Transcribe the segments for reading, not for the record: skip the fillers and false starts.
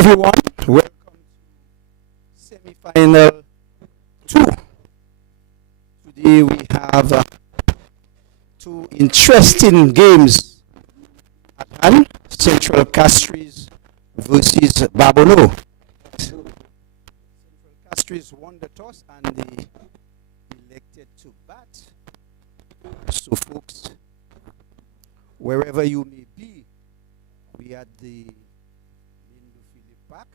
everyone. Welcome to semi-final 2. Today we have two interesting games at hand. Central Castries versus Babonneau. Central Castries won the toss and they elected to bat. So folks, wherever you may be, we at the Park.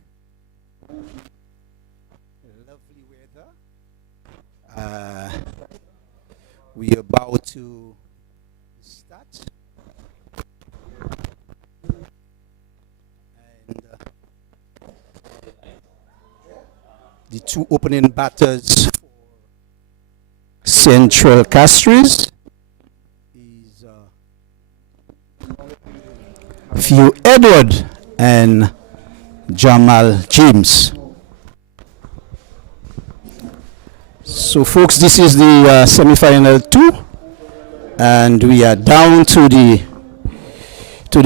Lovely weather. We are about to start. And the two opening batters for Central Castries is Few Edward and Jamal James. So folks, this is the semi-final 2 and we are down to the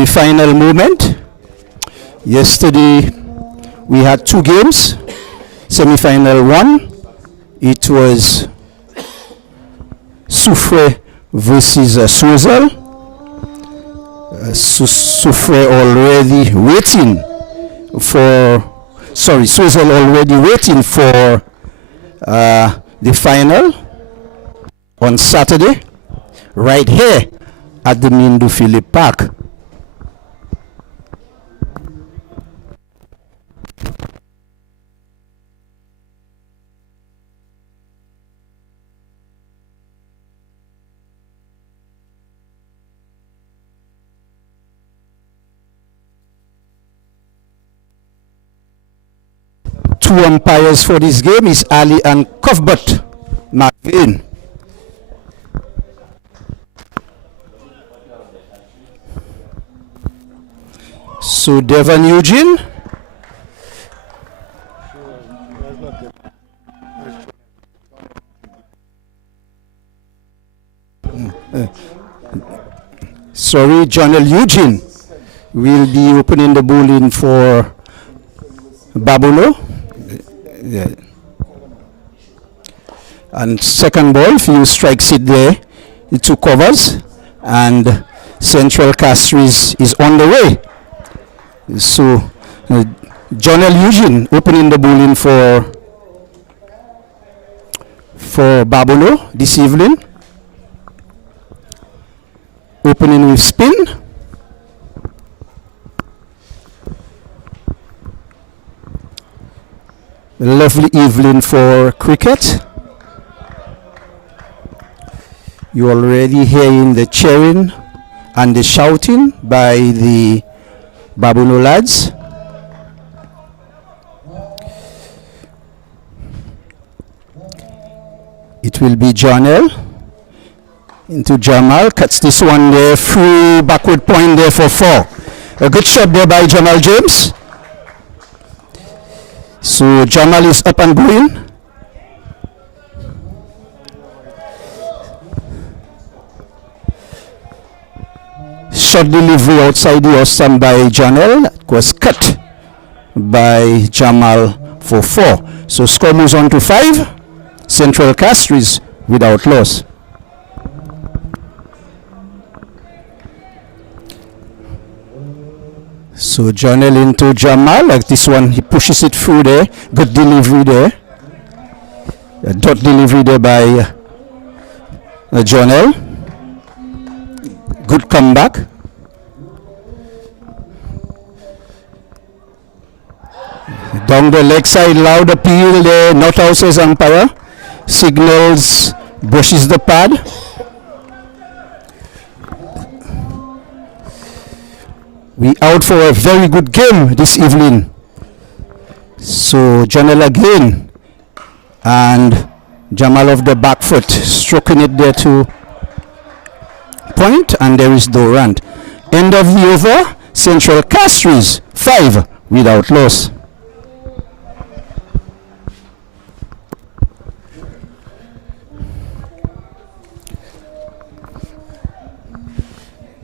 final moment. Yesterday we had 2 games. Semi-final 1, it was Soufre versus Sozel. Soufre already waiting for, Sozel already waiting for the final on Saturday, right here at the Mindu Philip Park. Two umpires for this game is Ali and Cuthbert McVeigh. So Devon Eugene. Sorry, Jonel Eugene will be opening the bowling for Babonneau. Yeah. And second ball, few strikes it there, the 2 covers, and Central Castries is on the way. So Jonel Eugene opening the bowling for Babonneau this evening, opening with spin. A lovely evening for cricket. You already hearing the cheering and the shouting by the Babonneau lads. It will be Jonel into Jamal, cuts this one there, through backward point there for 4. A good shot there by Jamal James. So Jamal is up and going. Shot delivery outside the awesome by Janelle. It was cut by Jamal for 4. So score moves on to 5. Central Castries without loss. So Janelle into Jamal, like this one, he pushes it through there. Good delivery there. A dot delivery there by Janelle. Good comeback. Down the leg side, loud appeal there. Not out, says umpire. Signals, brushes the pad. We out for a very good game this evening. So Janelle again, and Jamal off the back foot, stroking it there to point, and there is no run. End of the over. Central Castries 5 without loss.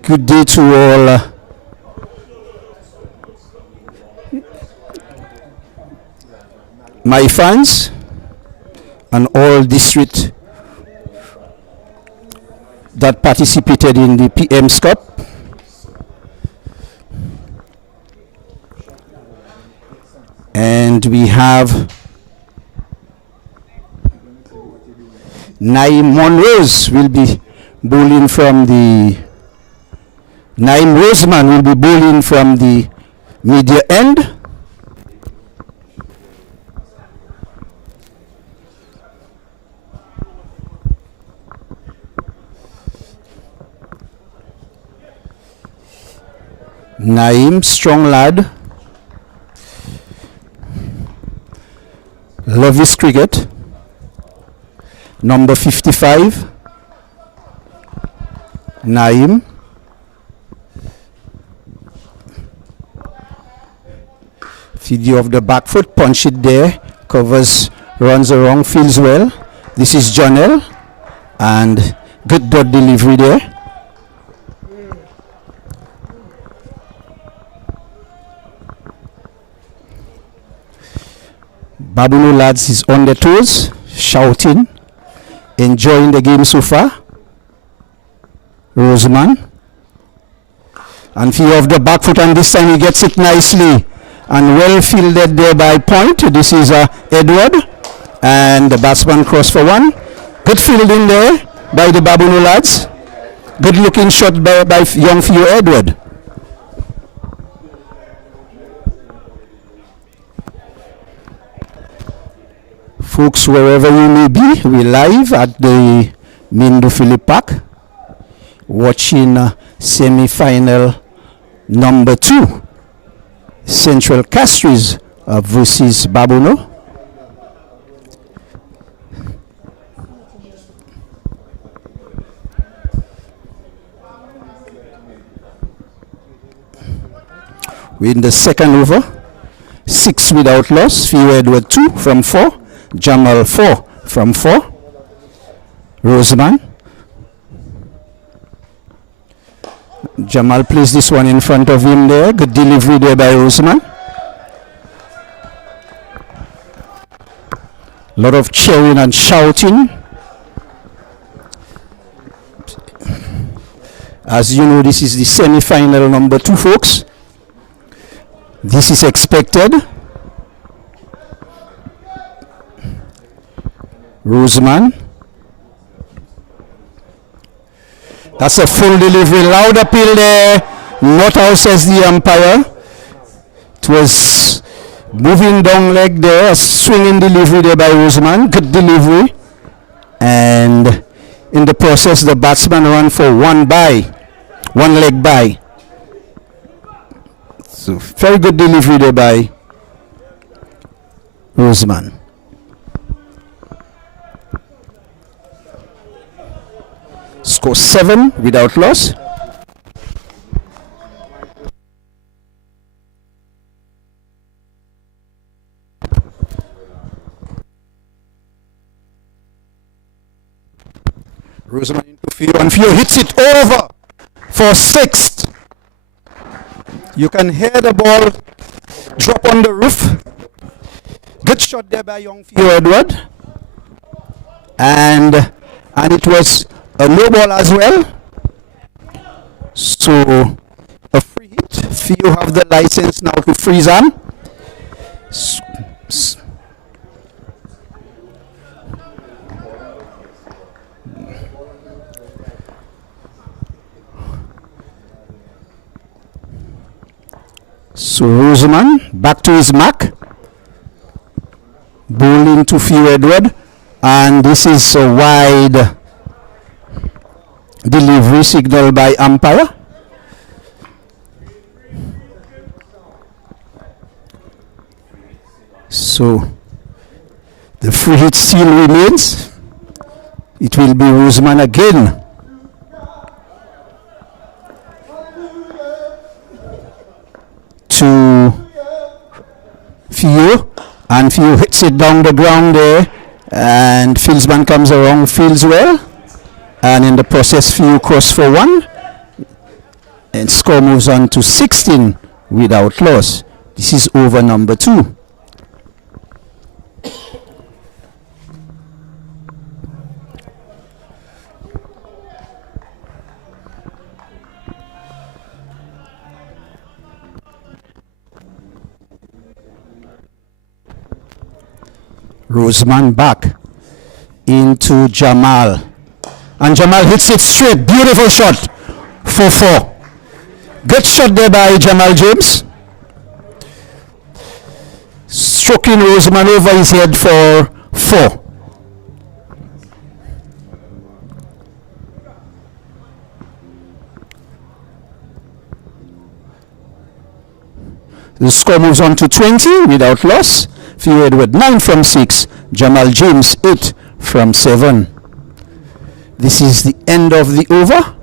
Good day to all my fans and all district that participated in the PM's Cup. And we have Naim Monrose will be bowling from the Naim Roseman will be bowling from the media end. Naim, strong lad, love his cricket. Number 55, Naim. Video of the back foot, punch it there, covers, runs around, feels well. This is Jonel, and good dot delivery there. Babonneau lads is on their toes, shouting, enjoying the game so far. Roseman. And few of the back foot, and this time he gets it nicely and well fielded there by Point. This is Edward, and the batsman cross for one. Good fielding there by the Babonneau lads. Good looking shot by young Theo Edward. Folks, wherever you may be, we're live at the Mindo Philip Park watching semi-final number 2, Central Castries versus Babonneau. We're in the second over, 6 without loss. Theo Edward 2 from 4. Jamal 4 from 4. Roseman. Jamal plays this one in front of him there. Good delivery there by Roseman. A lot of cheering and shouting. As you know, this is the semi-final number 2, folks. This is expected. Roseman. That's a full delivery. Loud appeal there. Not out, says the umpire. It was moving down leg there. A swinging delivery there by Roseman. Good delivery. And in the process, the batsman ran for one leg by. So very good delivery there by Roseman. Score 7 without loss. Roseman into Theo, and Theo hits it over for 6th. You can hear the ball drop on the roof. Good shot there by young Theo Edward. And it was a low ball as well. So a free hit. Theo have the license now to freeze on. So Roseman back to his mark. Bowling to Theo Edward. And this is a wide delivery signal by umpire. So the free hit still remains. It will be Roseman again. To Theo, and Theo hits it down the ground there, and fieldsman comes around, fields well, and in the process Theo cross for 1, and score moves on to 16 without loss. This is over number 2. Roseman back into Jamal. And Jamal hits it straight. Beautiful shot for 4. Good shot there by Jamal James. Stroking Roseman over his head for 4. The score moves on to 20 without loss. Theo Edward 9 from 6. Jamal James 8 from 7. This is the end of the over.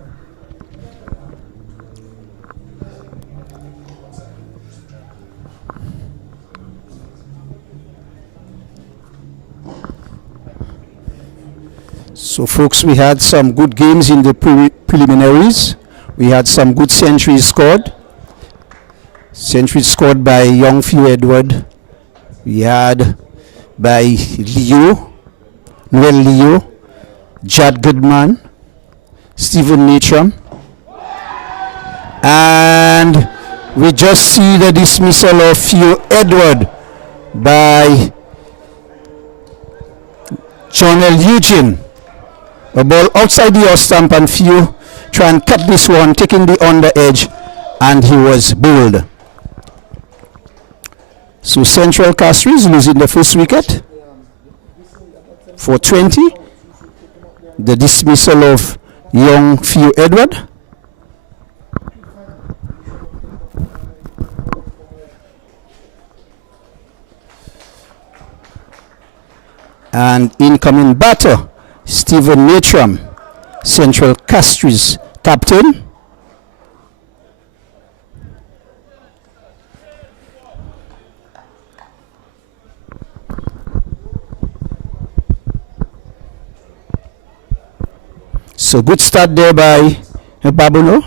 So folks, we had some good games in the preliminaries. We had some good centuries scored. Centuries scored by young Theo Edward. We had by Noel Leo, Jad Goodman, Stephen Natram. And we just see the dismissal of Theo Edward by John L. Eugene. A ball outside the off stump, and Theo try and cut this one, taking the under edge, and he was bowled. So Central Castries losing the first wicket for 20. The dismissal of young Theo Edward. And incoming batter, Stephen Natram, Central Castries captain. So good start there by Babonneau,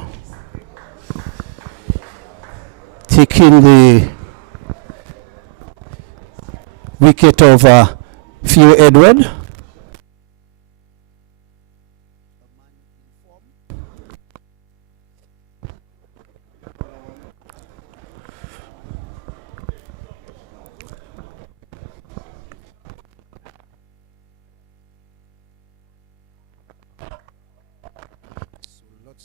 taking the wicket of Theo Edward.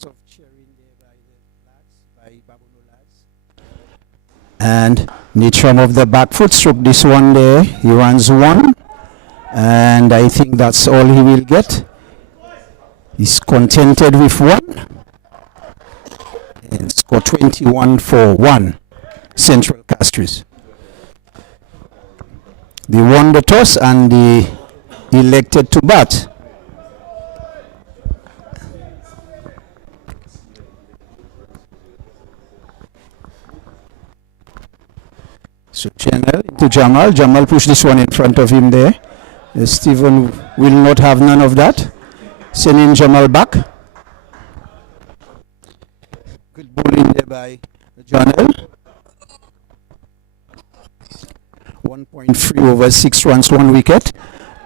Of cheering there by the lads, by Babonneau lads. And Natram of the back foot struck this one there. He runs 1, and I think that's all he will get. He's contented with 1 and score 21 for 1. Central Castries. They won the toss and they elected to bat. So Channel into Jamal. Jamal pushed this one in front of him there. Stephen will not have none of that. Sending Jamal back. Good bowling there by Janel. 1.3 over 6 runs, 1 wicket.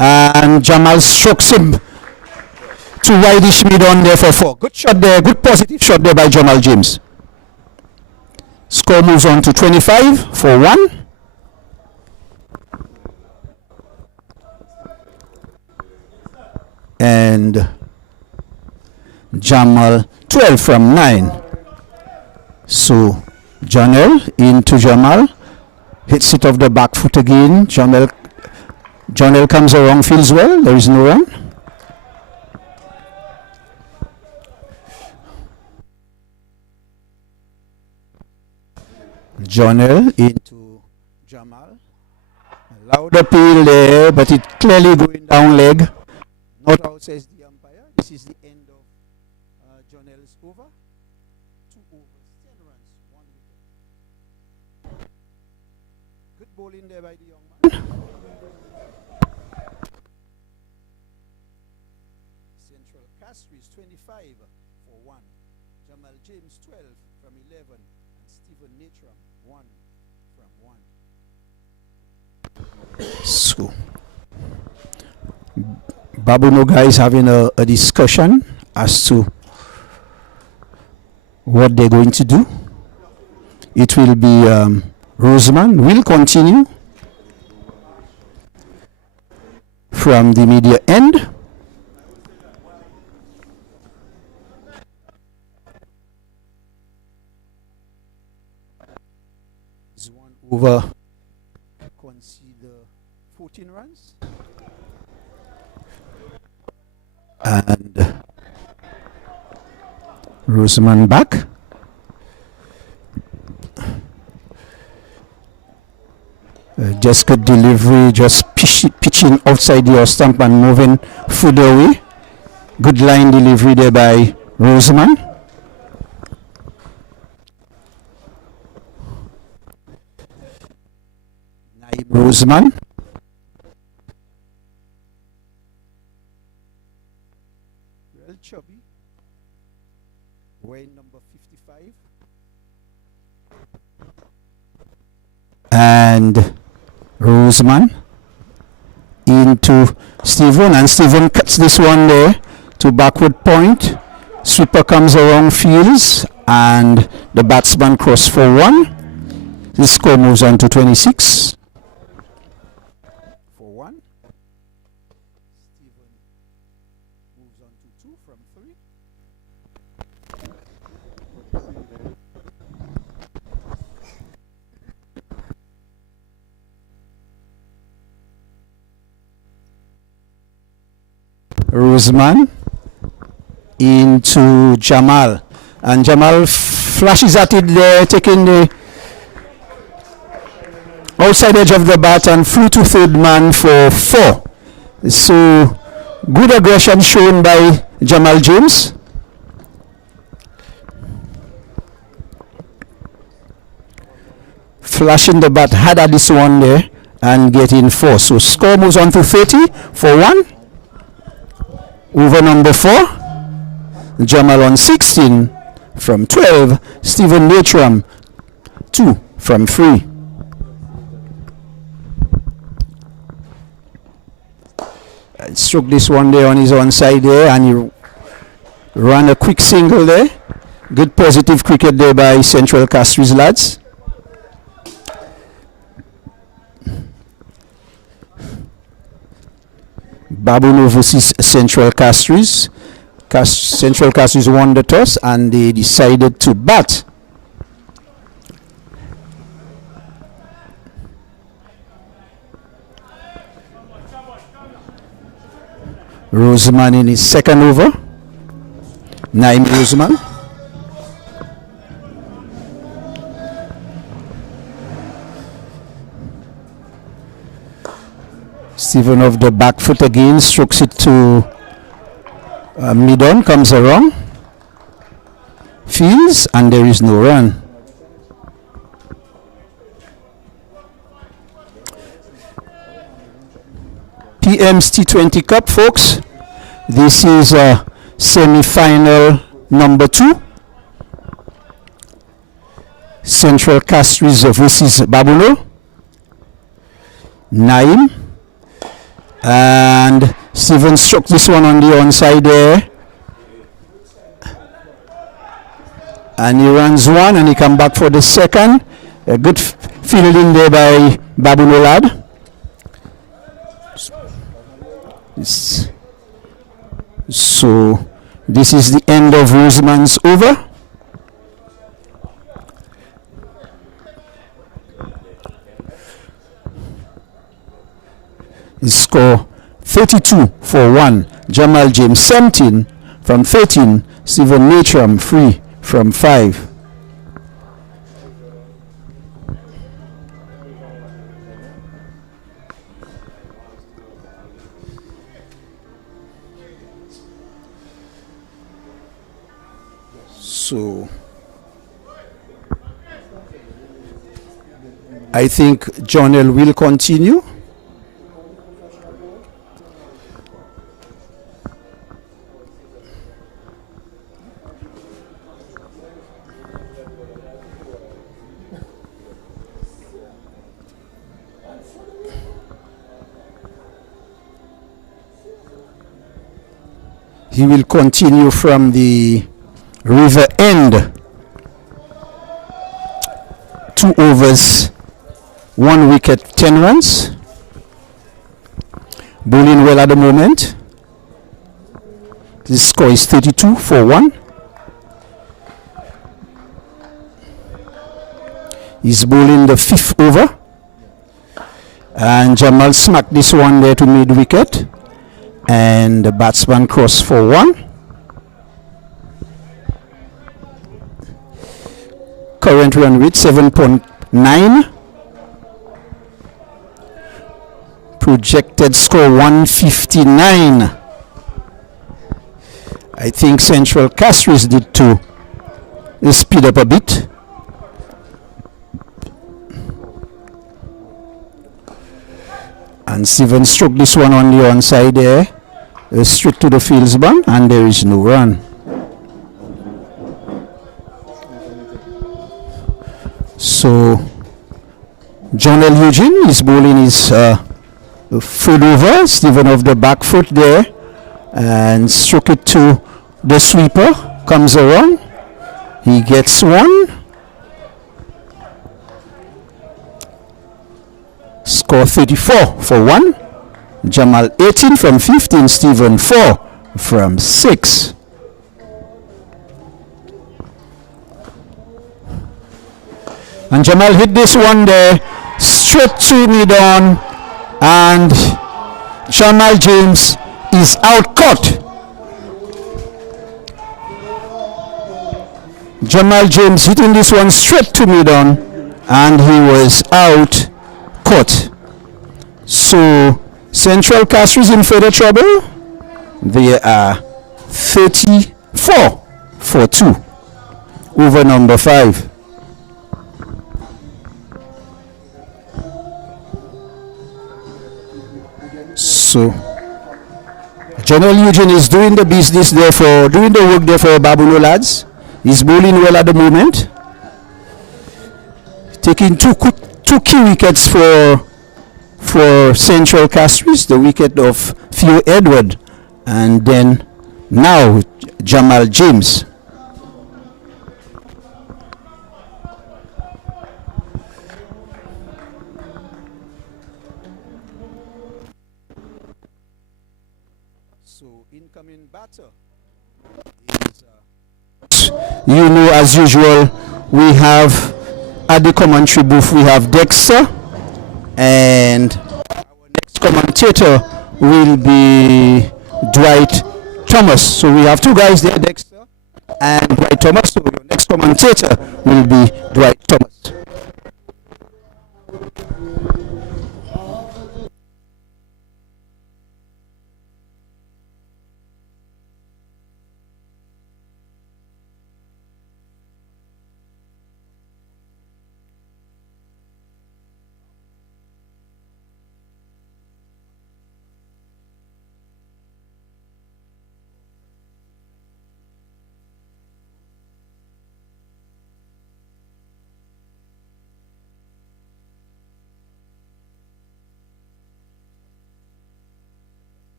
And Jamal strokes him to wideish mid on there for 4. Good shot there. Good positive shot there by Jamal James. Score moves on to 25 for 1. And Jamal 12 from 9. So Janel into Jamal. Hits it off the back foot again. Janel comes around, feels well. There is no run. Janel into Jamal. Loud appeal there, but it clearly going down leg. Not out, says the umpire. This is the end of Janel's over. 2 overs, 10 runs, 1 wicket. Good bowling there by the young man. Central Castries 25 for 1. Jamal James 12 from 11. And Stephen Natram 1 from 1. So Babonneau guys having a discussion as to what they're going to do. It will be Roseman will continue from the media end. Is 1 over, concede 14 runs. And Roseman back. Just good delivery, just pitching outside your stump and moving further away. Good line delivery there by Roseman. Naib Roseman. Real chubby. Weighing number 55. And Roseman into Stephen, and Stephen cuts this one there to backward point. Sweeper comes around fields, and the batsman cross for 1. This score moves on to 26 for 1. Stephen moves on to 2 from 3. Roseman into Jamal, and Jamal flashes at it there, taking the outside edge of the bat and flew to third man for 4. So good aggression shown by Jamal James. Flashing the bat hard at this one there and getting 4. So score moves on to 30 for 1. Over number 4, Jamal on 16 from 12, Stephen Natram 2 from 3. Struck this one there on his own side there, and he ran a quick single there. Good positive cricket there by Central Castries lads. Babonneau versus Central Castries. Central Castries won the toss and they decided to bat. Roseman in his second over. Naim Roseman. Stephen of the back foot again, strokes it to mid-on, comes around, fields, and there is no run. PM's T20 Cup, folks. This is semi-final number 2. Central Castries versus Babonneau. Naim. And Stephen struck this one on the onside there. And he runs 1 and he come back for the second. A good fielding there by Babonneau lad. So this is the end of Roseman's over. Score 32 for 1. Jamal James 17 from 13. Stephen Natram 3 from 5. So I think Jonel will continue. He will continue from the river end. 2 overs, 1 wicket, 10 runs. bowling well at the moment. The score is 32 for 1. He's bowling the 5th over. And Jamal smacked this one there to mid wicket. And the batsman crossed for 1. Current run rate 7.9. Projected score 159. I think Central Castries did too. They speed up a bit. And Steven struck this one on the onside there. Straight to the fields bun, and there is no run. So Jonel Eugene is bowling his foot over. Steven off the back foot there and struck it to the sweeper. Comes around. He gets one. Score 34 for 1. Jamal 18 from 15. Steven 4 from 6. And Jamal hit this one there straight to mid on, and Jamal James is out caught. Jamal James hitting this one straight to mid on, and he was out caught. So Central Castries in further trouble. They are 34 for 2 over number 5. So Jonel Eugene is doing the business there for doing the work there for Babonneau lads. He's bowling well at the moment. Taking two key wickets for Central Castries, the wicket of Theo Edward, and then now Jamal James. So incoming batter is, you know, as usual, we have at the commentary booth we have Dexter, and our next commentator will be Dwight Thomas. So we have two guys there, Dexter and Dwight Thomas. So your next commentator will be Dwight Thomas.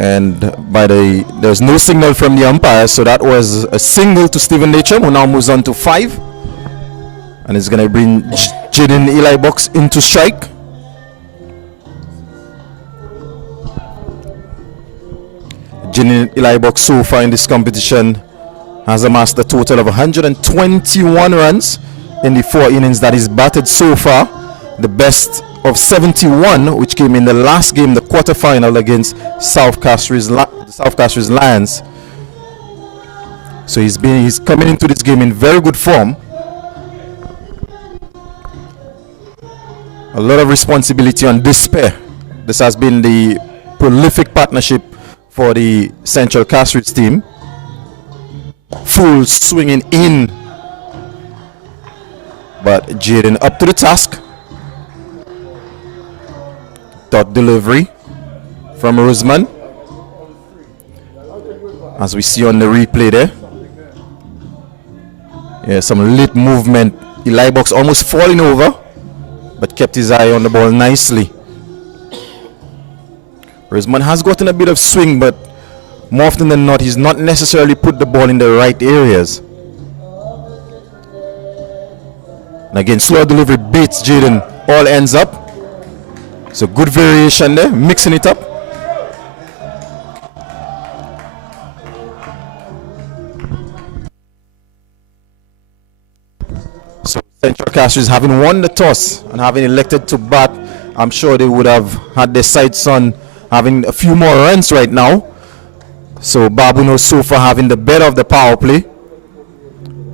And there's no signal from the umpire, so that was a single to Stephen Natcham, who now moves on to 5, and is going to bring Jaden Eli Box into strike. Jaden Eli Box so far in this competition has amassed a total of 121 runs in the 4 innings that he's batted so far, the best of 71, which came in the last game, the quarterfinal against South Castries Lions. So he's coming into this game in very good form. A lot of responsibility on this pair. This has been the prolific partnership for the Central Castries team. Full swinging in, but Jaden up to the task. Dot delivery from Roseman, as we see on the replay there. Yeah, some late movement. Eli Box almost falling over, but kept his eye on the ball nicely. Roseman has gotten a bit of swing, but more often than not, he's not necessarily put the ball in the right areas. And again, slow delivery beats Jaden. All ends up. So good variation there, mixing it up. So Central Castries, having won the toss and having elected to bat, I'm sure they would have had their sights on having a few more runs right now. So Babonneau so far having the better of the power play.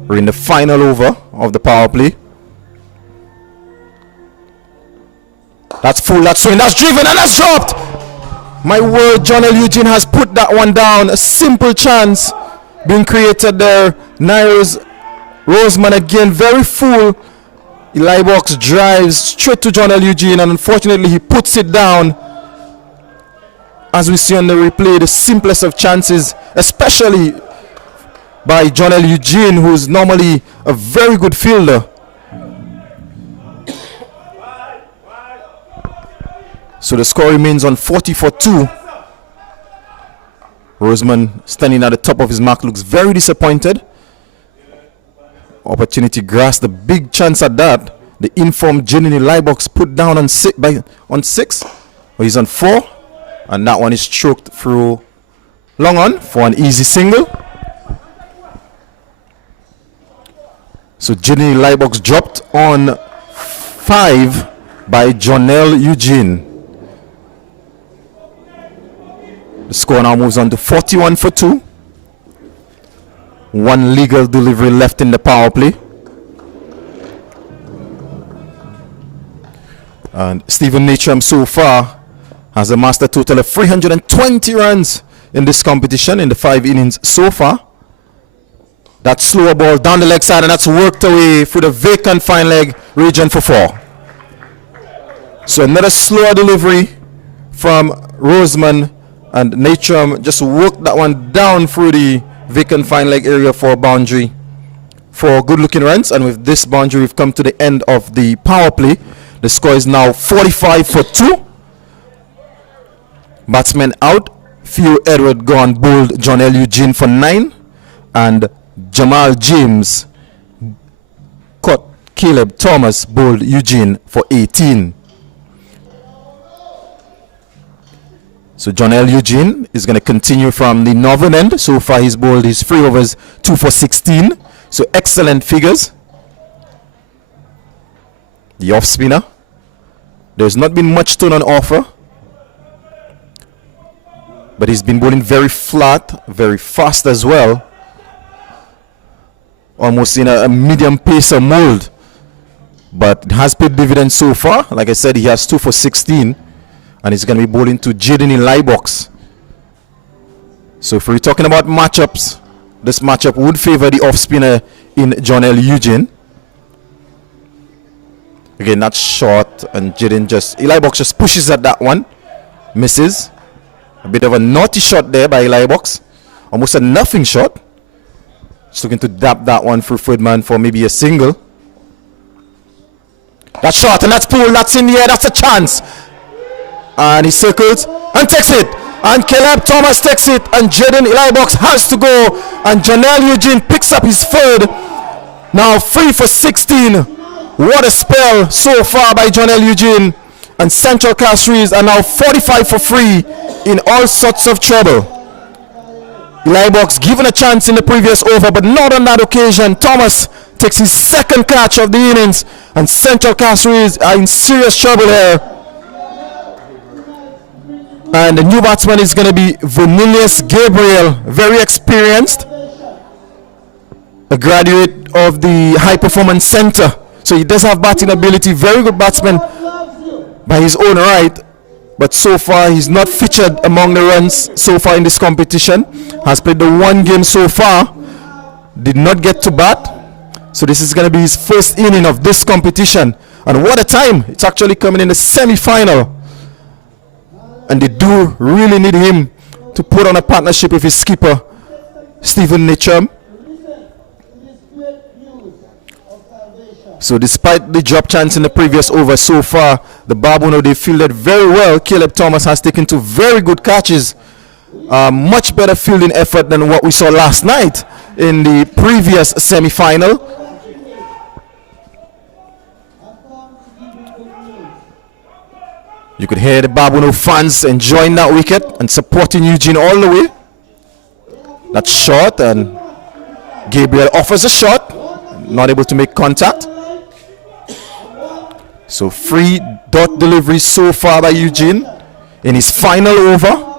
We're in the final over of the power play. That's full, that's swing, that's driven, and that's dropped. My word, John L. Eugene has put that one down. A simple chance being created there. Nairo's Roseman again, very full. Eli Box drives straight to John L. Eugene, and unfortunately he puts it down. As we see on the replay, the simplest of chances, especially by John L. Eugene, who's normally a very good fielder. So the score remains on 40-2. Roseman, standing at the top of his mark, looks very disappointed. Opportunity grasped, the big chance at that. The informed Jenny Libox put down on 6. He's on 4, and that one is stroked through long on for an easy single. So Jenny Libox dropped on 5 by Jonelle Eugene. The score now moves on to 41-2. One legal delivery left in the power play. And Stephen Natram so far has amassed a total of 320 runs in this competition in the 5 innings so far. That slower ball down the leg side, and that's worked away through the vacant fine leg region for 4. So another slower delivery from Roseman, and Natram just worked that one down through the vacant fine leg area for a boundary for good looking runs. And with this boundary, we've come to the end of the power play. The score is now 45-2. Batsmen out. Theo Edward gone bowled John L. Eugene for 9, and Jamal James caught Caleb Thomas bowled Eugene for 18. So John L. Eugene is going to continue from the northern end. So far he's bowled his 3 overs, 2 for 16. So excellent figures. The off spinner. There's not been much tone on offer, but he's been bowling very flat, very fast as well. Almost in a medium pacer mold. But it has paid dividends so far. Like I said, he has 2 for 16. And he's going to be bowling to Jaden in Libox. So if we're talking about matchups, this matchup would favor the off spinner in John L. Eugene. Again, that's short, and Jaden Libox just pushes at that one. Misses. A bit of a naughty shot there by Libox. Almost a nothing shot. Just looking to dab that one through Fredman for maybe a single. That's short, and that's pulled. That's in the air. That's a chance. And he circles and takes it, and Caleb Thomas takes it, and Jaden Libox has to go, and Jonelle Eugene picks up his 3rd. Now 3 for 16. What a spell so far by Jonelle Eugene, and Central Castries are now 45-3 in all sorts of trouble. Libox given a chance in the previous over, but not on that occasion. Thomas takes his 2nd catch of the innings, and Central Castries are in serious trouble here. And the new batsman is going to be Vanilius Gabriel, very experienced, a graduate of the High Performance Center. So he does have batting ability, very good batsman by his own right. But so far he's not featured among the runs so far in this competition. Has played the 1 game so far, did not get to bat. So this is going to be his 1st inning of this competition. And what a time! It's actually coming in the semi-final. And they do really need him to put on a partnership with his skipper, Stephen Natram. So despite the drop chance in the previous over so far, the Babonneau, they fielded very well. Caleb Thomas has taken two very good catches. Much better fielding effort than what we saw last night in the previous semi-final. You could hear the Babonneau fans enjoying that wicket and supporting Eugene all the way. That's short, and Gabriel offers a shot, not able to make contact. So 3 dot deliveries so far by Eugene in his final over.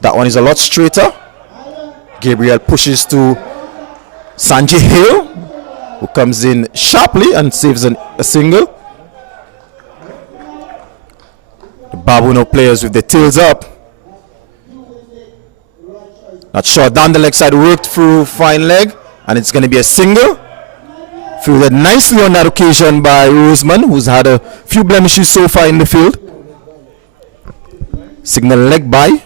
That one is a lot straighter. Gabriel pushes to Sanjay Hill, who comes in sharply and saves a single. The Babonneau players with their tails up. That shot down the leg side worked through fine leg, and it's going to be a single. Fielded nicely on that occasion by Roseman, who's had a few blemishes so far in the field. Signal leg by.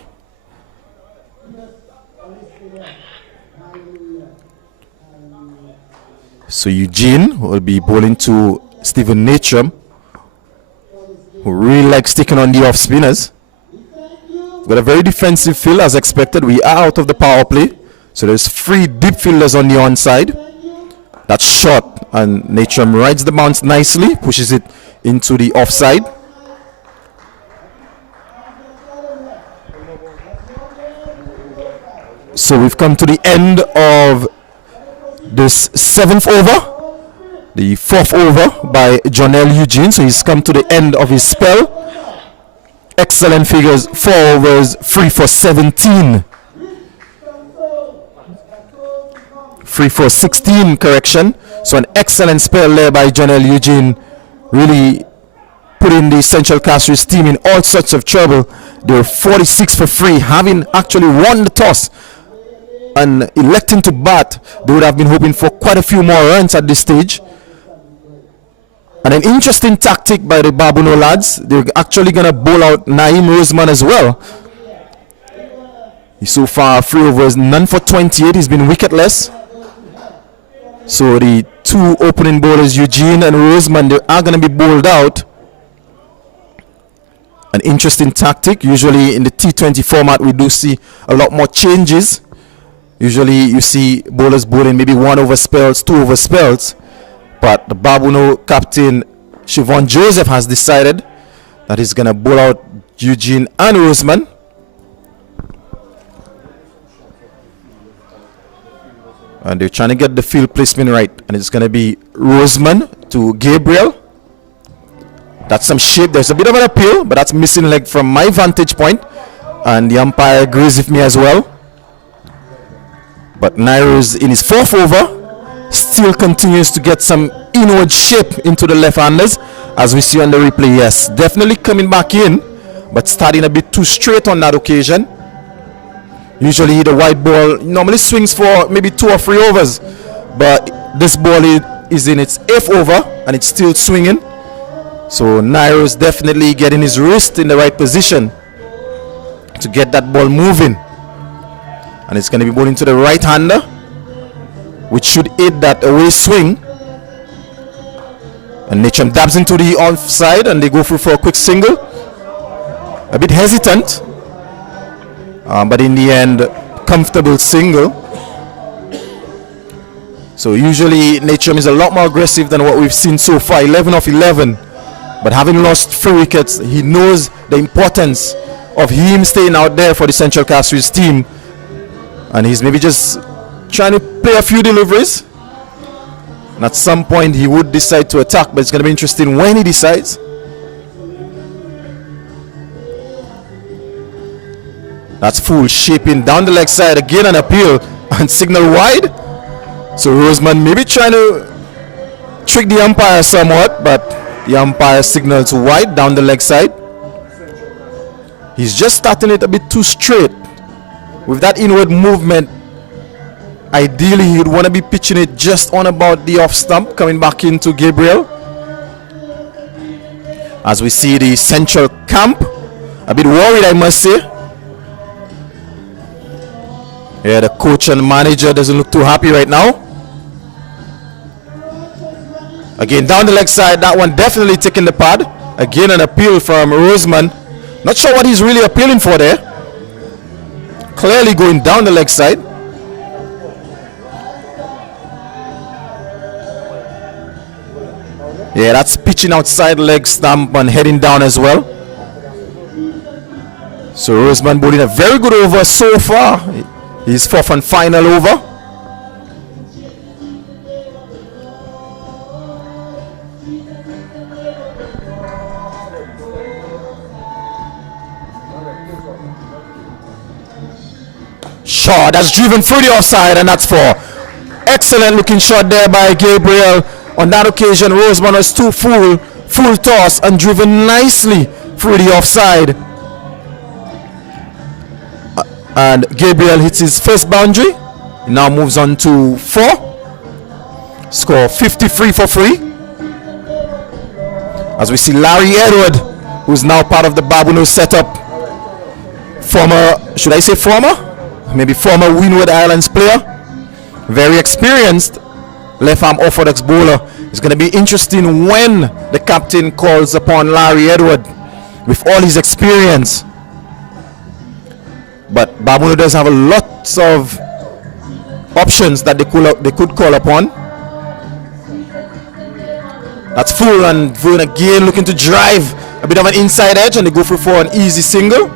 So Eugene will be bowling to Stephen Natram, who really likes sticking on the off spinners. Got a very defensive field as expected. We are out of the power play, so there's 3 deep fielders on the onside. That's short, and Natram rides the bounce nicely, pushes it into the offside. So we've come to the end of this 7th over, the 4th over by Jonel Eugene. So he's come to the end of his spell. Excellent figures, 4 overs, 3 for 17. 3 for 16, correction. So an excellent spell there by Jonel Eugene, really putting the Central Castries team in all sorts of trouble. They were 46 for 3, having actually won the toss and electing to bat. They would have been hoping for quite a few more runs at this stage. And an interesting tactic by the Babonneau lads. They're actually going to bowl out Naeem Roseman as well. He's so far 3 overs, none for 28. He's been wicketless. So the 2 opening bowlers, Eugene and Roseman, they are going to be bowled out. An interesting tactic. Usually in the T20 format, we do see a lot more changes. Usually you see bowlers bowling maybe 1 over spells, 2 over spells. But the Babonneau captain, Siobhan Joseph, has decided that he's going to bowl out Eugene and Roseman. And they're trying to get the field placement right. And it's going to be Roseman to Gabriel. That's some shape. There's a bit of an appeal, but that's missing leg from my vantage point. And the umpire agrees with me as well. But Nairo's in his 4th over still continues to get some inward shape into the left-handers, as we see on the replay. Yes, definitely coming back in, but starting a bit too straight on that occasion. Usually the white ball normally swings for maybe 2 or 3 overs, but this ball is in its 8th over and it's still swinging. So Nairo's definitely getting his wrist in the right position to get that ball moving. And it's going to be bowling to the right-hander, which should aid that away swing. And Natram dabs into the offside, and they go through for a quick single. A bit hesitant, but in the end, comfortable single. So usually Natram is a lot more aggressive than what we've seen so far. 11 of 11, but having lost 3 wickets, he knows the importance of him staying out there for the Central Castries team. And he's maybe just trying to play a few deliveries. And at some point he would decide to attack, but it's going to be interesting when he decides. That's full shaping down the leg side. Again an appeal and signal wide. So Roseman maybe trying to trick the umpire somewhat, but the umpire signals wide down the leg side. He's just starting it a bit too straight. With that inward movement, ideally he would want to be pitching it just on about the off stump, coming back into Gabriel. As we see the central camp, a bit worried, I must say. Yeah, the coach and manager doesn't look too happy right now. Again, down the leg side, that one definitely taking the pad. Again, an appeal from Roseman. Not sure what he's really appealing for there. Clearly going down the leg side. Yeah, that's pitching outside leg stump and heading down as well. So Roseman bowling a very good over so far. His fourth and final over. Shot that's driven through the offside, and that's four. Excellent looking shot there by Gabriel. On that occasion, Roseman was too full toss and driven nicely through the offside. And Gabriel hits his first boundary. He now moves on to 4. Score 53 for 3. As we see Larry Edward, who's now part of the Babonneau setup. Should I say former? Maybe former Windward Islands player. Very experienced left-arm orthodox bowler. It's going to be interesting when the captain calls upon Larry Edward with all his experience. But Babonneau does have a lot of options that they could call upon. That's full, and Vern again looking to drive a bit of an inside edge, and they go for an easy single.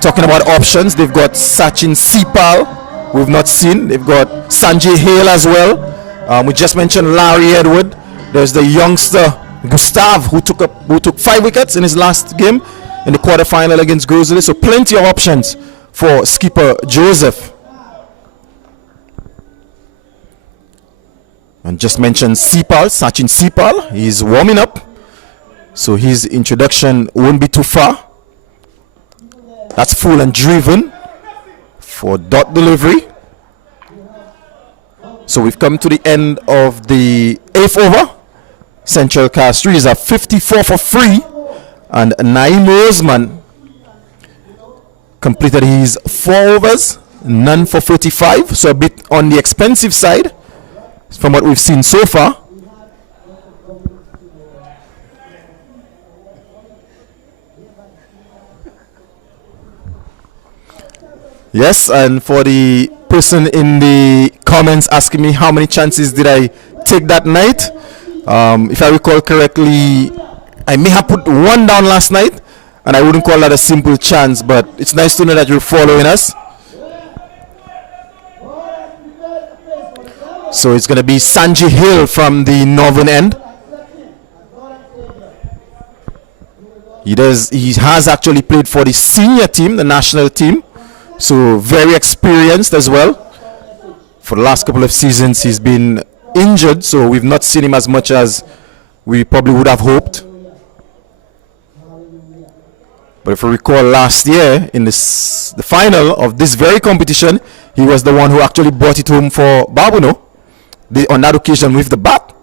Talking about options, they've got Sachin Sipal, we've not seen. They've got Sanjay Hale as well. We just mentioned Larry Edward. There's the youngster Gustav, who took 5 wickets in his last game in the quarterfinal against Grosley. So plenty of options for skipper Joseph. And just mentioned Sipal, Sachin Sipal. He's warming up, so his introduction won't be too far. That's full and driven for dot delivery. So we've come to the end of the 8th over. Central Castries are 54 for 3, and Naeem Roseman completed his 4 overs, none for 45, so a bit on the expensive side from what we've seen so far. Yes, and for the person in the comments asking me how many chances did I take that night, if I recall correctly, I may have put 1 down last night, and I wouldn't call that a simple chance, but it's nice to know that you're following us. So it's going to be Sanjay Hill from the northern end. He has actually played for the senior team, the national team. So very experienced as well. For the last couple of seasons he's been injured, so we've not seen him as much as we probably would have hoped. But if we recall last year in the final of this very competition, he was the one who actually brought it home for Babonneau on that occasion with the bat.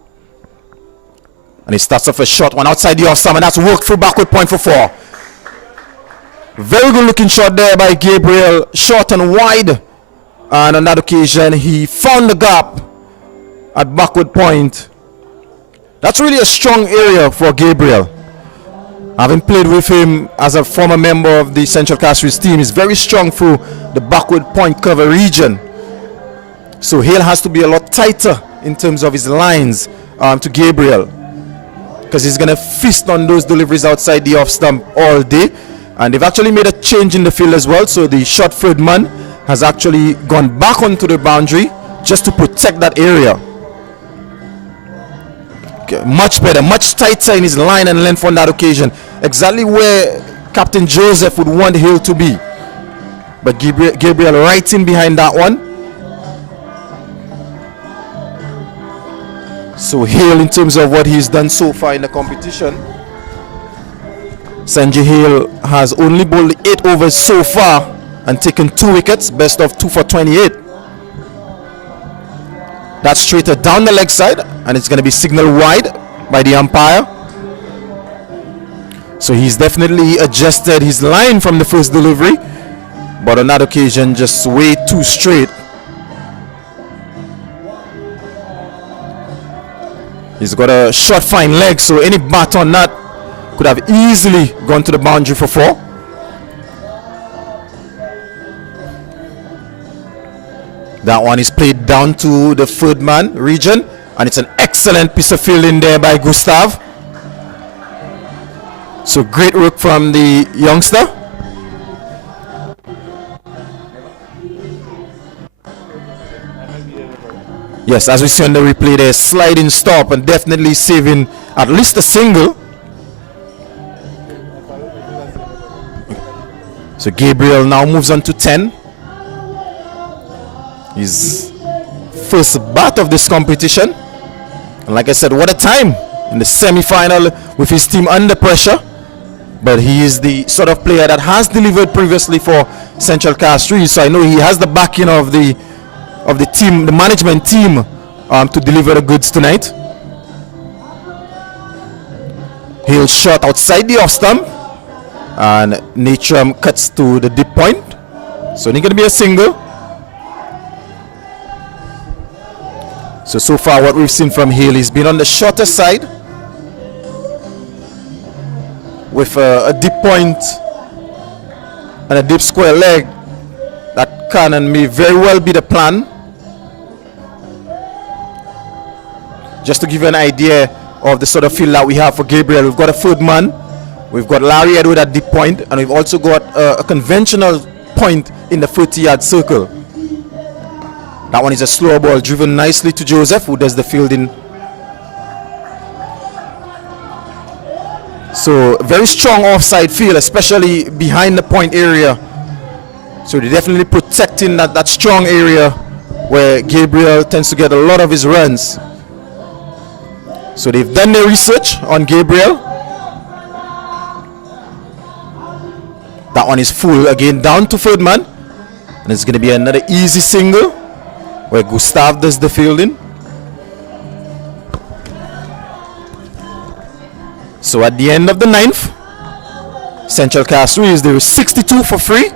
And he starts off a short one outside the off-stump, and that's worked through backward point for 4. Very good looking shot there by Gabriel, short and wide, and on that occasion he found the gap at backward point. That's really a strong area for Gabriel. Having played with him as a former member of the Central Castries team, he's very strong through the backward point cover region. So Hale has to be a lot tighter in terms of his lines to Gabriel, because he's going to feast on those deliveries outside the off stump all day. And they've actually made a change in the field as well, so the short-fielded man has actually gone back onto the boundary just to protect that area. Okay, much better, much tighter in his line and length on that occasion. Exactly where Captain Joseph would want Hill to be. But Gabriel right in behind that one. So Hill, in terms of what he's done so far in the competition, Sanjay Hale has only bowled 8 overs so far and taken 2 wickets, best of 2 for 28. That's straighter down the leg side, and it's going to be signaled wide by the umpire. So he's definitely adjusted his line from the first delivery, but on that occasion just way too straight. He's got a short fine leg, so any bat on that could have easily gone to the boundary for 4. That one is played down to the third man region, and it's an excellent piece of fielding there by Gustav. So great work from the youngster. Yes, as we see on the replay there, sliding stop and definitely saving at least a single. So Gabriel now moves on to 10. His first bat of this competition. And like I said, what a time in the semi-final with his team under pressure. But he is the sort of player that has delivered previously for Central Castries. So I know he has the backing of the team, the management team, to deliver the goods tonight. He'll shot outside the off stump, and Natrum cuts to the deep point. So it's going to be a single. So far what we've seen from Hale, he's been on the shorter side with a deep point and a deep square leg. That can and may very well be the plan. Just to give you an idea of the sort of field that we have for Gabriel, we've got a third man, we've got Larry Edward at deep point, and we've also got a conventional point in the 30-yard circle. That one is a slow ball driven nicely to Joseph, who does the fielding. So very strong offside field, especially behind the point area. So they're definitely protecting that strong area where Gabriel tends to get a lot of his runs. So they've done their research on Gabriel. That one is full again, down to third man. And it's going to be another easy single where Gustav does the fielding. So at the end of the 9th, Central Castries, they were 62 for 3.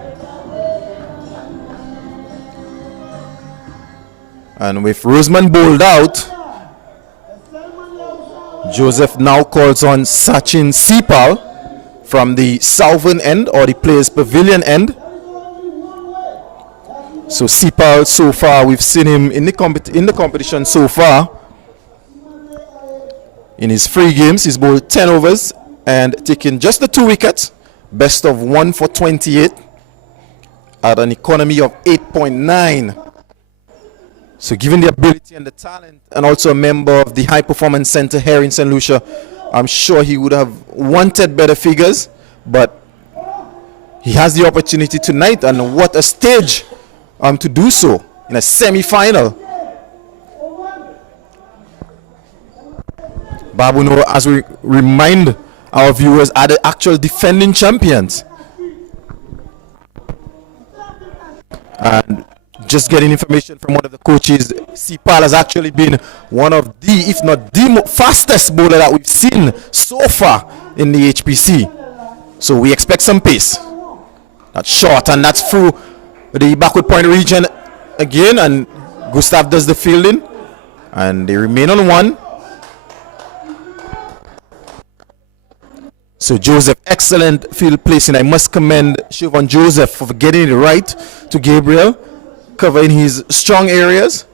And with Roseman bowled out, Joseph now calls on Sachin Sipal from the southern end, or the players' pavilion end. So Sipal, so far we've seen him in the competition so far. In his 3 games, he's bowled 10 overs and taken just the 2 wickets, best of 1 for 28 at an economy of 8.9. So given the ability and the talent, and also a member of the High Performance Center here in St. Lucia, I'm sure he would have wanted better figures, but he has the opportunity tonight, and what a stage to do so in a semi-final. Babonneau, as we remind our viewers, are the actual defending champions. And just getting information from one of the coaches, Sipal has actually been one of the, if not the fastest bowler that we've seen so far in the HPC. So we expect some pace. That's short, and that's through the backward point region again, and Gustav does the fielding, and they remain on 1. So Joseph, excellent field placing. I must commend Siobhan Joseph for getting it right to Gabriel, covering his strong areas,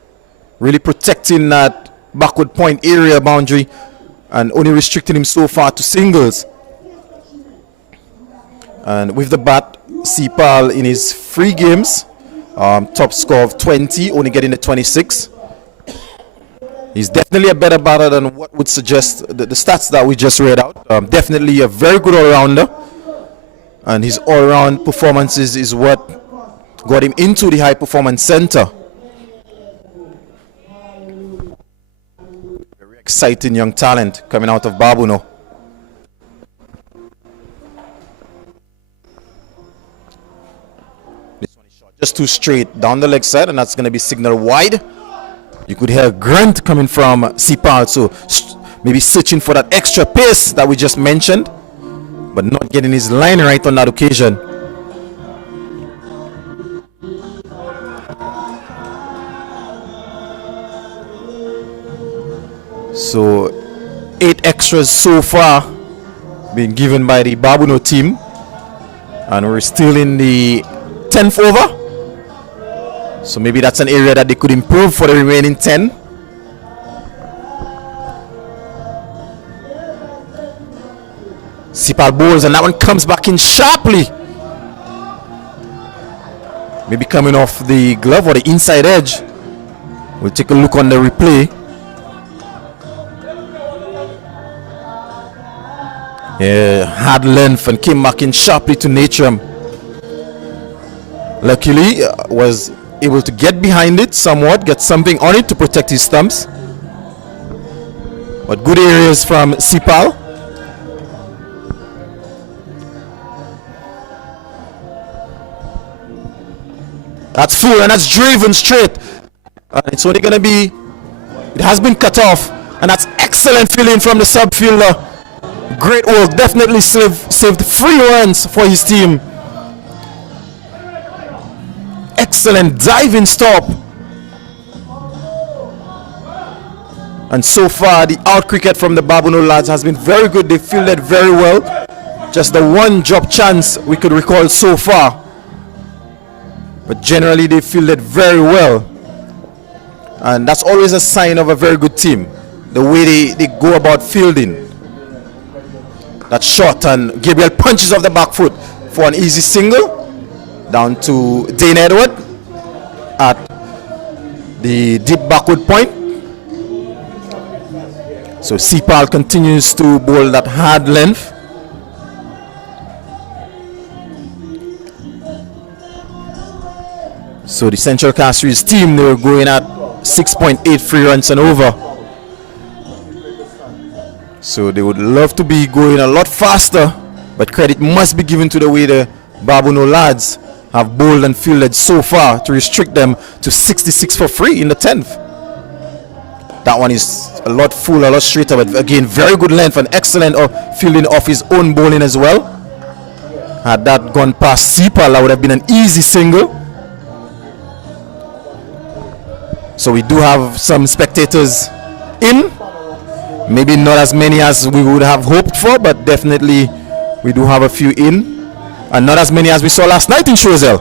really protecting that backward point area boundary, and only restricting him so far to singles. And with the bat, Sipal in his 3 games, top score of 20, only getting the 26. He's definitely a better batter than what would suggest the stats that we just read out. Definitely a very good all-rounder, and his all-round performances is what got him into the High Performance Center. Very exciting young talent coming out of Babonneau. This one is shot just too straight down the leg side, and that's going to be signal wide. You could hear a grunt coming from Sipal, so maybe searching for that extra pace that we just mentioned, but not getting his line right on that occasion. So 8 extras so far being given by the Babonneau team, and we're still in the 10th over. So maybe that's an area that they could improve for the remaining 10. Sipal bowls, and that one comes back in sharply. Maybe coming off the glove or the inside edge. We'll take a look on the replay. Yeah, hard length and came back in sharply to Natram. Luckily, was able to get behind it somewhat, get something on it to protect his stumps. But good areas from Sipal. That's full and that's driven straight. It's only going to be, it has been cut off, and that's excellent feeling from the subfielder. Great work, definitely saved 3 runs for his team. Excellent diving stop. And so far the out cricket from the Babonneau lads has been very good. They fielded very well. Just the one drop chance we could recall so far, but generally they fielded very well, and that's always a sign of a very good team, the way they go about fielding. That shot, and Gabriel punches off the back foot for an easy single down to Dane Edward at the deep backward point. So Sipal continues to bowl that hard length. So the Central Castries team, they were going at 6.83 runs and over. So they would love to be going a lot faster, but credit must be given to the way the Babonneau lads have bowled and fielded so far to restrict them to 66 for free in the 10th. That one is a lot full, a lot straighter, but again, very good length and excellent fielding off his own bowling as well. Had that gone past Sipal, that would have been an easy single. So we do have some spectators in. Maybe not as many as we would have hoped for, but definitely we do have a few in. And not as many as we saw last night in Choiseul.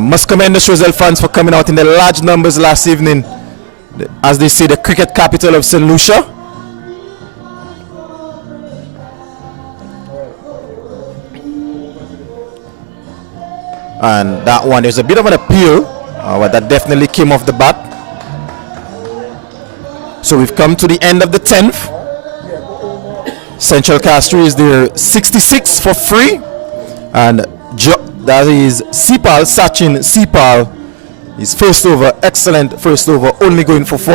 Must commend the Choiseul fans for coming out in the large numbers last evening. As they say, the cricket capital of St. Lucia. And that one, there's a bit of an appeal, but that definitely came off the bat. So we've come to the end of the 10th. Central Castries, they're 66 for free. And that is Sipal, Sachin Sipal. His first over, excellent first over, only going for 4.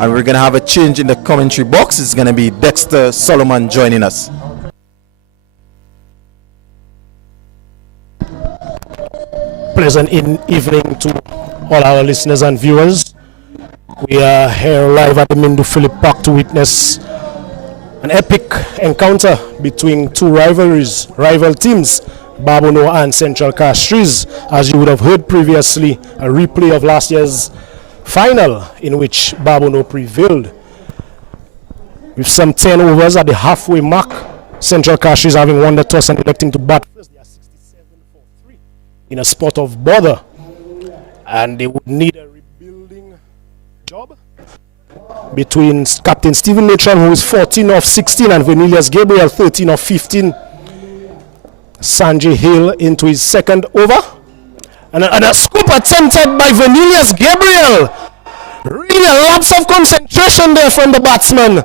And we're going to have a change in the commentary box. It's going to be Dexter Solomon joining us. Pleasant evening to all our listeners and viewers. We are here live at the Mindu Phillip Park to witness an epic encounter between two rival teams, Babonneau and Central Castries. As you would have heard previously, a replay of last year's final in which Babonneau prevailed. With some 10 overs at the halfway mark, Central Castries having won the toss and electing to bat first. They are 67 for 3 in a spot of bother, and they would need a rebuilding job between Captain Stephen Natron, who is 14 of 16, and Venilius Gabriel, 13 of 15. Sanjay Hill into his second over, and a scoop attempted by Venilius Gabriel. Really a lapse of concentration there from the batsman.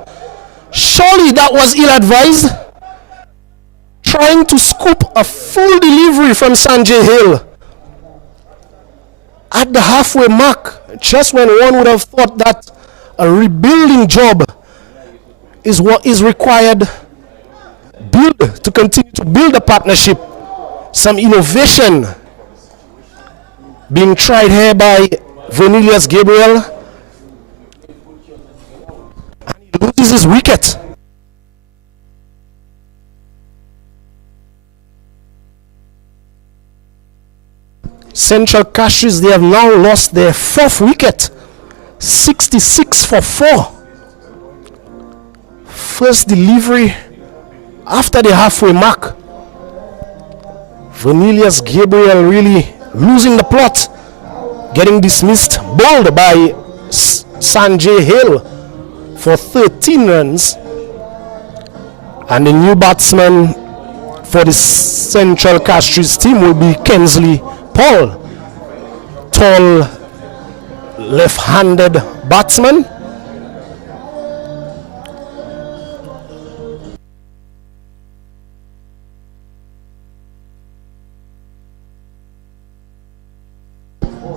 Surely that was ill-advised. Trying to scoop a full delivery from Sanjay Hill at the halfway mark, just when one would have thought that a rebuilding job is what is required to continue to build a partnership. Some innovation being tried here by Venilius Gabriel, and he loses his wicket. Central Castries, they have now lost their 4th wicket, 66 for 4 first delivery after the halfway mark. Vanillius Gabriel really losing the plot, getting dismissed, bowled by Sanjay Hale for 13 runs. And the new batsman for the Central Castries team will be Kensley Paul, tall left-handed batsman.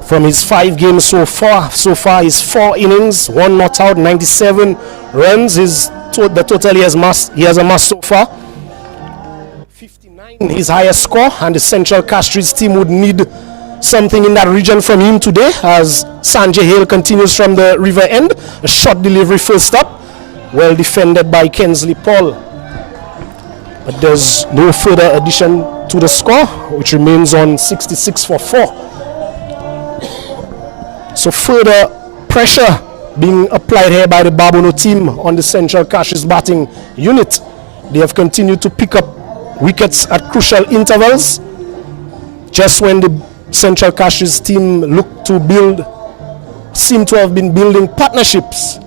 From his 5 games so far his 4 innings, 1 not out, 97 runs is the total he has amassed so far. 59 his highest score, and the Central Castries team would need something in that region from him today as Sanjay Hale continues from the river end. A short delivery first up, well defended by Kensley Paul. But there's no further addition to the score, which remains on 66 for 4. So further pressure being applied here by the Babonneau team on the Central Castries batting unit. They have continued to pick up wickets at crucial intervals. Just when the Central Castries team looked to seem to have been building partnerships,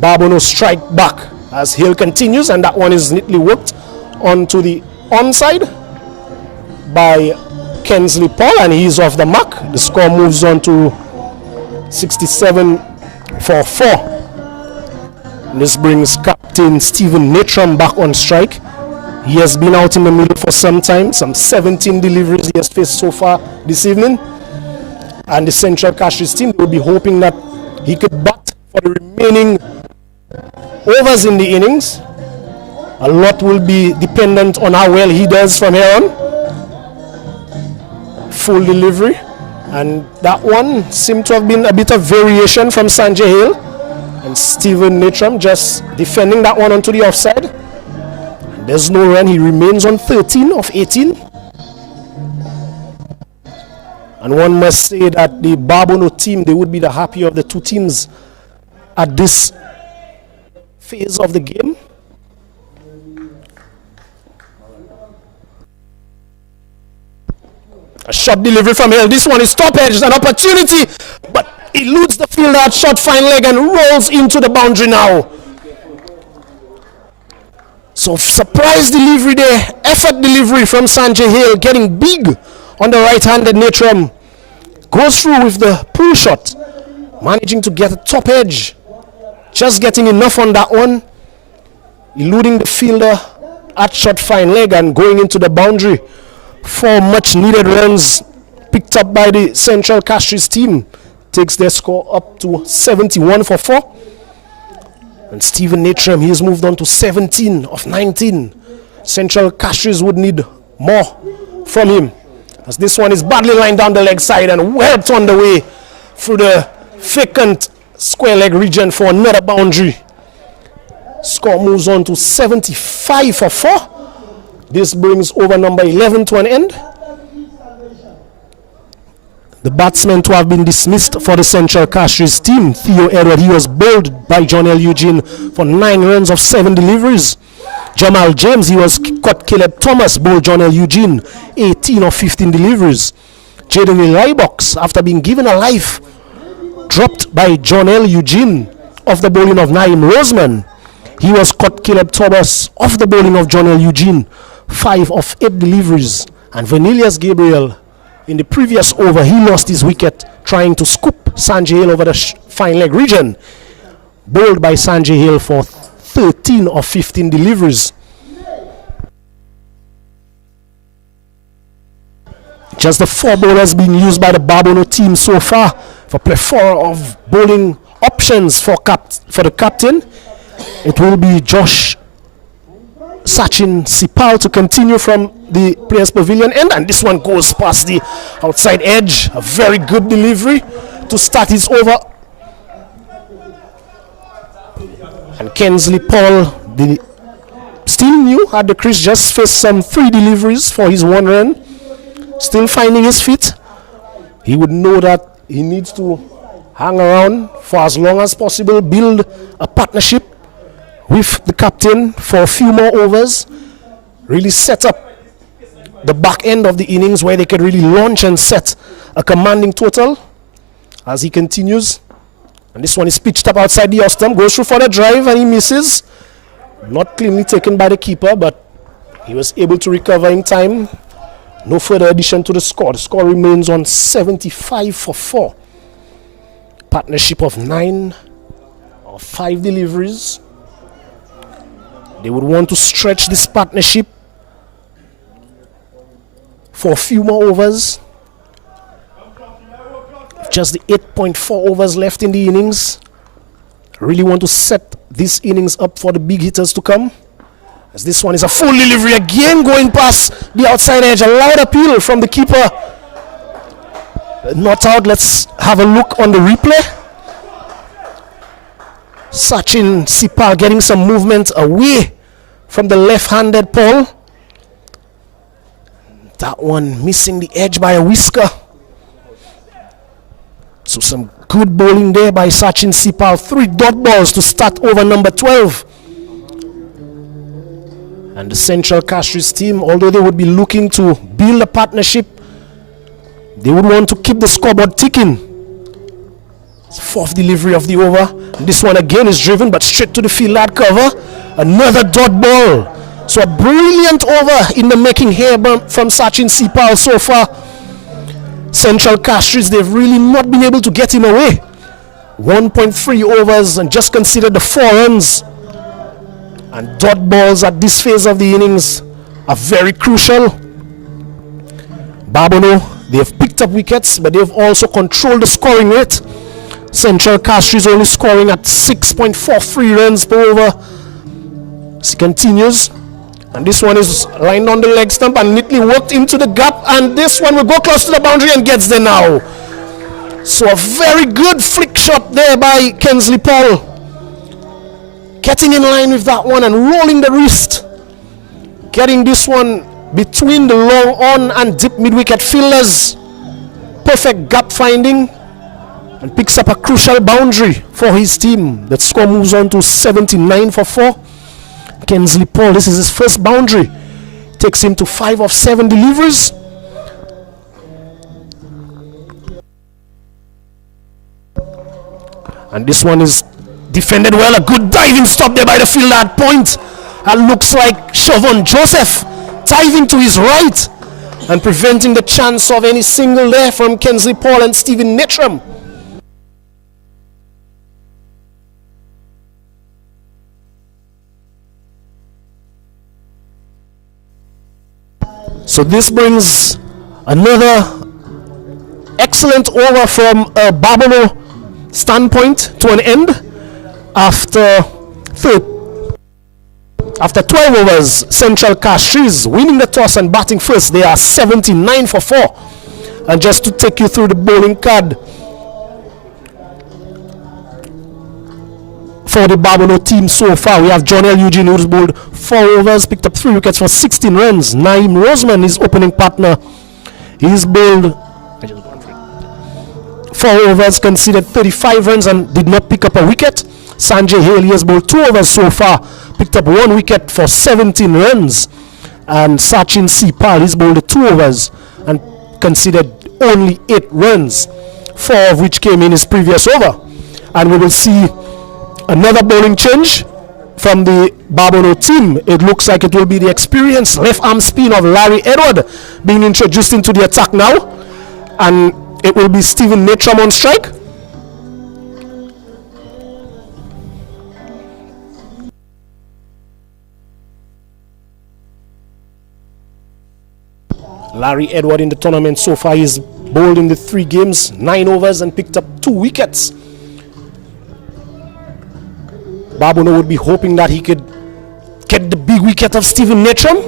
Babonneau strike back as Hill continues, and that one is neatly worked onto the onside by Kensley Paul, and he's off the mark. The score moves on to 67 for 4. This brings Captain Stephen Natram back on strike. He has been out in the middle for some time, some 17 deliveries he has faced so far this evening. And the Central Castries team will be hoping that he could bat for the remaining overs in the innings. A lot will be dependent on how well he does from here on. Full delivery. And that one seemed to have been a bit of variation from Sanjay Hale. And Stephen Natram just defending that one onto the offside. And there's no run. He remains on 13 of 18. And one must say that the Babonneau team, they would be the happier of the two teams at this phase of the game. A short delivery from Hill. This one is top edge, an opportunity, but eludes the fielder at short fine leg and rolls into the boundary now. So surprise delivery there, effort delivery from Sanjay Hill, getting big on the right-handed Natram. Goes through with the pull shot, managing to get a top edge, just getting enough on that one, eluding the fielder at short fine leg and going into the boundary. 4 much needed runs picked up by the Central Castries team. Takes their score up to 71 for 4. And Stephen Natram, he has moved on to 17 of 19. Central Castries would need more from him, as this one is badly lined down the leg side and well turned away through the vacant square leg region for another boundary. Score moves on to 75 for 4. This brings over number 11 to an end. The batsman to have been dismissed for the Central Castries team, Theo Edward, he was bowled by John L. Eugene for 9 runs of 7 deliveries. Jamal James, he was caught. Caleb Thomas bowled John L. Eugene, 18 of 15 deliveries. Jaden Lybox, after being given a life, dropped by John L. Eugene off the bowling of Naeem Roseman. He was caught. Caleb Thomas off the bowling of John L. Eugene, 5 of 8 deliveries. And Vanillius Gabriel, in the previous over, he lost his wicket trying to scoop Sanjay Hill over the fine leg region. Bowled by Sanjay Hill for 13 of 15 deliveries. Just the 4 bowlers being used by the Babonneau team so far for plethora of bowling options for the captain. It will be Josh Sachin Sipal to continue from the Players Pavilion end, and this one goes past the outside edge. A very good delivery to start his over. And Kensley Paul, still new at the crease, just faced some 3 deliveries for his 1 run. Still finding his feet. He would know that he needs to hang around for as long as possible, build a partnership with the captain for a few more overs, really set up the back end of the innings where they could really launch and set a commanding total as he continues. And this one is pitched up outside the off stump, goes through for the drive and he misses. Not cleanly taken by the keeper, but he was able to recover in time. No further addition to the score. The score remains on 75 for 4. Partnership of 9 or 5 deliveries. They would want to stretch this partnership for a few more overs. Just the 8.4 overs left in the innings. Really want to set this innings up for the big hitters to come. As this one is a full delivery again, going past the outside edge. A loud appeal from the keeper. Not out. Let's have a look on the replay. Sachin Sipal getting some movement away from the left-handed pole. That one missing the edge by a whisker. So some good bowling there by Sachin Sipal. 3 dot balls to start over number 12. And the Central Castries team, although they would be looking to build a partnership, they would want to keep the scoreboard ticking. It's 4th delivery of the over. And this one again is driven, but straight to the field at cover. Another dot ball. So a brilliant over in the making here from Sachin Sipal so far. Central Castries, they've really not been able to get him away. 1.3 overs and just considered the 4 runs. And dot balls at this phase of the innings are very crucial. Babonneau, they have picked up wickets, but they've also controlled the scoring rate. Central Castries only scoring at 6.43 runs per over. As he continues. And this one is lined on the leg stump and neatly worked into the gap. And this one will go close to the boundary and gets there now. So a very good flick shot there by Kensley Paul. Getting in line with that one and rolling the wrist. Getting this one between the long on and deep mid-wicket fielders. Perfect gap finding. And picks up a crucial boundary for his team. That score moves on to 79 for 4. Kensley Paul, this is his first boundary. Takes him to 5 of 7 deliveries. And this one is defended well. A good diving stop there by the fielder at point. And looks like Siobhan Joseph diving to his right and preventing the chance of any single there from Kensley Paul and Stephen Netram. So this brings another excellent over from a Babonneau standpoint to an end. After 12 overs, Central Castries winning the toss and batting first. They are 79 for 4. And just to take you through the bowling card for the Babonneau team so far, we have John L. Eugene, who's bowled 4 overs, picked up 3 wickets for 16 runs. Naeem Roseman, his opening partner, he's bowled 4 overs, conceded 35 runs and did not pick up a wicket. Sanjay Haley has bowled 2 overs so far, picked up 1 wicket for 17 runs. And Sachin Sipal, he's bowled 2 overs and conceded only 8 runs, 4 of which came in his previous over. And we will see another bowling change from the Babonneau team. It looks like it will be the experienced left arm spin of Larry Edward being introduced into the attack now. And it will be Stephen Netram on strike. Larry Edward in the tournament so far, he's bowled in the 3 games, 9 overs and picked up 2 wickets. Babonneau would be hoping that he could get the big wicket of Stephen Netram.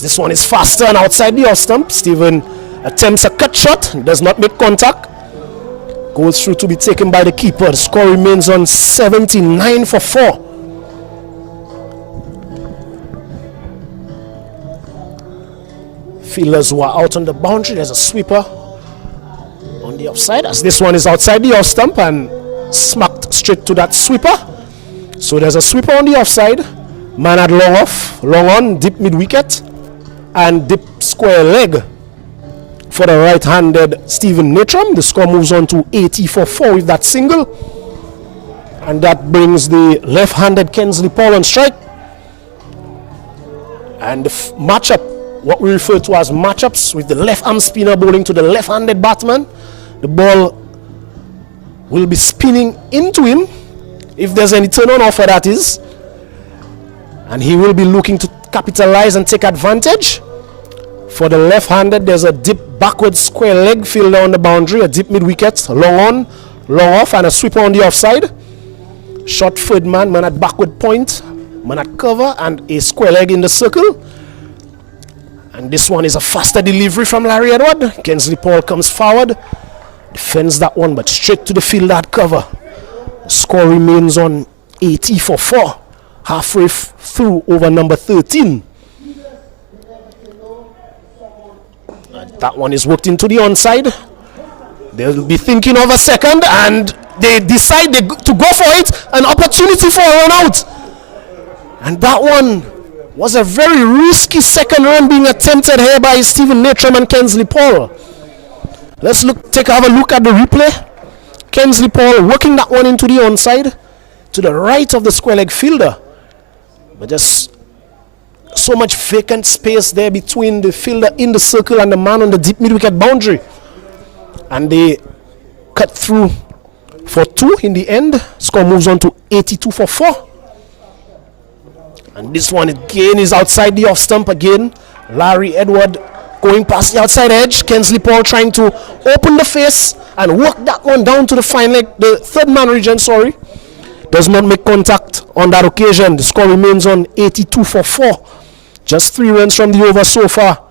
This one is faster and outside the off stump. Stephen attempts a cut shot, does not make contact. Goes through to be taken by the keeper. The score remains on 79 for 4. Fielders who are out on the boundary. There's a sweeper on the offside, as this one is outside the off stump and smacked straight to that sweeper. So there's a sweeper on the offside. Man at long off, long on, deep mid wicket, and deep square leg for the right-handed Stephen Natram. The score moves on to 80 for 4 with that single. And that brings the left-handed Kensley Paul on strike. And the matchup, what we refer to as matchups, with the left-arm spinner bowling to the left-handed batsman. The ball will be spinning into him, if there's any turn-on offer, that is. And he will be looking to capitalize and take advantage. For the left-handed, there's a deep backward square leg fielder on the boundary, a deep mid-wicket, long on, long off, and a sweeper on the offside. Short third man at backward point, man at cover, and a square leg in the circle. And this one is a faster delivery from Larry Edward. Kensley Paul comes forward, defends that one, but straight to the fielder at cover. The score remains on 80 for 4, halfway through over number 13. That one is worked into the onside. They'll be thinking of a second, and they decide to go for it. An opportunity for a run out. And that one was a very risky second run being attempted here by Stephen Natram and Kensley Paul. Let's have a look at the replay. Kensley Paul working that one into the onside to the right of the square leg fielder. But just so much vacant space there between the fielder in the circle and the man on the deep mid-wicket boundary. And they cut through for 2 in the end. Score moves on to 82 for 4. And this one again is outside the off stump again. Larry Edward going past the outside edge. Kensley Paul trying to open the face and work that one down to the fine leg. The third man region, sorry. Does not make contact on that occasion. The score remains on 82 for 4. Just 3 runs from the over so far.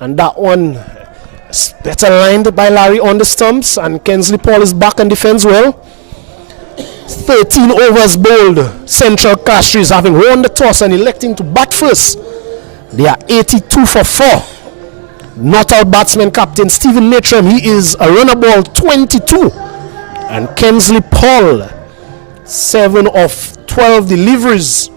And that one is better lined by Larry on the stumps. And Kensley Paul is back and defends well. 13 overs bowled. Central Castries having won the toss and electing to bat first. They are 82 for 4. Not out batsman captain Stephen Natram. He is a runner ball 22. And Kensley Paul, 7 of 12 deliveries.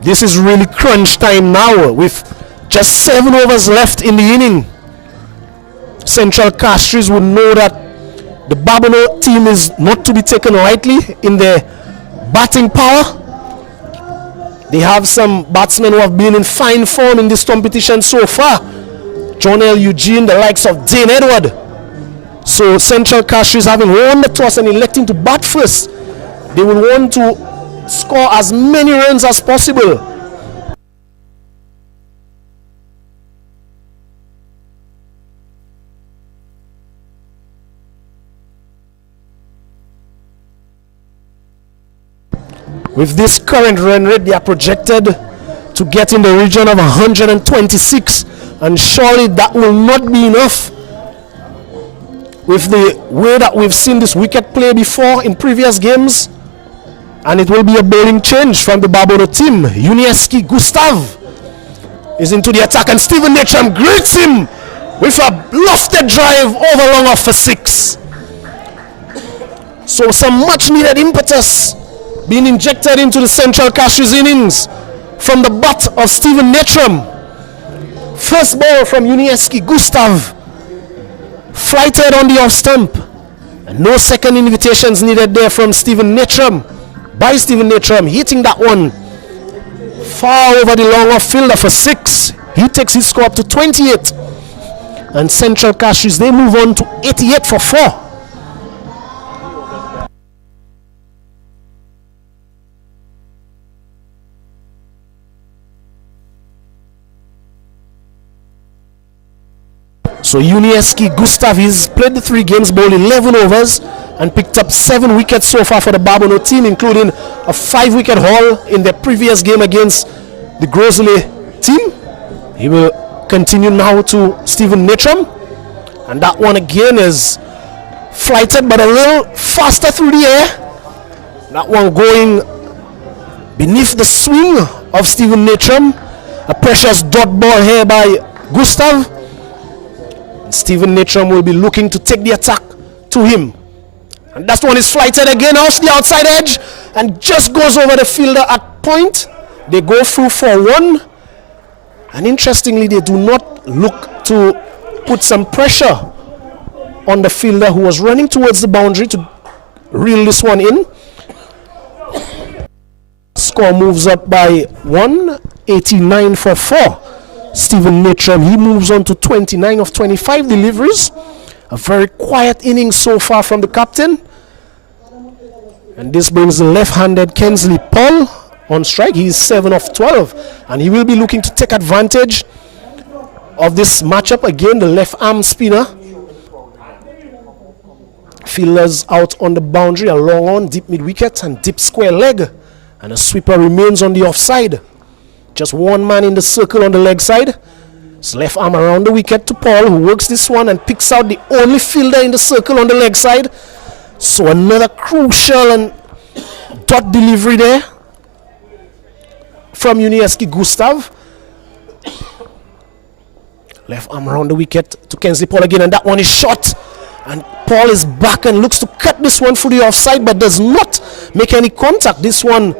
This is really crunch time now with just 7 overs left in the inning. Central Castries would know that the Babonneau team is not to be taken lightly in their batting power. They have some batsmen who have been in fine form in this competition so far. John L. Eugene, the likes of Dane Edward. So Central Castries having won the toss and electing to bat first. They will want to score as many runs as possible. With this current run rate, they are projected to get in the region of 126, and surely that will not be enough. With the way that we've seen this wicket play before in previous games, and it will be a bowling change from the Babonneau team. Unieski Gustav is into the attack, and Stephen Natram greets him with a lofted drive over long off for 6. So some much needed impetus being injected into the Central Castries innings from the butt of Stephen Natram. First ball from Unieski Gustav, flighted on the off stump, and no second invitations needed there from Stephen Natram. By Stephen Natram hitting that one far over the long off fielder for 6. He takes his score up to 28, and Central Castries, they move on to 88 for 4. So Unieski Gustav, he's played the 3 games, bowled 11 overs, and picked up 7 wickets so far for the Babonneau team, including a 5-wicket haul in the previous game against the Grosley team. He will continue now to Stephen Natram, and that one again is flighted but a little faster through the air. That one going beneath the swing of Stephen Natram. A precious dot ball here by Gustav. Stephen Natram will be looking to take the attack to him. And that one is flighted again off the outside edge and just goes over the fielder at point. They go through for 1. And interestingly, they do not look to put some pressure on the fielder who was running towards the boundary to reel this one in. Score moves up by 1, 89 for 4. Stephen Natram, he moves on to 29 of 25 deliveries. A very quiet inning so far from the captain. And this brings the left-handed Kensley Paul on strike. He is 7 of 12. And he will be looking to take advantage of this matchup. Again, the left-arm spinner. Fielders out on the boundary, a long on, deep mid-wicket and deep square leg. And a sweeper remains on the offside. Just one man in the circle on the leg side. His left arm around the wicket to Paul, who works this one and picks out the only fielder in the circle on the leg side. So another crucial and dot delivery there from Unieski Gustav. Left arm around the wicket to Kensley Paul again, and that one is shot. And Paul is back and looks to cut this one through the offside, but does not make any contact. This one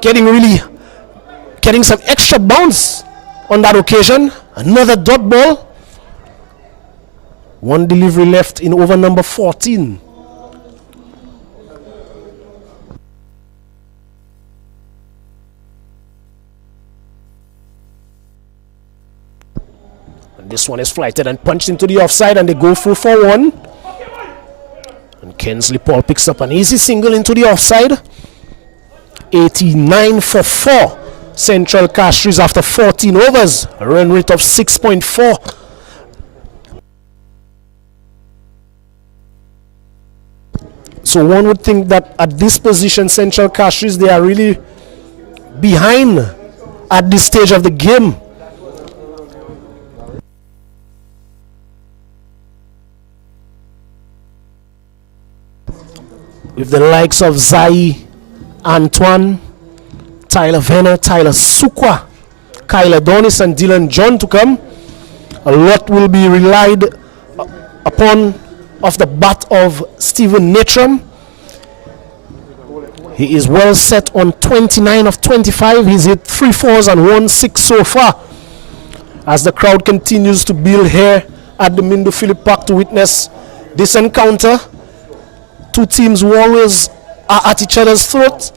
getting some extra bounce on that occasion. Another dot ball. One delivery left in over number 14. And this one is flighted and punched into the offside, and they go through for 1. And Kensley Paul picks up an easy single into the offside. 89 for 4. Central Castries after 14 overs. A run rate of 6.4. So one would think that at this position, Central Castries, they are really behind at this stage of the game. With the likes of Zai, Antoine, Tyler Venner, Tyler Sukwa, Kyler Donis and Dylan John to come, a lot will be relied upon off the bat of Stephen Natram. He is well set on 29 of 25. He's hit 3 4s and 1 6 so far. As the crowd continues to build here at the Mindo Philip Park to witness this encounter. Two teams who always are at each other's throat.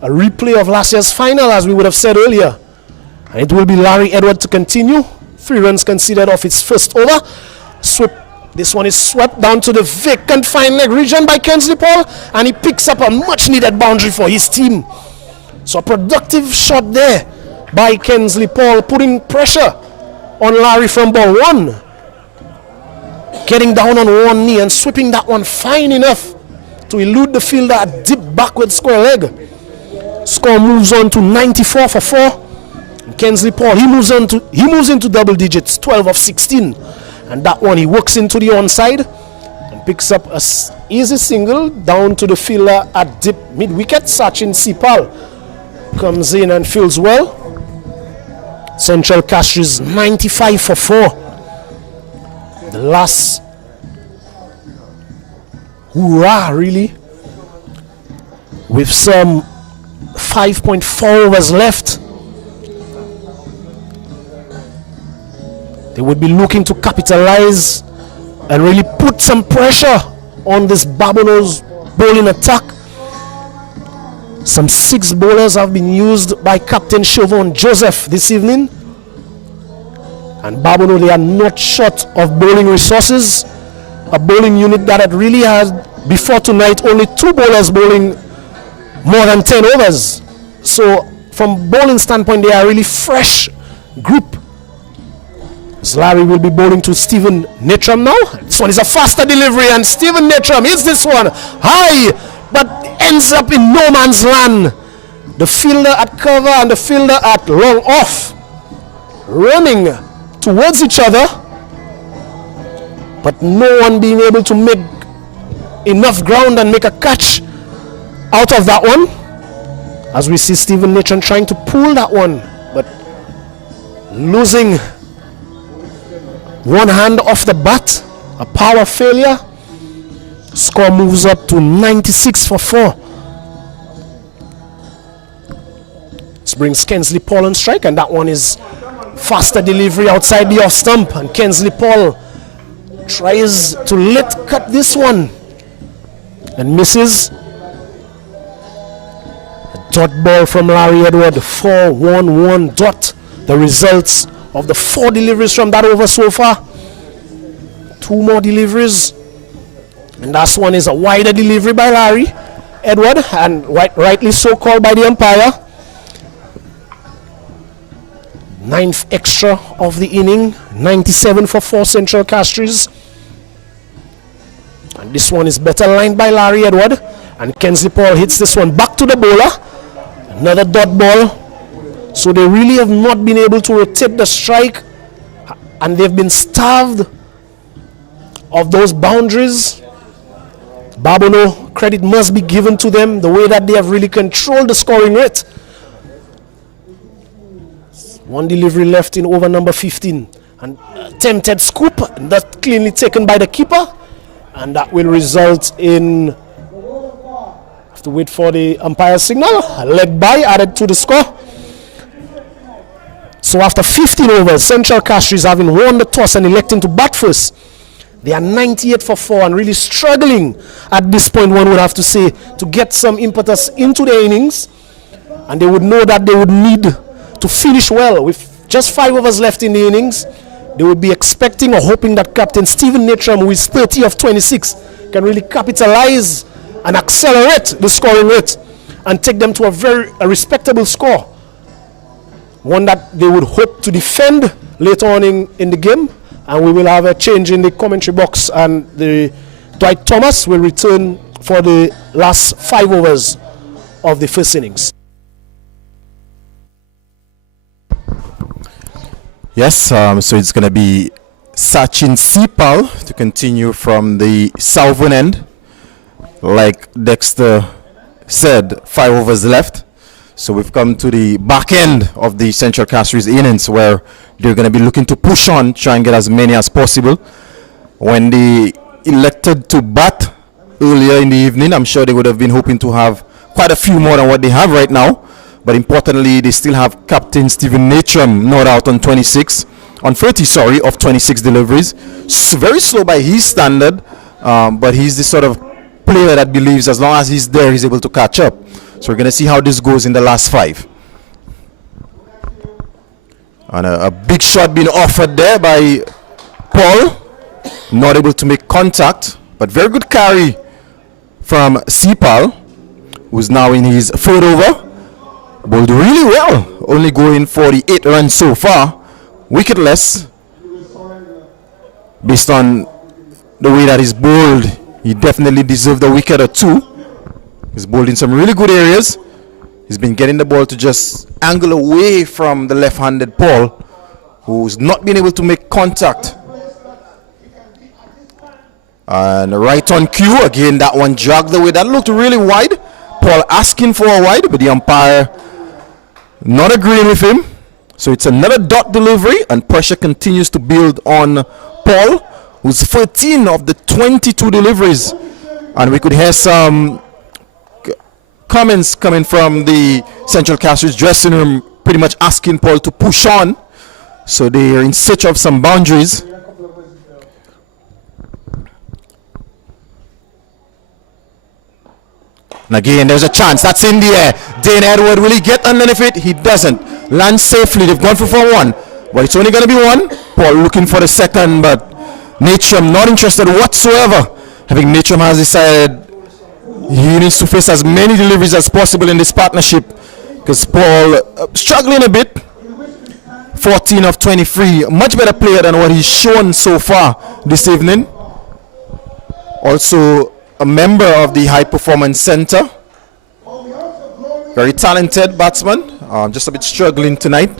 A replay of last year's final, as we would have said earlier. And it will be Larry Edward to continue. 3 runs conceded off its first over. This one is swept down to the vacant fine leg region by Kensley Paul, and he picks up a much needed boundary for his team. So a productive shot there by Kensley Paul, putting pressure on Larry from ball 1. Getting down on one knee and sweeping that one fine enough to elude the fielder at deep backward square leg. Score moves on to 94 for 4. And Kensley Paul, he moves into double digits, 12 of 16. And that one he works into the onside and picks up a easy single down to the fielder at deep mid-wicket. Sachin Sipal comes in and fields well. Central Castries 95 for 4. The last hurrah, really, with some 5.4 overs left. They would be looking to capitalize and really put some pressure on this Babonneau's bowling attack. Some 6 bowlers have been used by Captain Siobhan Joseph this evening. And Babonneau, they are not short of bowling resources. A bowling unit that had really had, before tonight, only 2 bowlers bowling more than 10 overs. So from bowling standpoint, they are really fresh group. Larry will be bowling to Stephen Natram now. This one is a faster delivery, and Stephen Natram hits this one high, but ends up in no man's land. The fielder at cover and the fielder at long off, running towards each other, but no one being able to make enough ground and make a catch out of that one. As we see Stephen Natram trying to pull that one, but losing one hand off the bat. A power failure. Score moves up to 96 for 4. This brings Kensley Paul on strike, and that one is faster delivery outside the off stump, and Kensley Paul tries to let cut this one and misses. A dot ball from Larry Edward, 4-1-1 dot. The results of the 4 deliveries from that over so far. 2 more deliveries, and that one is a wider delivery by Larry Edward, and rightly so called by the umpire. 9th extra of the inning, 97 for 4 Central Castries. And this one is better lined by Larry Edward, and Kensley Paul hits this one back to the bowler. Another dot ball. So they really have not been able to rotate the strike, and they've been starved of those boundaries. Babonneau, credit must be given to them, the way that they have really controlled the scoring rate. 1 delivery left in over number 15. An attempted scoop, and that's cleanly taken by the keeper. And that will result in, have to wait for the umpire signal, a leg by added to the score. So after 15 overs, Central Castries having won the toss and electing to bat first, they are 98 for 4 and really struggling at this point, one would have to say, to get some impetus into the innings. And they would know that they would need to finish well. With just 5 overs left in the innings, they would be expecting or hoping that Captain Stephen Natram, who is 30 of 26, can really capitalize and accelerate the scoring rate and take them to a respectable score. One that they would hope to defend later on in the game. And we will have a change in the commentary box, and the Dwight Thomas will return for the last 5 overs of the first innings. Yes, so it's going to be Sachin Sipal to continue from the southern end. Like Dexter said, 5 overs left. So we've come to the back end of the Central Castries innings, where they're going to be looking to push on, try and get as many as possible. When they elected to bat earlier in the evening, I'm sure they would have been hoping to have quite a few more than what they have right now. But importantly, they still have Captain Stephen Natram not out on 30 of 26 deliveries. Very slow by his standard, but he's the sort of player that believes as long as he's there, he's able to catch up. So we're going to see how this goes in the last 5. And a big shot being offered there by Paul. Not able to make contact, but very good carry from Sipal, who's now in his 3rd over. Bowled really well, only going for the 8 runs so far. Wicketless. Based on the way that he's bowled, he definitely deserved a wicket or 2. He's bowled in some really good areas. He's been getting the ball to just angle away from the left-handed Paul, who's not been able to make contact. And right on cue, again, that one jogged away. That looked really wide. Paul asking for a wide, but the umpire not agreeing with him. So it's another dot delivery, and pressure continues to build on Paul, who's 13 of the 22 deliveries. And we could hear some comments coming from the Central Castries dressing room, pretty much asking Paul to push on. So they are in search of some boundaries. And again, there's a chance. That's in the air. Dane Edward, will he get underneath it? He doesn't. Lands safely. They've gone for 1. But it's only going to be 1. Paul looking for the second, but Natram not interested whatsoever. I think Natram has decided he needs to face as many deliveries as possible in this partnership, because Paul struggling a bit. 14 of 23, much better player than what he's shown so far this evening. Also a member of the High Performance Center. Very talented batsman, just a bit struggling tonight.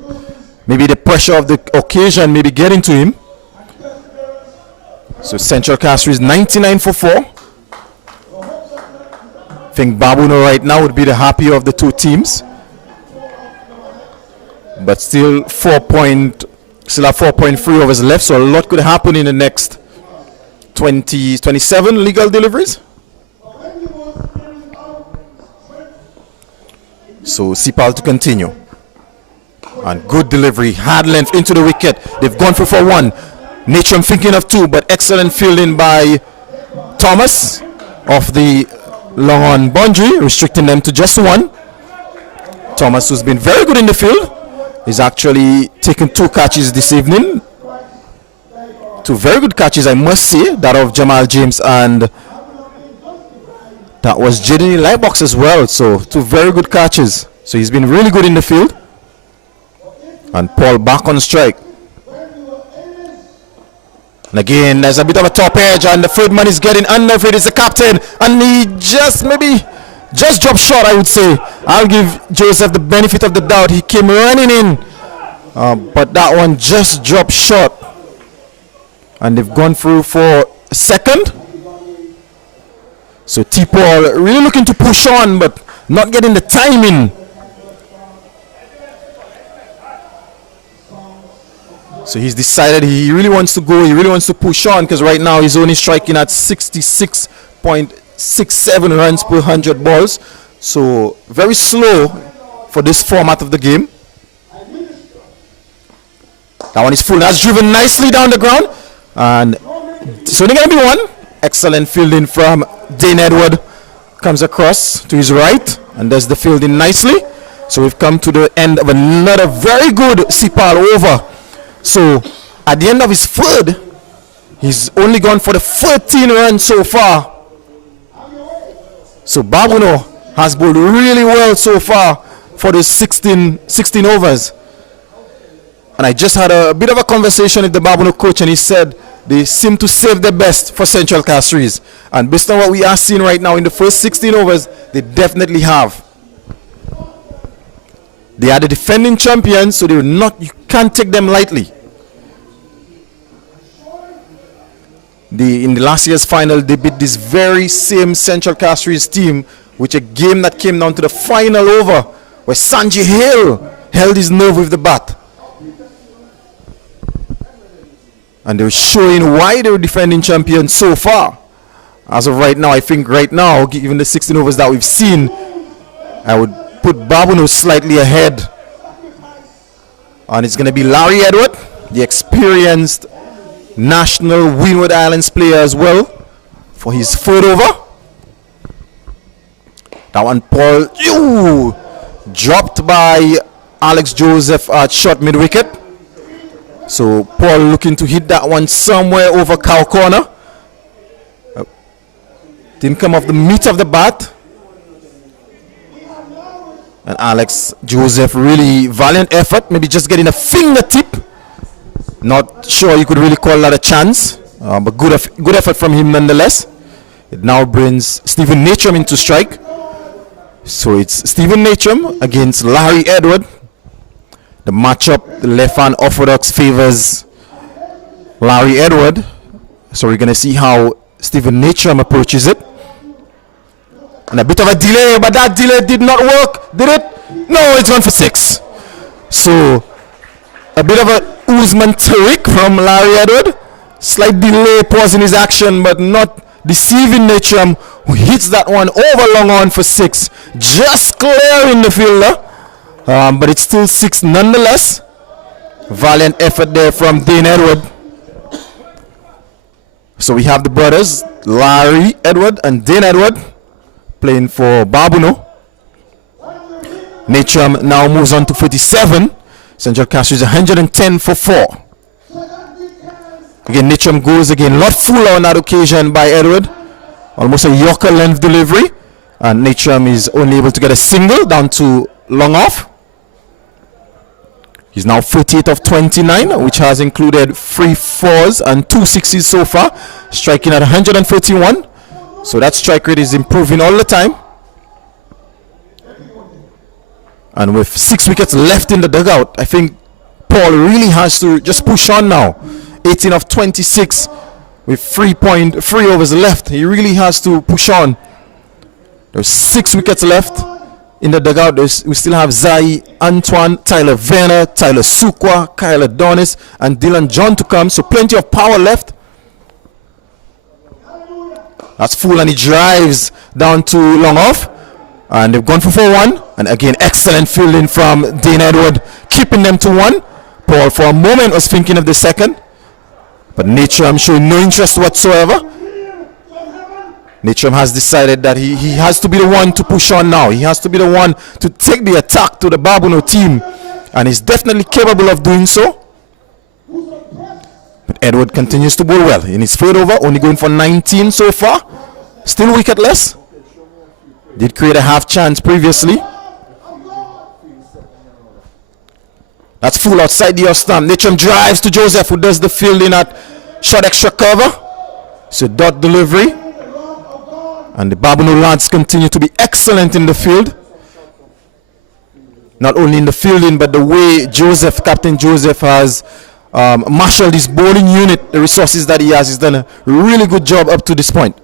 Maybe the pressure of the occasion maybe getting to him. So Central Castries 99 for 4. I think Babonneau right now would be the happier of the 2 teams. But still 4.3 overs left, so a lot could happen in the next 27 legal deliveries. So Sipal to continue. And good delivery, hard length into the wicket. They've gone for 1. Natrum thinking of 2, but excellent fielding by Thomas off the long on boundary, restricting them to just 1. Thomas, who's been very good in the field, is actually taking 2 catches this evening. 2 very good catches, I must say, that of Jamal James, and that was Jaden Lightbox as well. So 2 very good catches. So he's been really good in the field. And Paul back on strike. And again, there's a bit of a top edge, and the third man is getting under it. It's the captain, and he just dropped short, I would say. I'll give Joseph the benefit of the doubt. He came running in, but that one just dropped short. And they've gone through for a second. So T-Paul really looking to push on, but not getting the timing. So he's decided he really wants to go, he really wants to push on, because right now he's only striking at 66.67 runs per 100 balls. So very slow for this format of the game. That one is full. That's driven nicely down the ground. And it's only going to be 1. Excellent fielding from Dane Edward. Comes across to his right and does the fielding nicely. So we've come to the end of another very good Sipal over. So at the end of his third, he's only gone for the 13 runs so far. So Babonneau has bowled really well so far for the 16 overs. And I just had a bit of a conversation with the Babonneau coach, and he said they seem to save their best for Central Castries. And based on what we are seeing right now in the first 16 overs, they definitely have. They are the defending champions, so you can't take them lightly. In the last year's final, they beat this very same Central Castries team, with a game that came down to the final over, where Sanjay Hale held his nerve with the bat. And they were showing why they were defending champions so far. As of right now, I think right now, given the 16 overs that we've seen, I would put Babonneau slightly ahead. And it's going to be Larry Edward, the experienced national Windward Islands player as well, for his third over. That one, Paul, dropped by Alex Joseph at short mid-wicket. So Paul looking to hit that one somewhere over cow corner. Didn't come off the meat of the bat. And Alex Joseph, really valiant effort, maybe just getting a fingertip. Not sure you could really call that a chance, but good effort from him nonetheless. It now brings Stephen Natrum into strike. So it's Stephen Natrum against Larry Edward. The matchup, the left-hand orthodox favors Larry Edward. So we're going to see how Stephen Natrum approaches it. And a bit of a delay, but that delay did not work, did it? No, it's gone for 6. So a bit of a Usman Tariq from Larry Edward. Slight delay, pausing his action, but not deceiving Natrum, who hits that one over long on for 6. Just clearing the fielder. But it's still 6 nonetheless. Valiant effort there from Dane Edward. So we have the brothers, Larry Edward and Dane Edward, playing for Babonneau. Natrum now moves on to 47. Central Castries 110 for 4. Again, Natrum goes again. A lot fuller on that occasion by Edward. Almost a Yorker length delivery. And Natrum is only able to get a single down to long off. He's now 38 of 29, which has included 3 4s and 2 6s so far, striking at 131. So that strike rate is improving all the time. And with 6 wickets left in the dugout, I think Paul really has to just push on now. 18 of 26 with 3.3 overs left. He really has to push on. There's 6 wickets left in the dugout. We still have Zai, Antoine, Tyler Werner, Tyler Sukwa, Kyle Adonis, and Dylan John to come. So plenty of power left. That's full, and he drives down to long off. And they've gone for 4-1. And again, excellent fielding from Dean Edward, keeping them to 1. Paul, for a moment, was thinking of the second. But Natram showing no interest whatsoever. Natram has decided that he has to be the one to push on now. He has to be the one to take the attack to the Babonneau team. And he's definitely capable of doing so. But Edward continues to bowl well. In his third over, only going for 19 so far. Still wicketless. Did create a half chance previously. That's full outside the off stump. Natram drives to Joseph, who does the fielding at short extra cover. So dot delivery. And the Babonneau lads continue to be excellent in the field. Not only in the fielding, but the way Joseph, Captain Joseph, has marshaled his bowling unit, the resources that he has. He's done a really good job up to this point.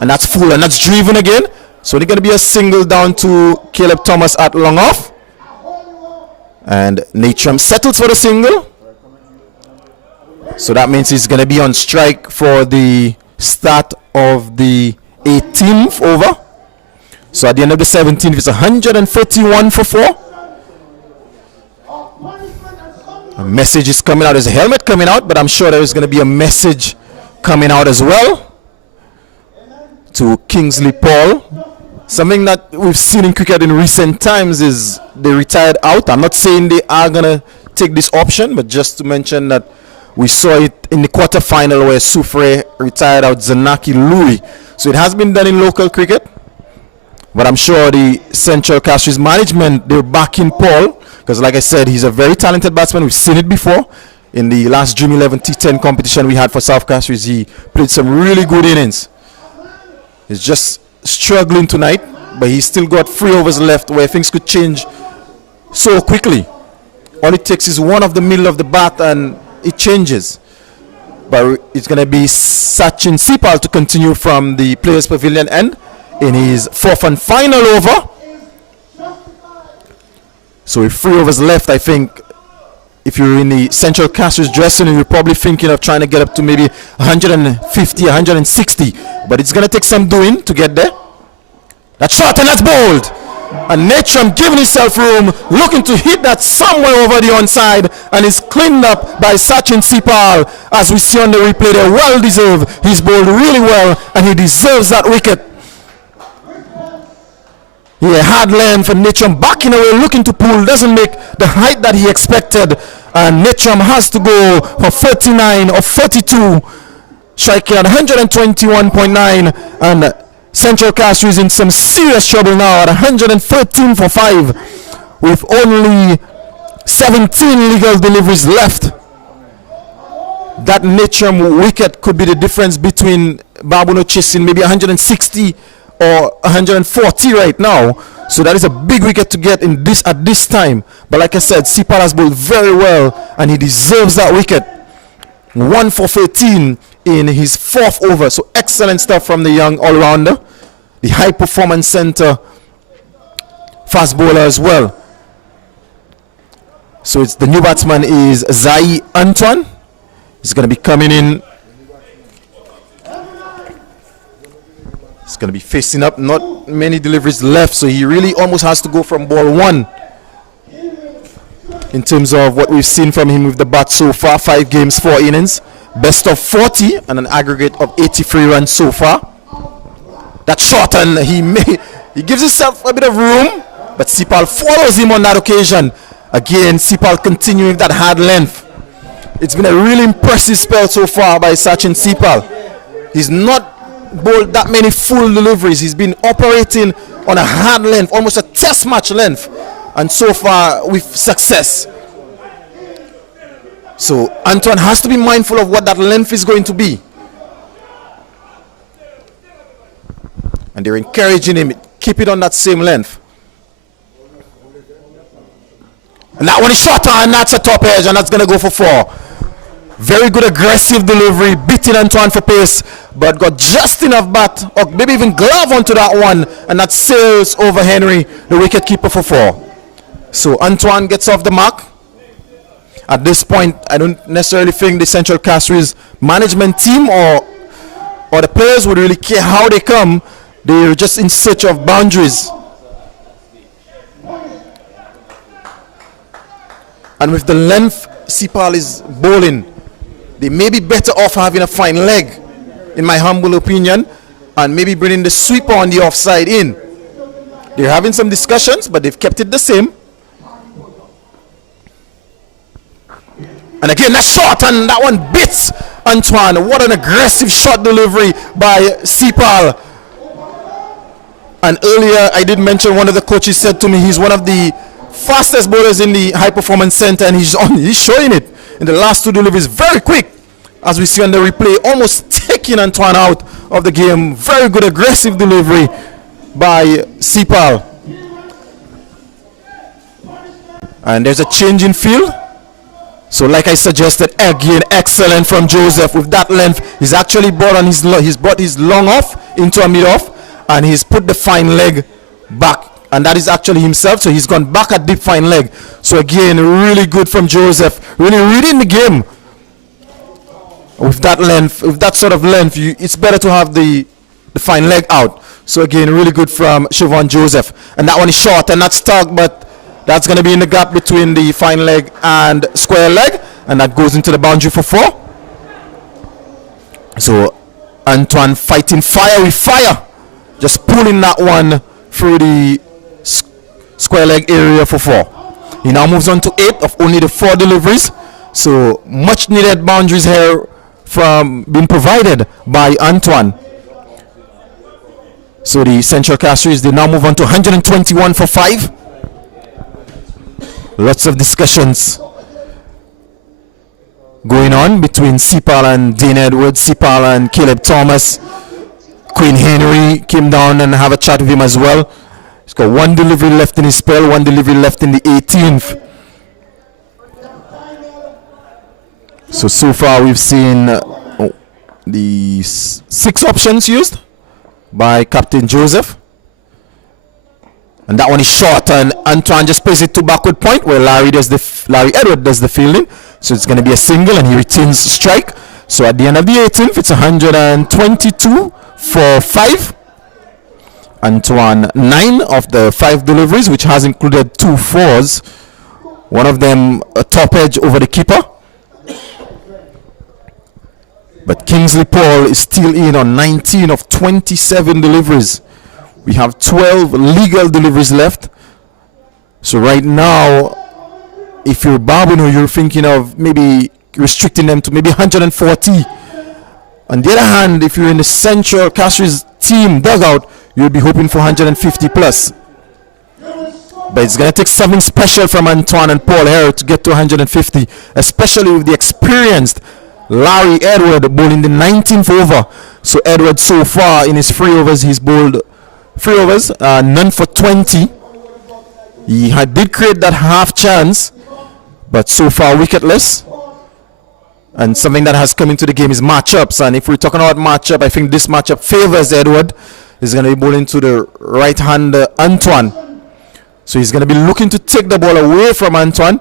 And that's full, and that's driven again. So they're going to be a single down to Caleb Thomas at long off. And Natram settles for the single. So that means he's going to be on strike for the start of the 18th over. So at the end of the 17th, it's 131 for 4. A message is coming out. There's a helmet coming out, but I'm sure there is going to be a message coming out as well to Kingsley Paul. Something that we've seen in cricket in recent times is they retired out. I'm not saying they are going to take this option, but just to mention that we saw it in the quarterfinal where Soufre retired out Zanaki Louis. So it has been done in local cricket. But I'm sure the Central Castries management, they're backing Paul. Because like I said, he's a very talented batsman. We've seen it before. In the last Dream 11 T10 competition we had for South Castries, he played some really good innings. He's just struggling tonight, but he's still got 3 overs left where things could change so quickly. All it takes is one of the middle of the bat and it changes. But it's going to be Sachin Sipal to continue from the Players Pavilion end in his 4th and final over. So with 3 overs left, I think if you're in the Central Castries dressing room, you're probably thinking of trying to get up to maybe 150, 160. But it's going to take some doing to get there. That's short and that's bowled. And Natram giving himself room, looking to hit that somewhere over the onside, and is cleaned up by Sachin Sipal. As we see on the replay, they're well deserved. He's bowled really well, and he deserves that wicket. Yeah, hard length for Natram backing away, looking to pull, doesn't make the height that he expected, and Natram has to go for 39 or 42, striking at 121.9, and Central Castries in some serious trouble now at 113 for 5, with only 17 legal deliveries left. That Natram wicket could be the difference between Babonneau chasing maybe 160 or 140 right now. So that is a big wicket to get in this at this time. But like I said, Sipal has bowled very well and he deserves that wicket. 1 for 13 in his 4th over. So excellent stuff from the young all-rounder, the high performance center fast bowler as well. So it's the new batsman is Zai Antoine. He's going to be coming in. He's going to be facing up, not many deliveries left, so he really almost has to go from ball 1 in terms of what we've seen from him with the bat so far. 5 games, 4 innings, best of 40 and an aggregate of 83 runs so far. That's short, and he gives himself a bit of room, but Sipal follows him on that occasion. Again, Sipal continuing that hard length. It's been a really impressive spell so far by Sachin Sipal. He's not bowled that many full deliveries. He's been operating on a hard length, almost a test match length, and so far with success. So Antoine has to be mindful of what that length is going to be, and they're encouraging him, keep it on that same length. And that one is shorter, and that's a top edge, and that's going to go for 4. Very good aggressive delivery, beating Antoine for pace, but got just enough bat, or maybe even glove onto that one, and that sails over Henry, the wicket keeper, for 4. So Antoine gets off the mark. At this point, I don't necessarily think the Central Castries management team or or the players would really care how they come. They're just in search of boundaries. And with the length Sipal is bowling, they may be better off having a fine leg, in my humble opinion, and maybe bringing the sweeper on the offside in. They're having some discussions, but they've kept it the same. And again, that shot, and that one bits Antoine. What an aggressive shot delivery by Sipal. And earlier, I did mention one of the coaches said to me he's one of the fastest bowlers in the high performance center, and he's showing it in the last two deliveries very quick, as we see on the replay, almost taking Antoine out of the game. Very good aggressive delivery by Sipal. And there's a change in field. So like I suggested, again, excellent from Joseph. With that length, he's actually brought his long off into a mid off, and he's put the fine leg back, and that is actually himself. So he's gone back at deep fine leg. So again, really good from Joseph, really reading the game. With that length, with that sort of length, it's better to have the fine leg out. So again, really good from Siobhan Joseph. And that one is short and that's stuck, but that's going to be in the gap between the fine leg and square leg, and that goes into the boundary for 4. So Antoine fighting fire with fire, just pulling that one through the square leg area for 4. He now moves on to 8 of only the 4 deliveries. So much needed boundaries here from being provided by Antoine. So the Central Castries, they now move on to 121 for 5. Lots of discussions going on between Sipal and Dean Edwards, Sipal and Caleb Thomas. Queen Henry came down and have a chat with him as well. He's got 1 delivery left in his spell, 1 delivery left in the 18th. So far we've seen the 6 options used by Captain Joseph. And that one is short, and Antoine just plays it to backward point where Larry Edward does the fielding. So it's going to be a single, and he retains strike. So at the end of the 18th, it's 122 for 5. Antoine 9 of the 5 deliveries, which has included 2 fours. One of them a top edge over the keeper. But Kingsley Paul is still in on 19 of 27 deliveries. We have 12 legal deliveries left. So right now, if you're Babonneau, you're thinking of maybe restricting them to maybe 140. On the other hand, if you're in the Central Castries team dugout, you'll be hoping for 150 plus. But it's going to take something special from Antoine and Paul here to get to 150, especially with the experienced Larry Edward bowling the 19th over. So Edward, so far in his 3 overs, he's bowled 3 overs, none for 20. He did create that half chance, but so far wicketless. And something that has come into the game is matchups. And if we're talking about matchup, I think this matchup favors Edward. He's going to be bowling to the right-hander Antoine. So he's going to be looking to take the ball away from Antoine,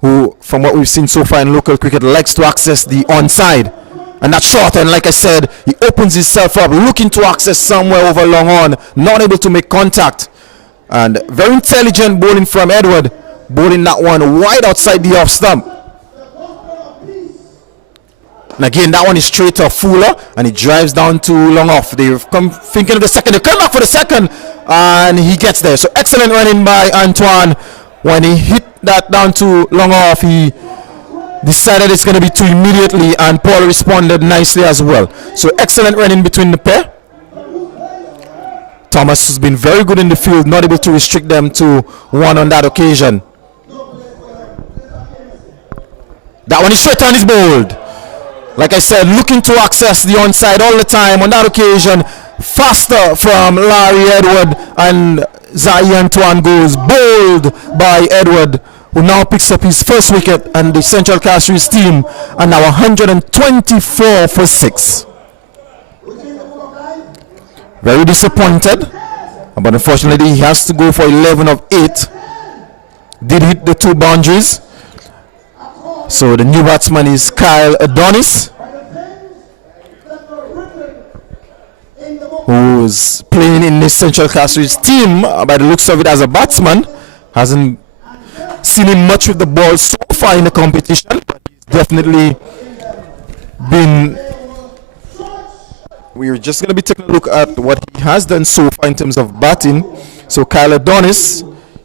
who, from what we've seen so far in local cricket, likes to access the onside. And that's short, and like I said, he opens himself up, looking to access somewhere over long on, not able to make contact. And very intelligent bowling from Edward, bowling that one wide outside the off stump. And again, that one is straight to Fuller, and he drives down to long off. They've come thinking of the second, they come back for the second, and he gets there. So excellent running by Antoine. When he hit that down to long off, he decided it's going to be 2 immediately, and Paul responded nicely as well. So excellent running between the pair. Thomas has been very good in the field, not able to restrict them to 1 on that occasion. That one is straight on, is bowled. Like I said, looking to access the onside all the time. On that occasion, faster from Larry Edward, and Zai Antoine goes bowled by Edward, who now picks up his first wicket, and the Central Castries team are now 124 for 6. Very disappointed, but unfortunately he has to go for 11 of 8. Did hit the 2 boundaries. So the new batsman is Kyle Adonis. who's playing in this Central Castries team, by the looks of it as a batsman, hasn't seen him much with the ball so far in the competition, but he's definitely been. We're just going to be taking a look at what he has done so far in terms of batting. So Kyle Adonis,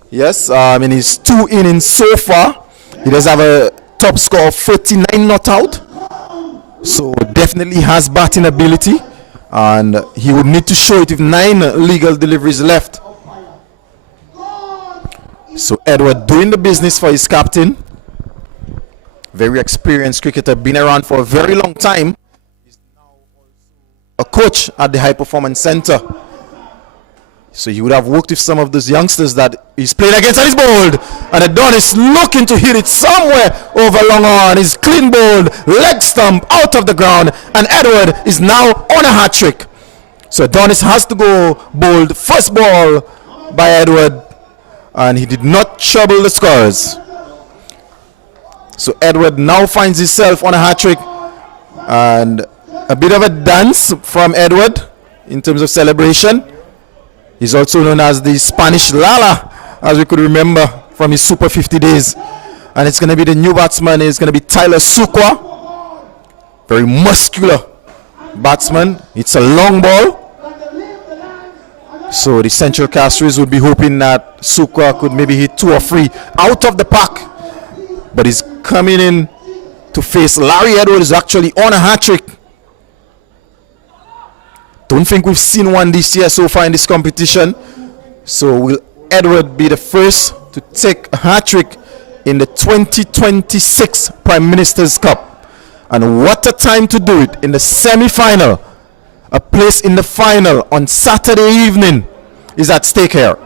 yes, in his 2 innings so far, he does have a top score of 39 not out. So definitely has batting ability, and he would need to show it with 9 legal deliveries left. So Edward doing the business for his captain. Very experienced cricketer, been around for a very long time. He's now also a coach at the High Performance Center. So he would have worked with some of those youngsters that he's playing against, and he's bowled. And Adonis looking to hit it somewhere over long on. He's clean bowled, leg stump out of the ground, and Edward is now on a hat trick. So Adonis has to go bowled. First ball by Edward, and he did not trouble the scorers. So Edward now finds himself on a hat trick, and a bit of a dance from Edward in terms of celebration. He's also known as the Spanish Lala, as we could remember from his Super 50 days. And it's going to be the new batsman. It's going to be Tyler Sukwa. Very muscular batsman. It's a long ball. So the Central Castries would be hoping that Sukwa could maybe hit 2 or 3 out of the park. But he's coming in to face Larry Edwards, actually on a hat trick. Don't think we've seen one this year so far in this competition. So will Edward be the first to take a hat-trick in the 2026 Prime Minister's Cup? And what a time to do it in the semi-final. A place in the final on Saturday evening is at stake here.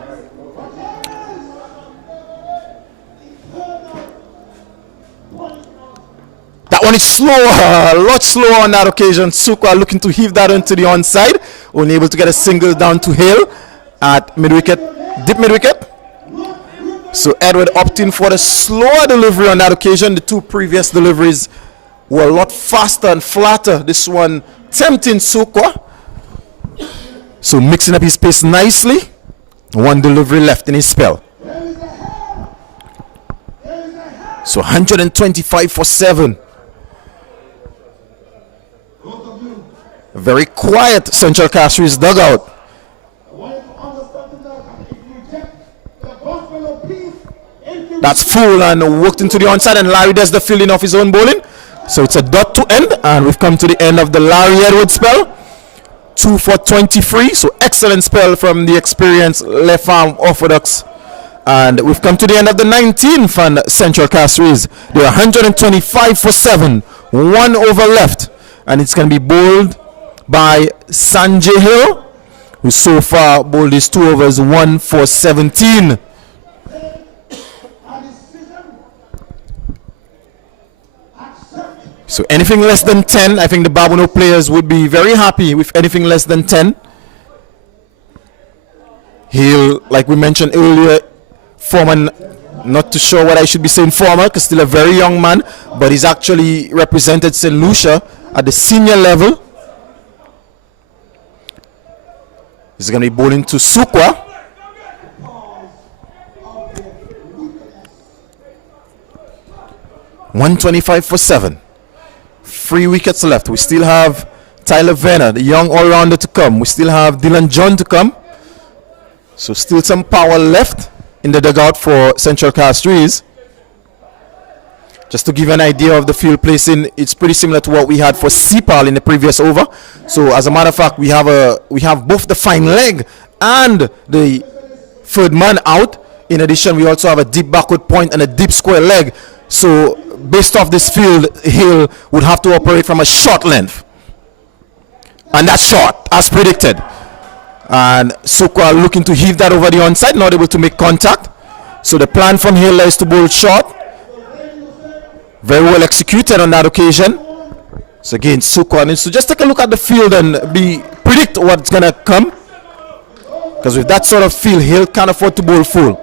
That one is slower, a lot slower on that occasion. Sukwa looking to heave that into the onside. Only able to get a single down to Hill at mid-wicket, deep mid-wicket. So Edward opting for the slower delivery on that occasion. The 2 previous deliveries were a lot faster and flatter. This one tempting Sukwa. So mixing up his pace nicely. 1 delivery left in his spell. So 125 for 7. A very quiet Central Castries dugout. That's full and worked into the onside, and Larry does the fielding of his own bowling. So it's a dot to end, and we've come to the end of the Larry Edwards spell. 2 for 23, so excellent spell from the experienced left arm orthodox. And we've come to the end of the 19th and Central Castries. They're 125 for 7, 1 over left, and it's going to be bowled by Sanjay Hill, who so far bowled his 2 overs, 1 for 17. So anything less than 10, I think the Babonneau players would be very happy with anything less than 10. Hill, like we mentioned earlier, former, not too sure what I should be saying former, because still a very young man, but he's actually represented St. Lucia at the senior level. He's going to be bowling to Sukwa. $125 for 7. 3 wickets left. We still have Tyler Venner, the young all-rounder, to come. We still have Dylan John to come. So still some power left in the dugout for Central Castries. Just to give you an idea of the field placing, it's pretty similar to what we had for Sepal in the previous over. So as a matter of fact, we have both the fine leg and the third man out. In addition, we also have a deep backward point and a deep square leg. So based off this field, Hill would have to operate from a short length. And that's short, as predicted. And Sukwa looking to heave that over the onside, not able to make contact. So the plan from Hill is to bowl short. Very well executed on that occasion. So again, Sukwa needs to just take a look at the field and predict what's going to come. Because with that sort of field, Hill can't afford to bowl full.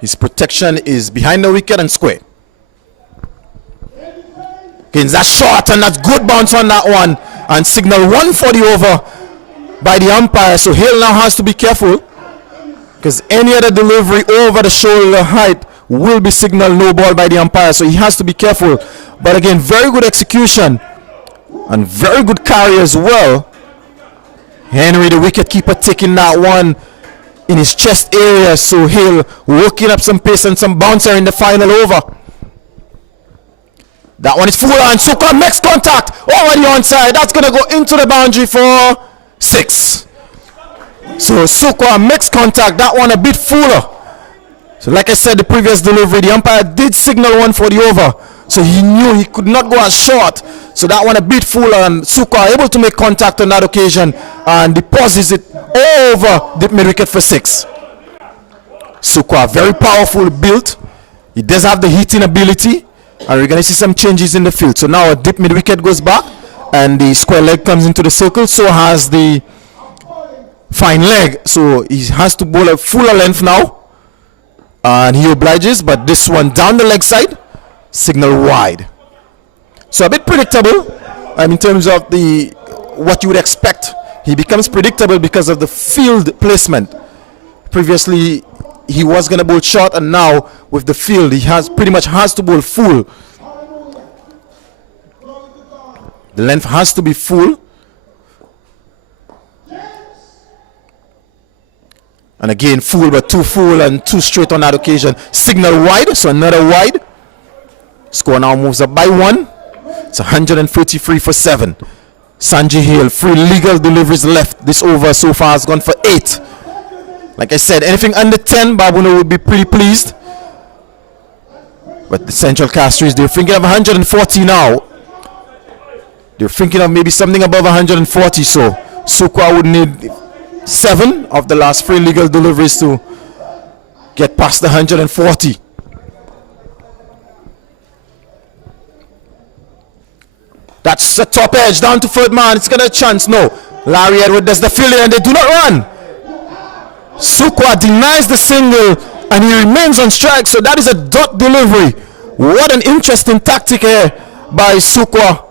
His protection is behind the wicket and square. Again, that's short, and that's good bounce on that one. And signal 1 for the over. by the umpire. So Hill now has to be careful, because any other delivery over the shoulder height will be signaled no ball by the umpire. So he has to be careful. But again, very good execution and very good carry as well. Henry, the wicketkeeper, taking that one in his chest area. So Hill working up some pace and some bouncer in the final over. That one is full on. Suka makes contact over the onside. That's going to go into the boundary for 6. So Suka makes contact. That one a bit fuller. So like I said, the previous delivery, the umpire did signal one for the over. So he knew he could not go as short. So that one a bit fuller, and Suka able to make contact on that occasion and deposits it over the mid wicket for 6. Suka, very powerful build. He does have the hitting ability, and we're going to see some changes in the field. So now a deep mid wicket goes back and the square leg comes into the circle. So has the fine leg. So he has to bowl a fuller length now, and he obliges, but this one down the leg side, signal wide. So a bit predictable in terms of the what you would expect. He becomes predictable because of the field placement. Previously he was going to bowl short, and now with the field he has pretty much has to bowl full. The length has to be full. And again, full, but too full and too straight on that occasion. Signal wide, so another wide. Score now moves up by 1. It's 133 for 7. Sanjay Hill, 3 legal deliveries left. This over so far has gone for 8. Like I said, anything under 10, Babonneau would be pretty pleased. But the Central Castries, they're thinking of 140 now. They're thinking of maybe something above 140. So Suka would need 7 of the last 3 legal deliveries to get past the 140. That's the top edge down to third man. It's got a chance. No. Larry Edward does the fielding and they do not run. Suka denies the single and he remains on strike. So that is a dot delivery. What an interesting tactic here by Suka.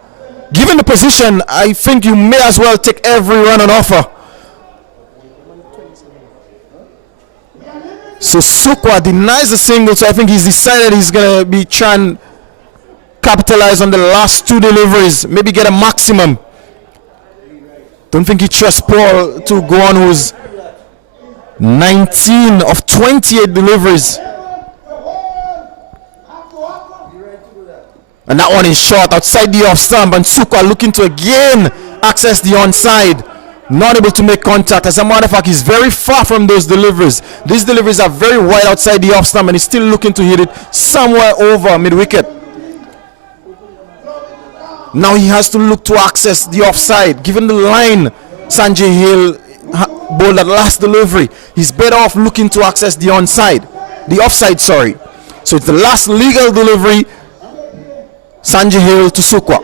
Given the position, I think you may as well take every run on offer. So Suka denies the single, so I think he's decided he's going to be trying to capitalize on the last 2 deliveries, maybe get a maximum. Don't think he trusts Paul to go on, who's 19 of 28 deliveries. And that one is short outside the off stump, and Suka looking to again access the onside. Not able to make contact. As a matter of fact, he's very far from those deliveries. These deliveries are very wide outside the off stump, and he's still looking to hit it somewhere over mid wicket. Now he has to look to access the offside. Given the line Sanjay Hill bowled that last delivery, he's better off looking to access the offside, sorry. So it's the last legal delivery, Sanjay Hill to Suka.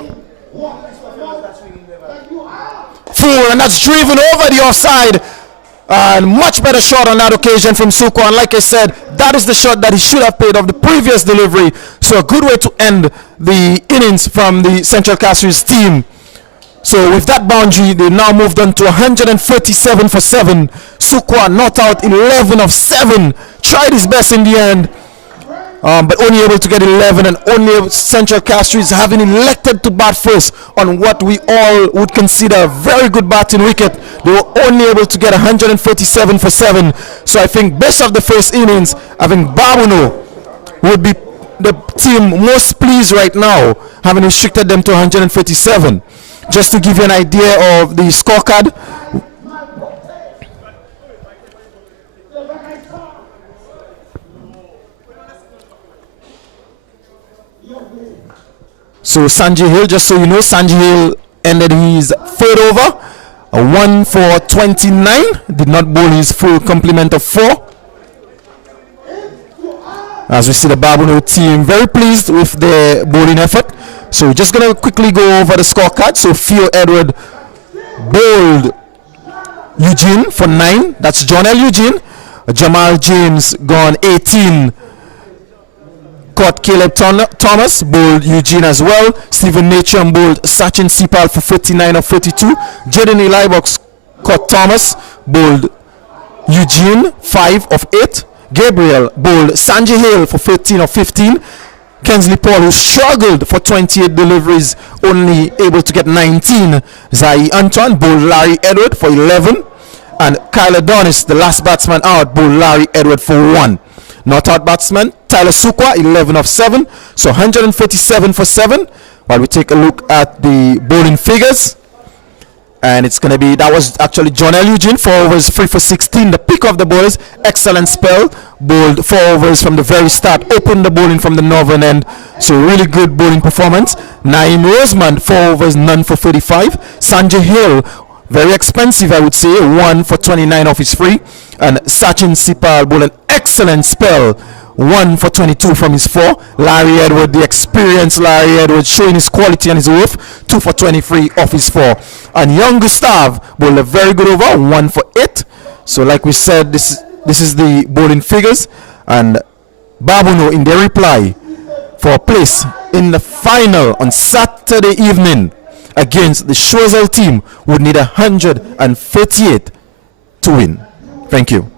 Full, and that's driven over the offside. And much better shot on that occasion from Suka. And like I said, that is the shot that he should have played off the previous delivery. So a good way to end the innings from the Central Castries team. So with that boundary, they now moved on to 137 for 7. Suka not out 11 of 7. Tried his best in the end, but only able to get 11, and only Central Castries having elected to bat first on what we all would consider a very good batting wicket. They were only able to get 137 for 7. So I think best of the first innings, I think Babonneau would be the team most pleased right now, having restricted them to 137. Just to give you an idea of the scorecard, so Sanjay Hill, just so you know, Sanjay Hill ended his third over, a 1 for 29, did not bowl his full complement of 4. As we see the Babonneau team very pleased with their bowling effort. So we're just going to quickly go over the scorecard. So Theo Edward bowled Eugene for 9. That's John L. Eugene. Jamal James gone 18. Caught Caleb Thomas, bowled Eugene as well. Stephen Natcham bowled Sachin Sipal for 49 of 42. Jaden Elibox Scott Thomas bowled Eugene 5 of 8. Gabriel bowled Sanjay Hale for 13 of 15. Kensley Paul, who struggled for 28 deliveries, only able to get 19. Zai Antoine bowled Larry Edward for 11. And Kyle Adonis, the last batsman out, bowled Larry Edward for 1. Not out batsman, Tyler Sukwa, 11 of 7. So 147 for 7. While we take a look at the bowling figures. And it's going to be, that was actually John L. Eugene, 4 overs, 3 for 16. The pick of the bowlers, excellent spell. Bowled 4 overs from the very start, opened the bowling from the northern end. So really good bowling performance. Naeem Rosemond, 4 overs, none for 35. Sanjay Hill, very expensive, I would say, 1 for 29 off his free. And Sachin Sipal bowled an excellent spell, 1 for 22 from his 4. Larry Edward, the experienced Larry Edward, showing his quality and his worth, 2 for 23 off his 4. And young Gustav bowled a very good over, 1 for 8. So like we said, this is the bowling figures. And Babonneau, in their reply for a place in the final on Saturday evening against the Choiseul team, would need 138 to win. Thank you.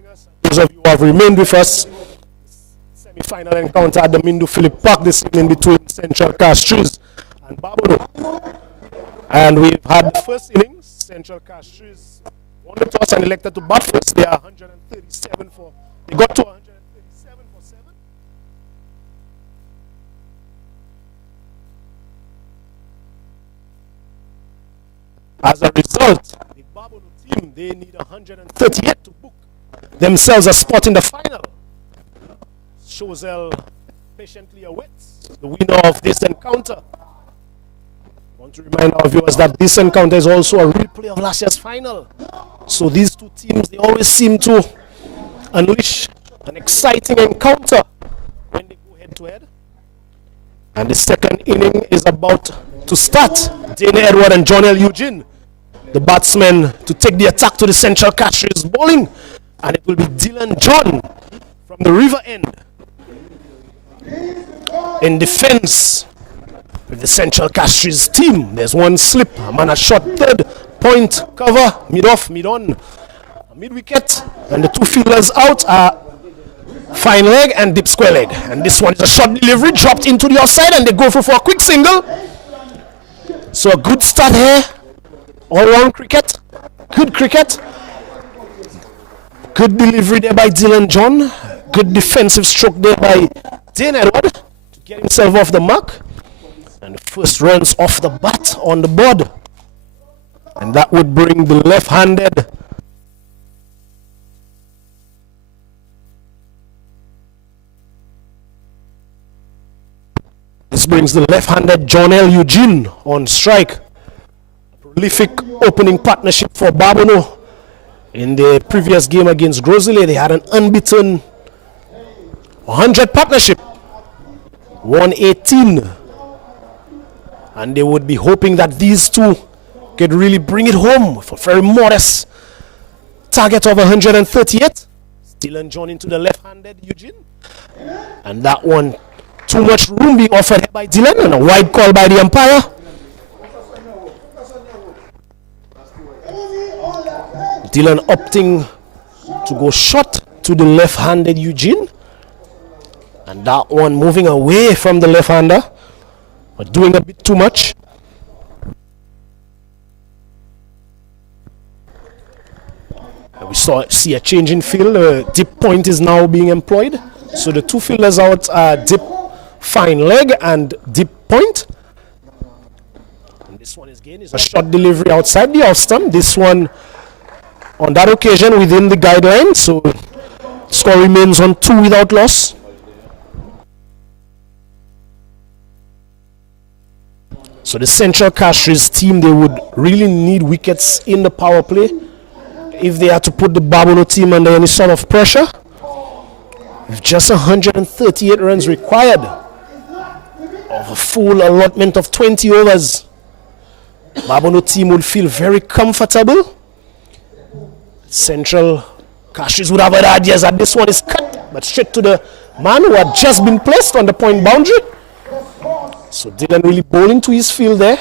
joining us. Those of you who have remained with us, semi-final encounter at the Mindu Philip Park this evening between Central Castries and Babonneau. And we've had the first innings. Central Castries won the toss and elected to bat first. They are 137 for. They got to 137 for 7. As a result, the Babonneau team, they need 138 to book themselves a spot in the final. Chozel patiently awaits the winner of this encounter. I want to remind our viewers that this encounter is also a replay of last year's final. So these two teams, they always seem to unleash an exciting encounter when they go head to head. And the second inning is about to start. Dane Edward and John L. Eugene, the batsmen, to take the attack to the Central Castries bowling. And it will be Dylan John from the river end in defense with the Central Castries team. There's one slip, a man a shot third, point, cover, mid off, mid on, mid wicket, and the two fielders out are fine leg and deep square leg. And this one is a short delivery, dropped into the outside, and they go for a quick single. So a good start here, all round cricket, good cricket. Good delivery there by Dylan John, good defensive stroke there by Dane Edward to get himself off the mark. And the first runs off the bat on the board. And that would bring the left-handed John L. Eugene on strike. A prolific opening partnership for Babonneau. In the previous game against Grosile, they had an unbeaten 100 partnership, 118. And they would be hoping that these two could really bring it home for a very modest target of 138. Dylan John into the left-handed Eugene. And that one, too much room being offered by Dylan, and a wide call by the umpire. Dylan opting to go short to the left-handed Eugene. And that one moving away from the left-hander, but doing a bit too much. And we see a change in field. Dip point is now being employed. So the two fielders out are dip fine leg and dip point. And this one is again is a short delivery outside the off stump. This one on that occasion within the guideline. So score remains on 2 without loss. So the Central Castries team, they would really need wickets in the power play if they had to put the Babonneau team under any sort of pressure. With just 138 runs required of a full allotment of 20 overs, Babonneau team would feel very comfortable. Central Castries would have other ideas that this one is cut, but straight to the man who had just been placed on the point boundary. So Dylan really bowling to his field there.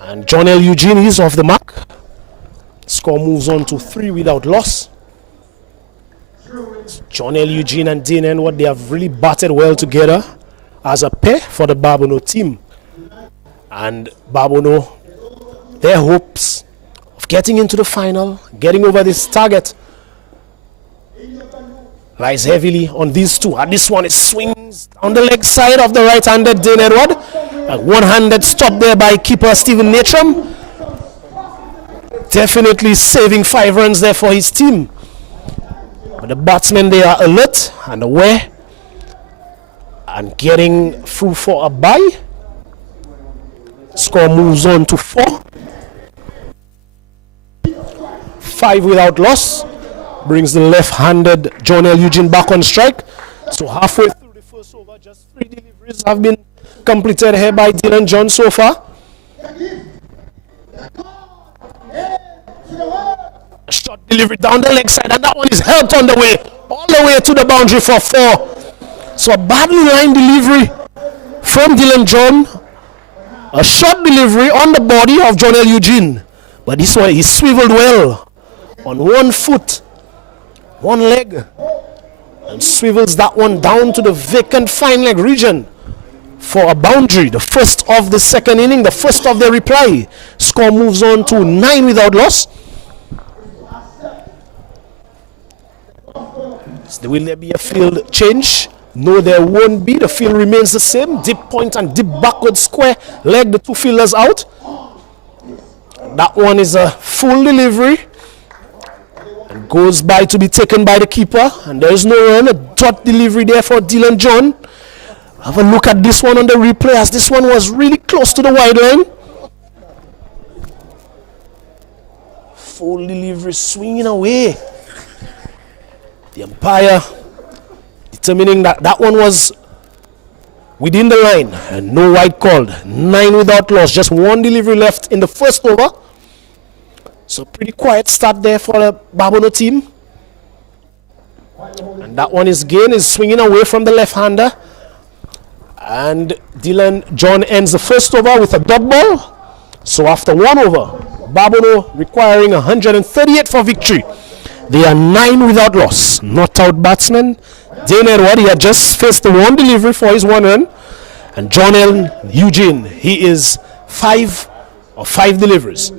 And John L. Eugene is off the mark. Score moves on to 3 without loss. So John L. Eugene and Dane Edward, they have really batted well together as a pair for the Babonneau team. And Babonneau, their hopes of getting into the final, getting over this target, lies heavily on these two. And this one is swings on the leg side of the right-handed Dane Edward. A one-handed stop there by keeper Stephen Natram. Definitely saving 5 runs there for his team. But the batsmen, they are alert and aware and getting through for a bye. Score moves on to 4. 5 without loss. Brings the left-handed John L. Eugene back on strike. So halfway through the first over, just 3 deliveries have been completed here by Dylan John so far. A short delivery down the leg side, and that one is helped on the way, all the way to the boundary for 4. So a badly lined delivery from Dylan John. A short delivery on the body of John L. Eugene. But this one, he swiveled well on one foot, one leg, and swivels that one down to the vacant fine leg region for a boundary. The first of the second inning, the first of the reply. Score moves on to 9 without loss. Will there be a field change? No, there won't be. The field remains the same. Deep point and deep backward square leg, the two fielders out. That one is a full delivery and goes by to be taken by the keeper, and there is no run. A dot delivery there for Dylan John. Have a look at this one on the replay, as this one was really close to the wide line. Full delivery, swinging away. The umpire determining that that one was within the line and no wide called. 9 without loss, just one delivery left in the first over. So pretty quiet start there for the Babonneau team. And that one is swinging away from the left-hander. And Dylan John ends the first over with a dot ball. So after one over, Babonneau requiring 138 for victory. They are 9 without loss. Not out batsman Dane Edward, he had just faced the one delivery for his 1 run. And John L. Eugene, he is 5 deliveries.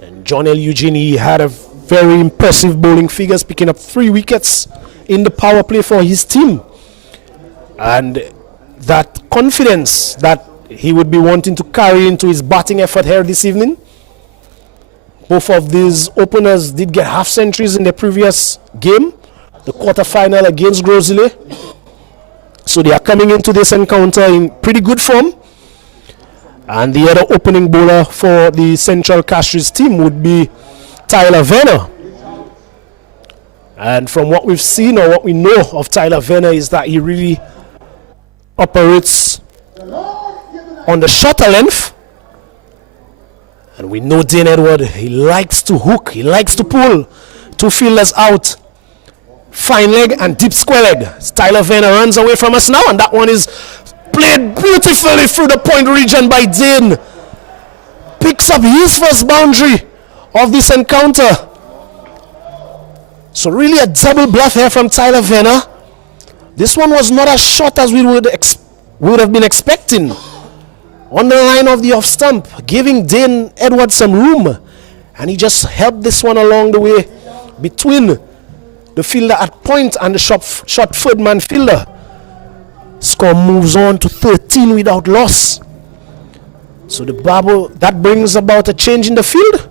And John L. Eugene, he had a very impressive bowling figures, picking up 3 wickets in the power play for his team. And that confidence that he would be wanting to carry into his batting effort here this evening. Both of these openers did get half centuries in the previous game, the quarterfinal against Grosile. So they are coming into this encounter in pretty good form. And the other opening bowler for the Central Castries team would be Tyler Venner. And from what we've seen, or what we know of Tyler Venner, is that he really operates on the shorter length. And we know Dane Edward, he likes to hook, he likes to pull. Two fielders out. Fine leg and deep square leg. Tyler Venner runs away from us now, and that one is played beautifully through the point region by Dane. Picks up his first boundary of this encounter. So really a double bluff here from Tyler Venner. This one was not as short as we would have been expecting. On the line of the off stump, giving Dane Edwards some room, and he just helped this one along the way between the fielder at point and the short-foot man fielder. Score moves on to 13 without loss. So that brings about a change in the field.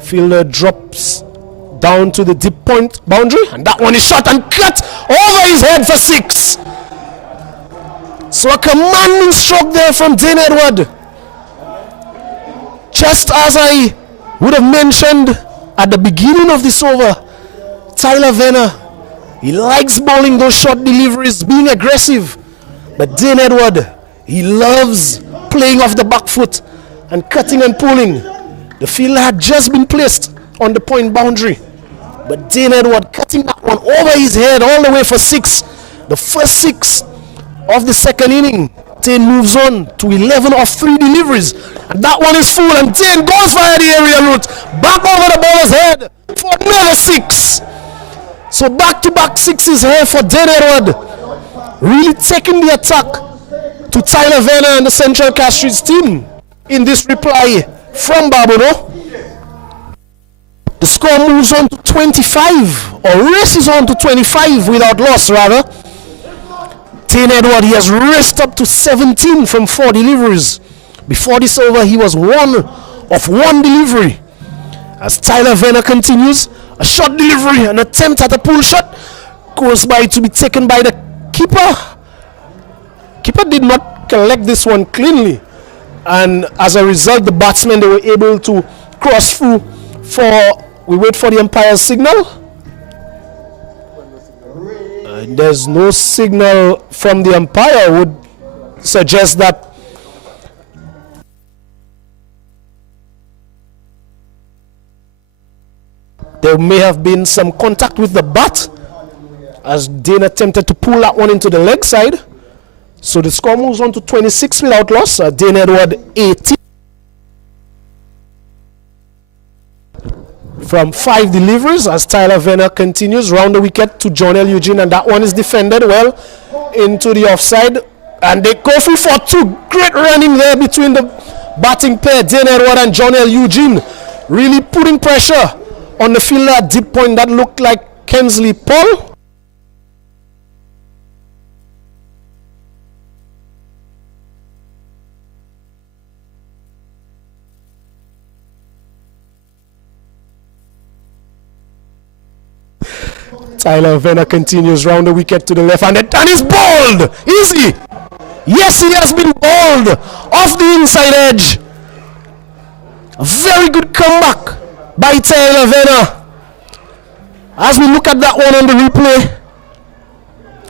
Fielder drops down to the deep point boundary, and that one is shot and cut over his head for 6. So a commanding stroke there from Dane Edward. Just as I would have mentioned at the beginning of this over, Tyler Venner, he likes bowling those short deliveries, being aggressive. But Dane Edward, he loves playing off the back foot and cutting and pulling. The fielder had just been placed on the point boundary, but Dane Edward cutting that one over his head all the way for 6. The first 6 of the second inning. Dane moves on to 11 of 3 deliveries, and that one is full, and Dane goes via the aerial route back over the bowler's head for another 6. So back-to-back 6s here for Dane Edward, really taking the attack to Tyler Venner and the Central Castries team in this reply from Babonneau. The score moves on to 25, or races on to 25 without loss rather. Dane Edward, he has raced up to 17 from 4 deliveries. Before this over, he was 1 of 1 delivery. As Tyler Venner continues, a short delivery, an attempt at a pull shot, goes by to be taken by the keeper. Keeper did not collect this one cleanly, and as a result, the batsmen, they were able to cross through we wait for the umpire's signal. There's no signal from the umpire, would suggest that there may have been some contact with the bat as Dane attempted to pull that one into the leg side. So the score moves on to 26 without loss. Dane Edward 18. from 5 deliveries as Tyler Venner continues round the wicket to John L. Eugene, and that one is defended well into the offside, and they go through for 2. Great running there between the batting pair, Dane Edward and John L. Eugene, really putting pressure on the fielder at deep point that looked like Kensley Paul. Tyler Venner continues round the wicket to the left hand, and he's bowled. Easy. Yes, he has been bowled off the inside edge. A very good comeback by Tyler Venner. As we look at that one on the replay,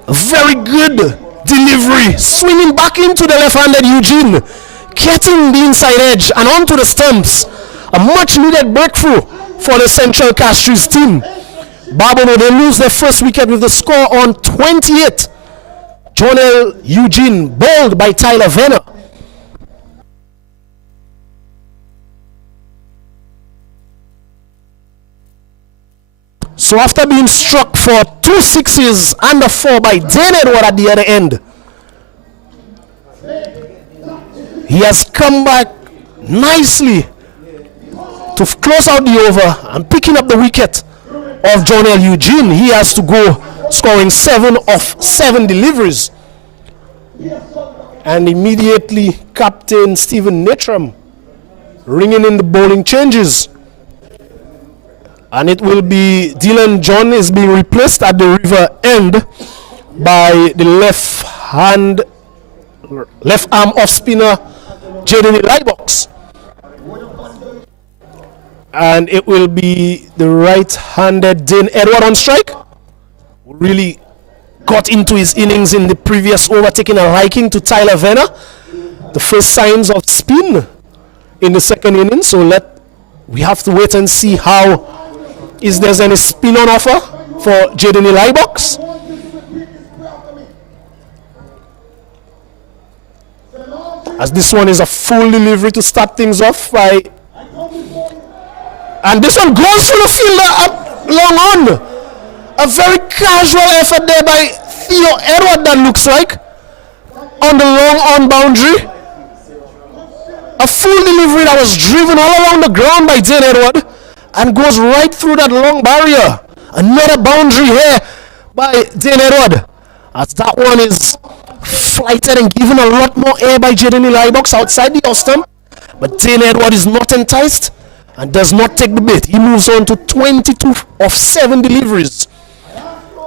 a very good delivery, swinging back into the left-handed Eugene, getting the inside edge and onto the stumps. A much-needed breakthrough for the Central Castries team. Babonneau, they lose their first wicket with the score on 28. John L. Eugene bowled by Tyler Venner. So after being struck for 2 sixes and a 4 by Dane Edward at the other end, he has come back nicely to close out the over and picking up the wicket of John L. Eugene. He has to go scoring 7 of 7 deliveries. And immediately Captain Stephen Natram ringing in the bowling changes. And it will be Dylan John is being replaced at the river end by the left arm off spinner Jaden Lybox. And it will be the right-handed Dane Edward on strike, who really got into his innings in the previous over, taking a liking to Tyler Venner. The first signs of spin in the second inning, so we have to wait and see is there's any spin on offer for Jaden Lybox. As this one is a full delivery to start things off by, and this one goes through the fielder up long on. A very casual effort there by Theo Edward, that looks like, on the long on boundary. A full delivery that was driven all along the ground by Dane Edward and goes right through that long barrier. Another boundary here by Dane Edward, as that one is flighted and given a lot more air by Jaden Lybox outside the off stump. But Dane Edward is not enticed and does not take the bait. He moves on to 22 of 7 deliveries.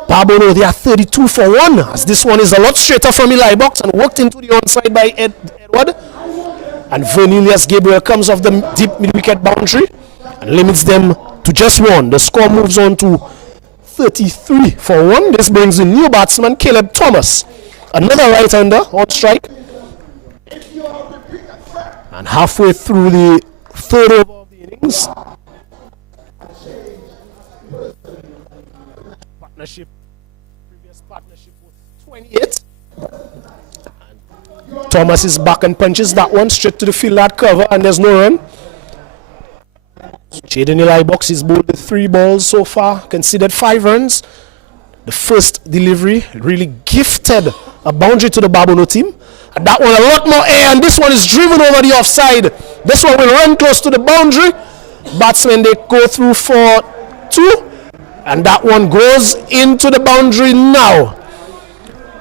Babonneau, they are 32 for 1, as this one is a lot straighter from Lybox and worked into the onside by Edward. And Vernelius Gabriel comes off the deep mid-wicket boundary and limits them to just 1. The score moves on to 33 for 1. This brings the new batsman Caleb Thomas, another right-hander on strike. And halfway through the third over of the innings, previous partnership was 28. And Thomas is back and punches that one straight to the field at cover, and there's no run. Jaden Lybox is bowled with 3 balls so far, considered 5 runs. The first delivery really gifted a boundary to the Babonneau team. And that one a lot more air, and this one is driven over the offside. This one will run close to the boundary. Batsmen, they go through for 2, and that one goes into the boundary now.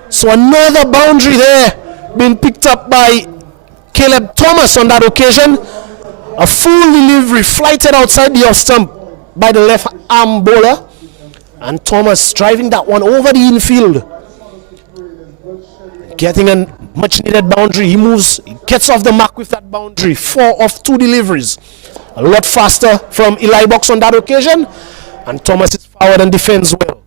So another boundary there being picked up by Caleb Thomas on that occasion. A full delivery flighted outside the off stump by the left arm bowler, and Thomas driving that one over the infield, getting a much needed boundary. He gets off the mark with that boundary. 4 of 2 deliveries, a lot faster from Lybox on that occasion, and Thomas is forward and defends well.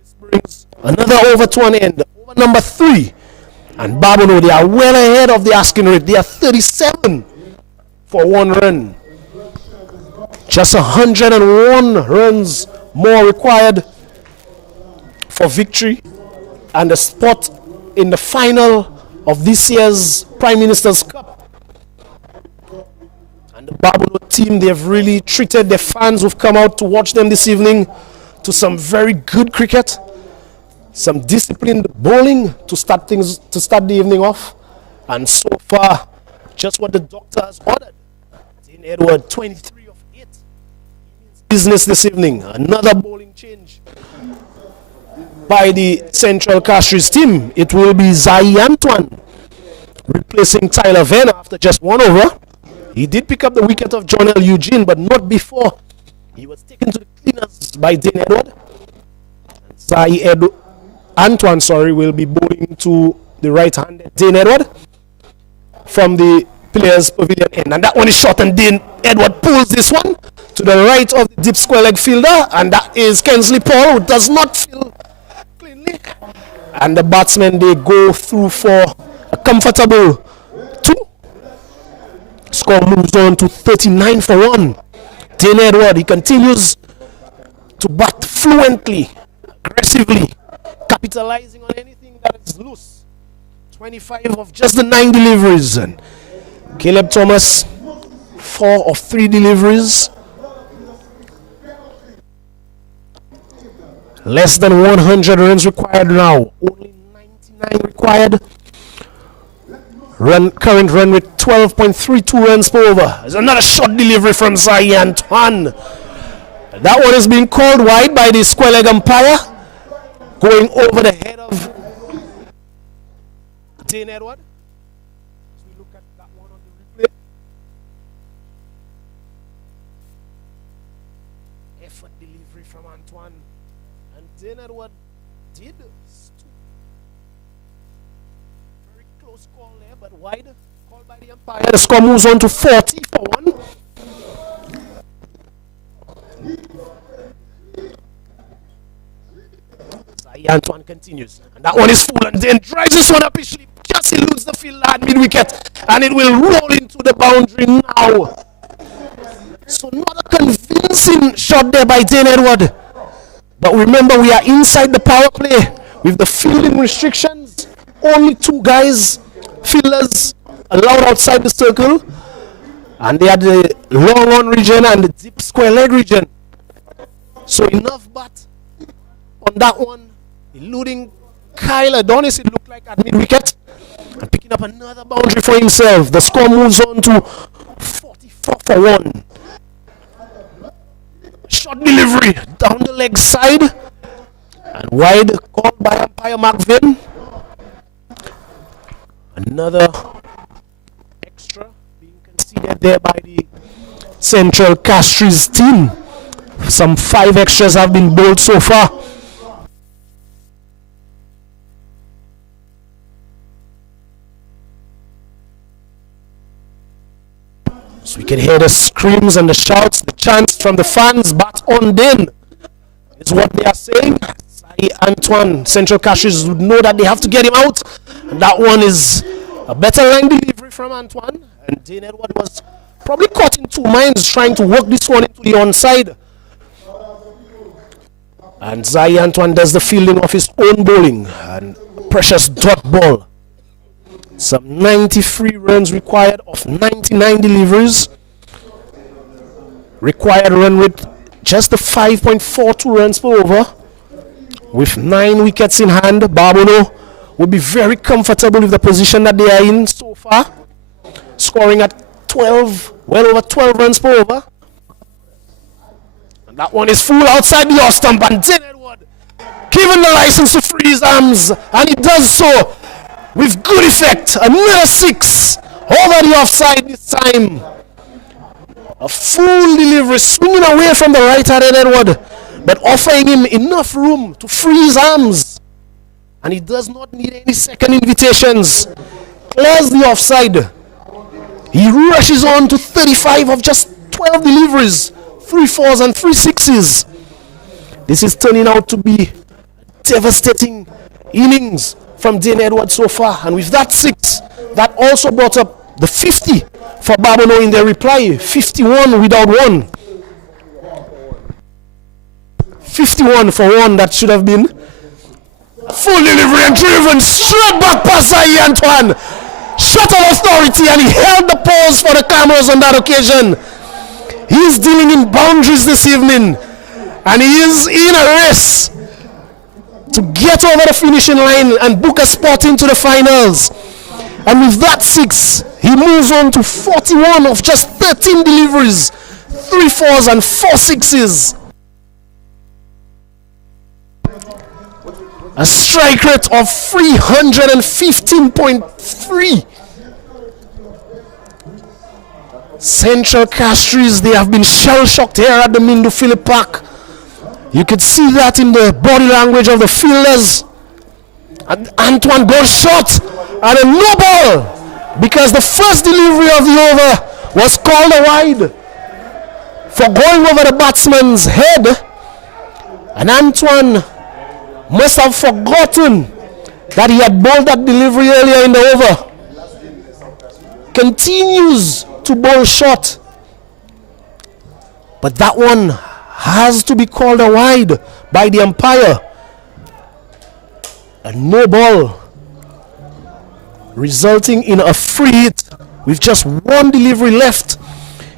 This brings another over to an end, over number 3, and Babonneau, they are well ahead of the asking rate. They are 37 for 1 run. Just 101 runs more required for victory and a spot in the final of this year's Prime Minister's Cup. And And the Babonneau team, they've really treated their fans who've come out to watch them this evening to some very good cricket, some disciplined bowling to start the evening off. And so far, just what the doctor has ordered. Dean Edward, 23 of 8. He means business this evening. Another bowling change by the Central Castries team. It will be Zai Antoine replacing Tyler Venner after just 1 over. He did pick up the wicket of John L. Eugene, but not before he was taken to the cleaners by Dean Edward. Antoine will be bowling to the right-handed Dean Edward from the players' pavilion end. And that one is short, and Dean Edward pulls this one to the right of the deep square leg fielder, and that is Kensley Paul, who does not feel cleanly. And the batsmen, they go through for a comfortable 2. Score moves on to 39 for 1. Dean Edward, he continues to bat fluently, aggressively, capitalizing on anything that is loose. 25 of just the 9 deliveries. And Caleb Thomas, 4 of 3 deliveries. Less than 100 runs required now. Only 99 required. Current run with 12.32 runs per over. There's another short delivery from Zai Antoine. That one is being called wide by the square leg umpire, going over the head of Dean Edward. As we look at that one on the replay. Effort delivery from Antoine. And Dean Edward did stoop. Very close call there, but wide. Called by the umpire. The score moves on to 40 for 1. Antoine continues, and that one is full, and then drives this one up his sleeve, just eludes the fielder at mid-wicket, and it will roll into the boundary now. So not a convincing shot there by Dean Edward, but remember, we are inside the power play with the fielding restrictions. Only 2 guys, fielders, allowed outside the circle, and they are the long on region and the deep square leg region. So enough bat on that one, eluding Kyle Adonis, it looked like, at mid-wicket, and picking up another boundary for himself. The score moves on to 44 for 1. Short delivery down the leg side, and wide, called by umpire Mark Vin. Another extra being conceded there by the Central Castries team. Some 5 extras have been bowled so far. So we can hear the screams and the shouts, the chants from the fans. Bat on Dean is what they are saying. Zai Antoine, Central Castries would know that they have to get him out. And that one is a better line delivery from Antoine. And Dean Edward was probably caught in 2 minds trying to work this one into the onside. And Zai Antoine does the fielding of his own bowling. And precious dot ball. Some 93 runs required of 99 deliveries. Required run with just the 5.42 runs per over. With 9 wickets in hand, Babonneau will be very comfortable with the position that they are in so far. Scoring at 12, well over 12 runs per over. And that one is full outside the off stump, and Dean Edward given the license to free his arms, and he does so with good effect. Another 6 over the offside this time. A full delivery, swinging away from the right-handed Edward, but offering him enough room to free his arms. And he does not need any second invitations. Clears the offside. He rushes on to 35 of just 12 deliveries. 3 4s and 3 6s. This is turning out to be devastating innings from Dean Edward so far. And with that 6, that also brought up the 50 for Babonneau in their reply. 51 without 1. 51 for 1, that should have been. Full delivery and driven straight back past Zai Antoine. shot of authority, and he held the pose for the cameras on that occasion. He's dealing in boundaries this evening, and he is in a race to get over the finishing line and book a spot into the finals. And with that 6, he moves on to 41 of just 13 deliveries, 3 4s and 4 6s. A strike rate of 315.3. Central Castries, they have been shell-shocked here at the Mindu Philip Park. You could see that in the body language of the fielders. And Antoine got shot at a no ball because the first delivery of the over was called a wide for going over the batsman's head. And Antoine must have forgotten that he had bowled that delivery earlier in the over. Continues to bowl short, but that one has to be called a wide by the umpire. A no ball, resulting in a free hit with just one delivery left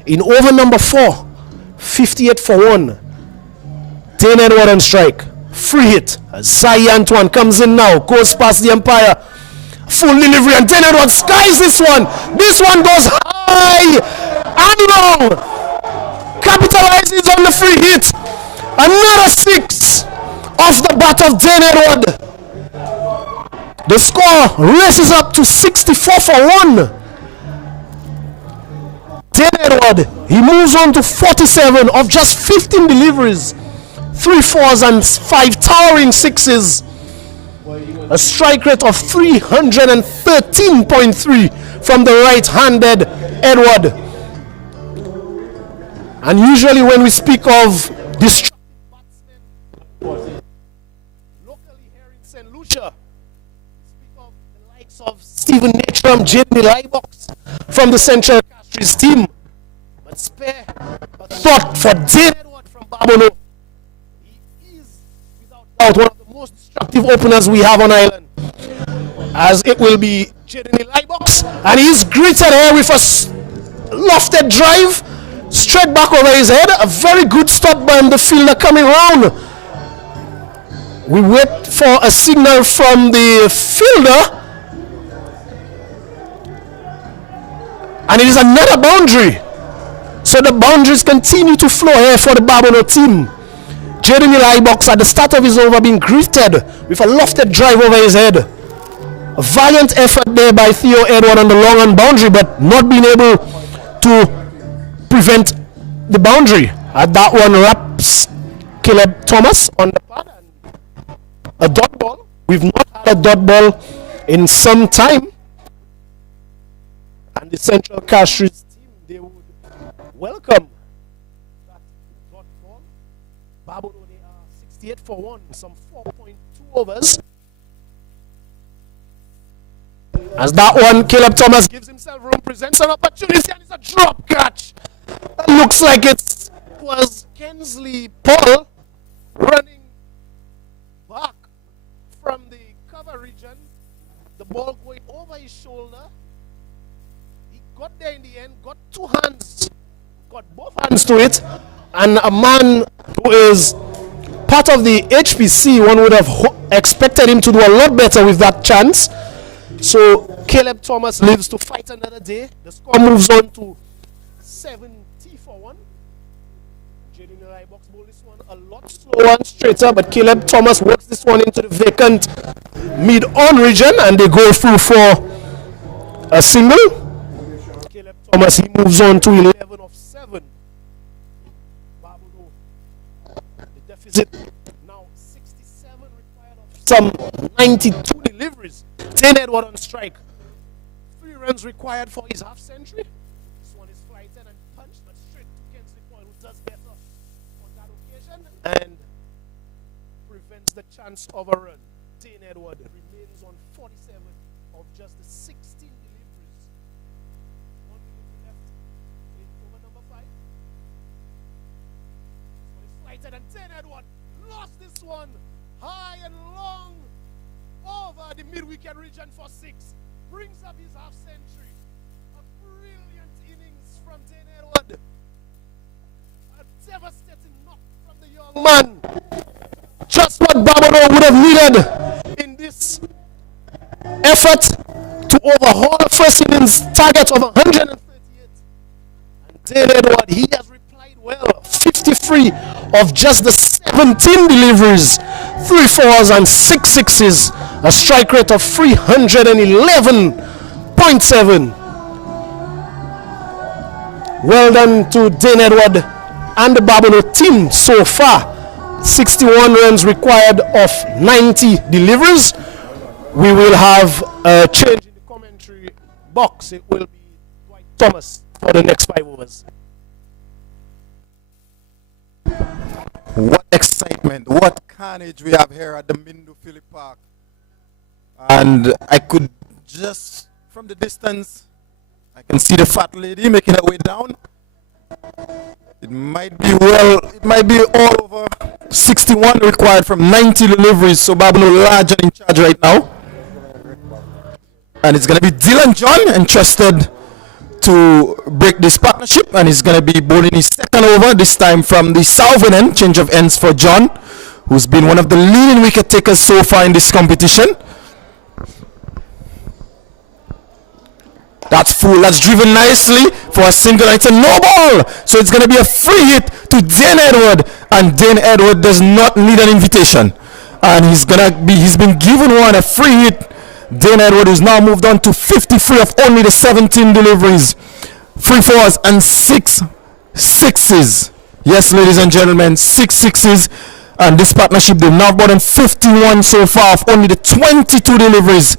in over number 4. 58 for 1. Dane Edward on strike. Free hit. Zai Antoine comes in now, goes past the umpire. Full delivery, and Dane Edward skies this one. This one goes high and long. Capitalizes on the free hit. Another 6 off the bat of Dane Edward. The score races up to 64 for 1. Dane Edward, he moves on to 47 of just 15 deliveries, 3 4s and 5 towering 6s. A strike rate of 313.3 from the right-handed Edward. And usually when we speak of destructive batsmen locally here in St. Lucia, we speak of the likes of Stephen Natram, Jaden Lybox from the Central Castries team. But spare a thought for Dane Edward from Babonneau. He is without doubt one of the most destructive openers we have on island, as it will be Jaden Lybox, and he's greeted here with a lofted drive straight back over his head. A very good stop by the fielder coming round. We wait for a signal from the fielder, and it is another boundary. So the boundaries continue to flow here for the Babonneau team. Jaden Lybox at the start of his over being greeted with a lofted drive over his head. A valiant effort there by Theo Edward on the long on boundary, but not being able to prevent the boundary. At that one wraps Caleb Thomas on the pad. A dot ball. We've not had a dot ball in some time. And the Central Castries team, they would welcome that dot ball. Babonneau, they are 68 for 1, some 4.2 overs. As that one, Caleb Thomas gives himself room, presents an opportunity, and it's a drop catch. That looks like it was Kensley Paul running back from the cover region. The ball going over his shoulder. He got there in the end, got two hands, got both hands to it, and a man who is part of the HPC, one would have expected him to do a lot better with that chance. So Caleb Thomas lives to fight another day. The score moves on to 70 for 1. Jaden Lybox bowled this one a lot slower and straighter, but Caleb Thomas works this one into the vacant mid-on region, and they go through for a single. Caleb Thomas, he moves on to 11 of 7. Babonneau, the deficit now 67 required of some 92 deliveries. Dane Edward on strike. 3 runs required for his half century. This one is flighted and punched, but straight to Kensley Paul, who does better on that occasion and prevents the chance of a run. Dane Edward remains on 47 of just the 16 deliveries. 1 delivery left in over number 5. This one is flighted, and Dane Edward lost this one high and long over the mid-wicket region for 6. brings up his half century. A brilliant innings from Dane Edward. A devastating knock from the young man. Just what Babonneau would have needed in this effort to overhaul first innings target of 138. And Dane Edward, he has replied well. 53 of just the 17 deliveries, 3 fours and 6 sixes, a strike rate of 311.7. Well done to Dane Edward and the Babonneau team so far. 61 runs required of 90 deliveries. We will have a change in the commentary box. It will be Dwight Thomas for the next 5 overs. What excitement, what carnage we have here at the Mindu Phillip Park. And I could just, from the distance, I can see the fat lady making her way down. It might be all over. 61 required from 90 deliveries, so Babonneau large and in charge right now. And it's going to be Dylan John entrusted to break this partnership, and he's going to be bowling his second over, this time from the southern end. Change of ends for John, who's been one of the leading wicket takers so far in this competition. That's full, that's driven nicely for a single, and it's a no ball. So it's going to be a free hit to Dane Edward, and Dane Edward does not need an invitation. And he's been given one, a free hit. Dane Edward, who's now moved on to 53 of only the 17 deliveries, 3 fours and 6 sixes. Yes, ladies and gentlemen, 6 sixes. And this partnership, they've now brought in 51 so far of only the 22 deliveries.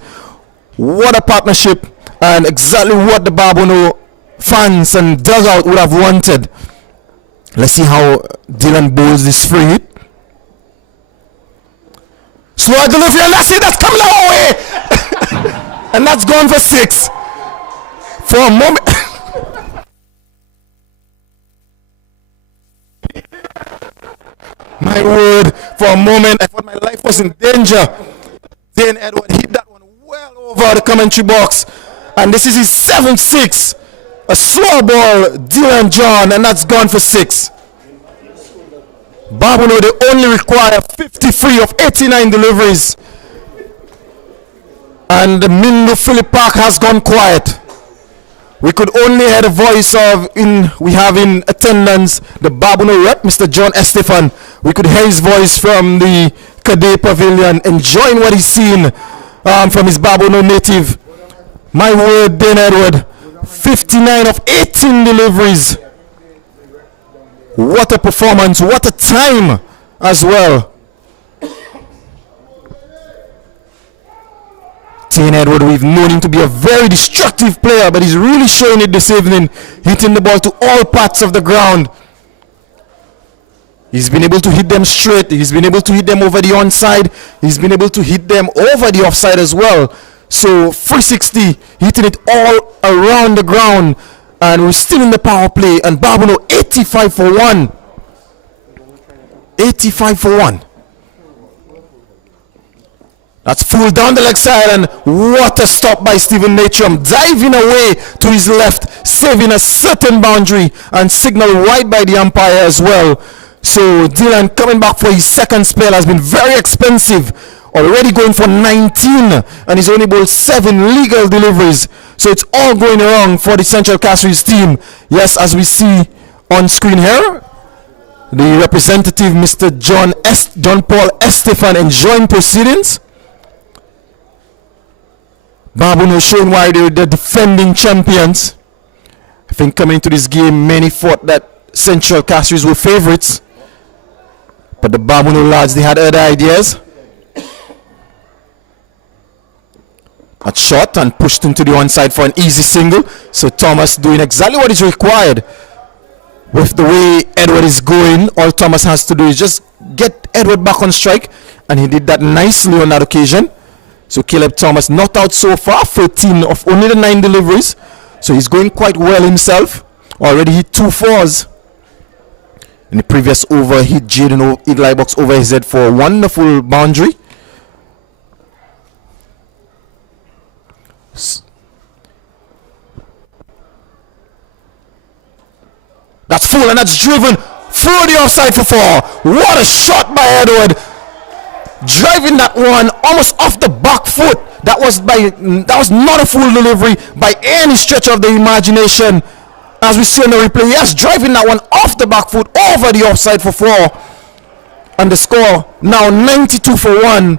What a partnership, and exactly what the Babonneau fans and dugout would have wanted. Let's see how Dylan bowls this free hit. Slow delivery, and that's it, that's coming our way. And that's gone for 6. For a moment. My word, for a moment I thought my life was in danger. Dane Edward hit that one well over the commentary box. And this is his 7th 6. A slow ball, Dylan John, and that's gone for 6. Babonneau, they only require 53 of 89 deliveries. And the Mindu Phillip Park has gone quiet. We could only hear the voice of, we have in attendance the Babonneau rep, Mr. John Estefan. We could hear his voice from the Cadet Pavilion, enjoying what he's seen from his Babonneau native. My word, Dane Edward, 59 of 18 deliveries. What a performance, what a time as well. Dane Edward, we've known him to be a very destructive player, but he's really showing it this evening, hitting the ball to all parts of the ground. He's been able to hit them straight, he's been able to hit them over the onside, he's been able to hit them over the offside as well. So 360, hitting it all around the ground, and we're still in the power play, and Babonneau 85 for 1. 85 for 1. That's full down the leg side, and what a stop by Stephen Natrum, diving away to his left, saving a certain boundary and signal right by the umpire as well. So Dylan coming back for his second spell has been very expensive, already going for 19, and he's only bowled 7 legal deliveries. So it's all going wrong for the Central Castries team. Yes, as we see on screen here, the representative, Mr. John Paul Estefan, enjoying proceedings. Babonneau showing why they're the defending champions. I think coming into this game, many thought that Central Castries were favorites, but the Babonneau lads, they had other ideas. At shot and pushed into the onside for an easy single. So Thomas doing exactly what is required. With the way Edward is going, all Thomas has to do is just get Edward back on strike, and he did that nicely on that occasion. So Caleb Thomas not out so far, 13 of only the 9 deliveries. So he's going quite well himself. Already hit 2 fours. In the previous over, hit Jaden Eli box over his head for a wonderful boundary. full, and that's driven through the offside for 4. What a shot by Edward. Driving that one almost off the back foot. That was not a full delivery by any stretch of the imagination. As we see on the replay, yes, driving that one off the back foot over the offside for 4. And the score now 92 for 1.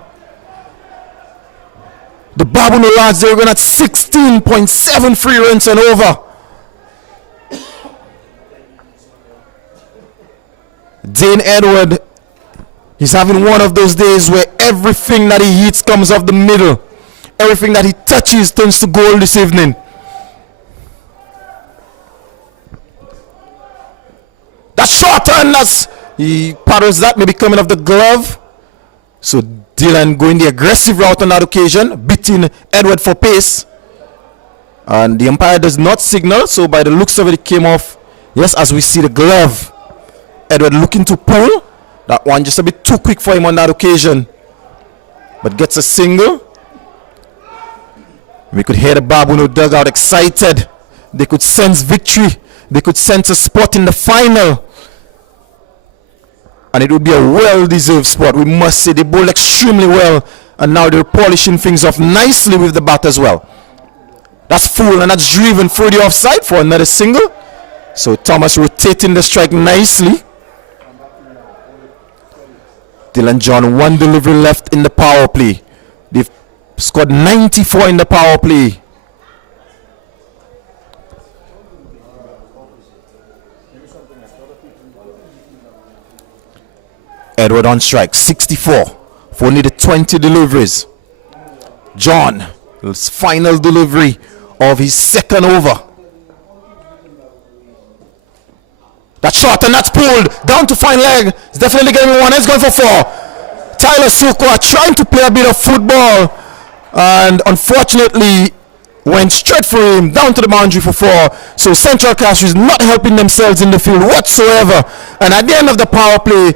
The Babonneau lads, they're going at 16.73 runs and over. Dane Edward, he's having one of those days where everything that he hits comes off the middle. Everything that he touches turns to gold this evening. That short turn, he paddles that, maybe coming off the glove. So Dylan going the aggressive route on that occasion, beating Edward for pace. And the umpire does not signal, so by the looks of it, it came off. Yes, as we see the glove. Edward looking to pull. That one just a bit too quick for him on that occasion. But gets a single. We could hear the Babonneau dugout excited. They could sense victory. They could sense a spot in the final. And it would be a well-deserved spot. We must say they bowled extremely well. And now they're polishing things off nicely with the bat as well. That's full, and that's driven through the offside for another single. So Thomas rotating the strike nicely. Dylan John, one delivery left in the power play. They've scored 94 in the power play. Edward on strike, 64 for only the 20 deliveries. John, his final delivery of his second over. That shot, and that's pulled down to fine leg. It's definitely getting one. It's going for 4. Tyler Sukwa trying to play a bit of football, and unfortunately went straight for him down to the boundary for 4. So Central Castries not helping themselves in the field whatsoever. And at the end of the power play,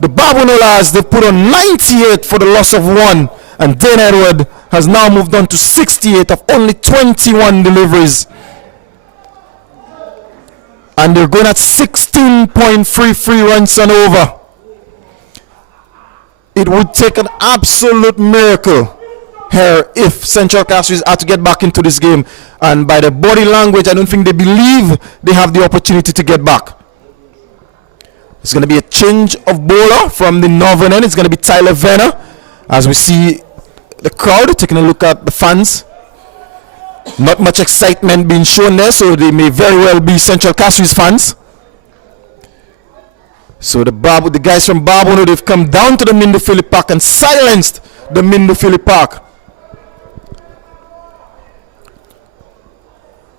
the Babonneau lads, they put on 98 for the loss of 1. And Dane Edward has now moved on to 68 of only 21 deliveries. And they're going at 16.33 runs and over. It would take an absolute miracle here if Central Castries are to get back into this game. And by the body language, I don't think they believe they have the opportunity to get back. It's going to be a change of bowler from the northern end. It's going to be Tyler Venner. As we see the crowd taking a look at the fans. Not much excitement being shown there, so they may very well be Central Castries fans. So the guys from Babonneau, they've come down to the Mindo Philip Park and silenced the Mindo Philip Park.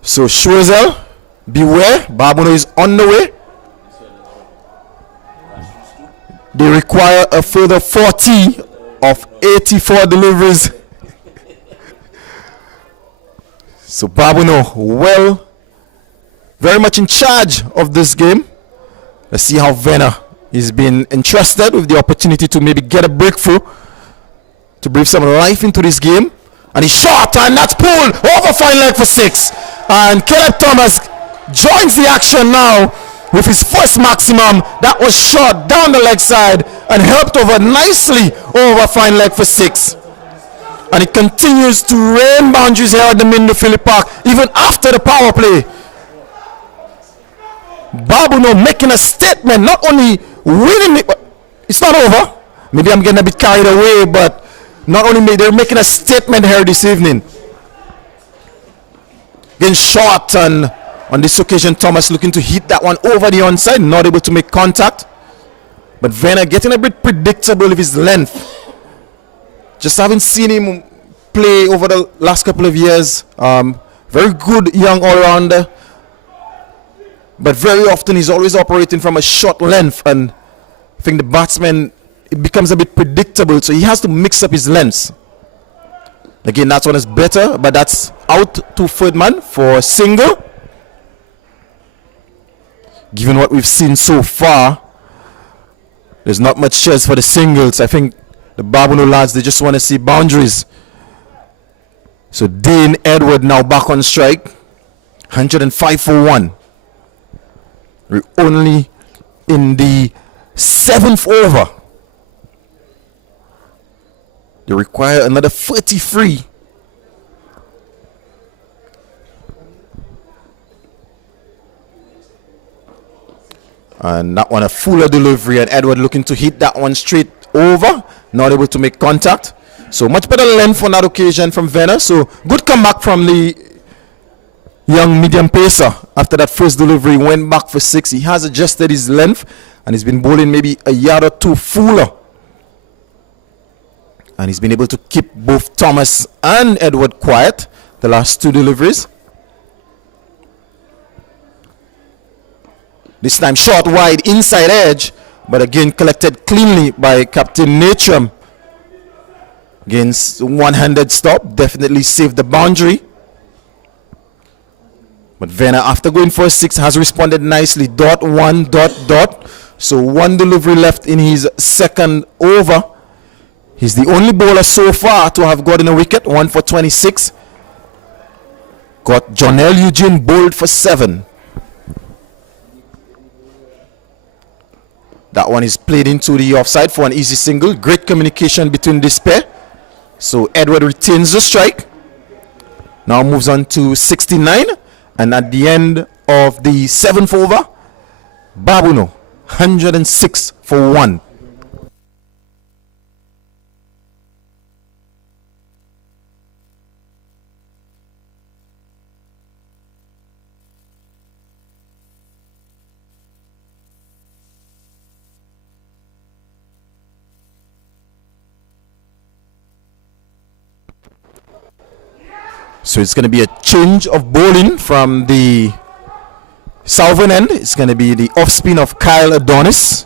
So Schwarzel, beware, Babonneau is on the way. They require a further 40 of 84 deliveries. So Babonneau, well, very much in charge of this game. Let's see how Venner is being entrusted with the opportunity to maybe get a breakthrough, to breathe some life into this game. And he's shot, and that's pulled over fine leg for 6. And Caleb Thomas joins the action now with his first maximum. That was shot down the leg side and helped over nicely over fine leg for 6. And it continues to rain boundaries here at the Mindo Philip Park even after the power play. Babonneau making a statement, not only winning it, but it's not over. Maybe I'm getting a bit carried away, but not only they're making a statement here this evening. Getting shot, and on this occasion Thomas looking to hit that one over the onside, not able to make contact. But Venner getting a bit predictable with his length. Just haven't seen him play over the last couple of years. Very good young all-rounder. But very often he's always operating from a short length. And I think the batsman, it becomes a bit predictable. So he has to mix up his lengths. Again, that one is better. But that's out to third man for a single. Given what we've seen so far, there's not much chance for the singles. I think the Babonneau lads, they just want to see boundaries. So Dane Edward now back on strike. 105 for 1. We're only in the 7th over. They require another 33. And that one a fuller delivery, and Edward looking to hit that one straight over, not able to make contact. So much better length on that occasion from Venner. So good comeback from the young medium pacer. After that first delivery, went back for 6. He has adjusted his length and he's been bowling maybe a yard or two fuller. And he's been able to keep both Thomas and Edward quiet the last 2 deliveries. This time short wide inside edge, but again collected cleanly by Captain Natrum. Against one-handed stop, definitely saved the boundary. But Venner, after going for a 6, has responded nicely. Dot 1, dot, dot. So 1 delivery left in his 2nd over. He's the only bowler so far to have gotten a wicket, 1 for 26. Got Jonelle Eugene bowled for 7. That one is played into the offside for an easy single. Great communication between this pair. So Edward retains the strike. Now moves on to 69. And at the end of the 7th over, Babonneau, 106 for 1. So it's going to be a change of bowling from the southern end. It's going to be the off spin of Kyle Adonis.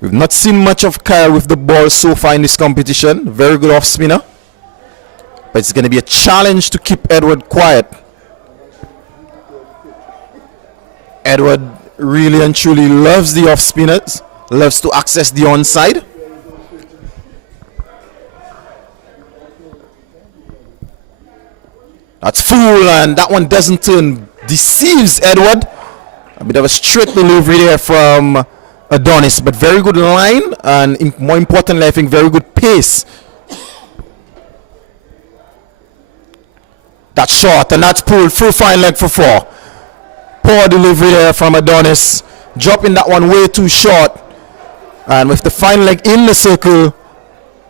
We've not seen much of Kyle with the ball so far in this competition. Very good off spinner. But it's going to be a challenge to keep Edward quiet. Edward really and truly loves the off spinners. Loves to access the onside. That's full, and that one doesn't turn. Deceives Edward. A bit of a straight delivery there from Adonis, but very good line, and more importantly, I think very good pace. That's short, and that's pulled through fine leg for 4. Poor delivery there from Adonis. Dropping that one way too short. And with the fine leg in the circle,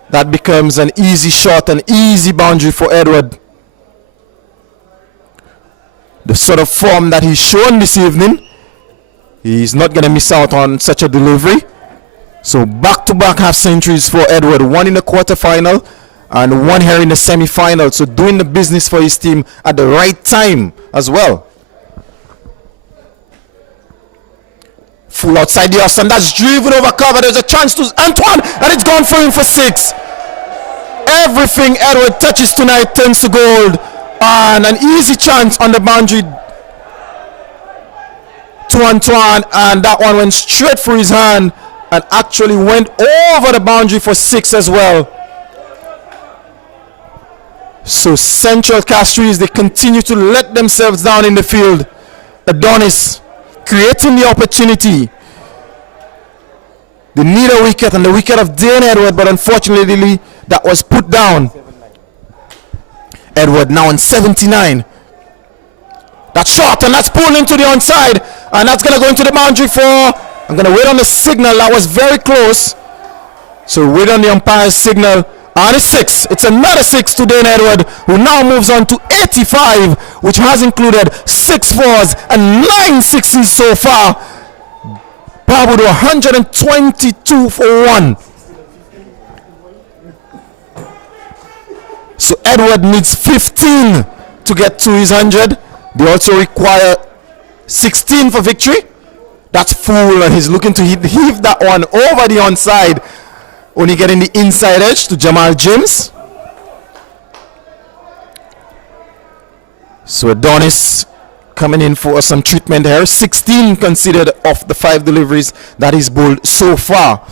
that becomes an easy shot, an easy boundary for Edward. The sort of form that he's shown this evening, he's not going to miss out on such a delivery. So back-to-back half centuries for Edward. 1 in the quarterfinal and 1 here in the semi-final. So doing the business for his team at the right time as well. Full outside the Austin. That's driven over cover. There's a chance to Antoine, and it's gone for him for 6. Everything Edward touches tonight turns to gold. And an easy chance on the boundary to Antoine, and that one went straight through his hand and actually went over the boundary for 6 as well. So Central Castries, they continue to let themselves down in the field. Adonis creating the opportunity. They need a wicket, and the wicket of Dane Edward, but unfortunately that was put down. Edward now on 79. That's short, and that's pulled into the onside, and that's going to go into the boundary for, I'm going to wait on the signal. That was very close. So wait on the umpire's signal, and it's 6. It's another 6 to Dane Edward, who now moves on to 85, which has included 6 fours and 9 sixes so far. Babonneau 122 for 1. So Edward needs 15 to get to his 100. They also require 16 for victory. That's full, and he's looking to heave that one over the onside. Only getting the inside edge to Jamal James. So Adonis coming in for some treatment here. 16 considered of the 5 deliveries that he's bowled so far.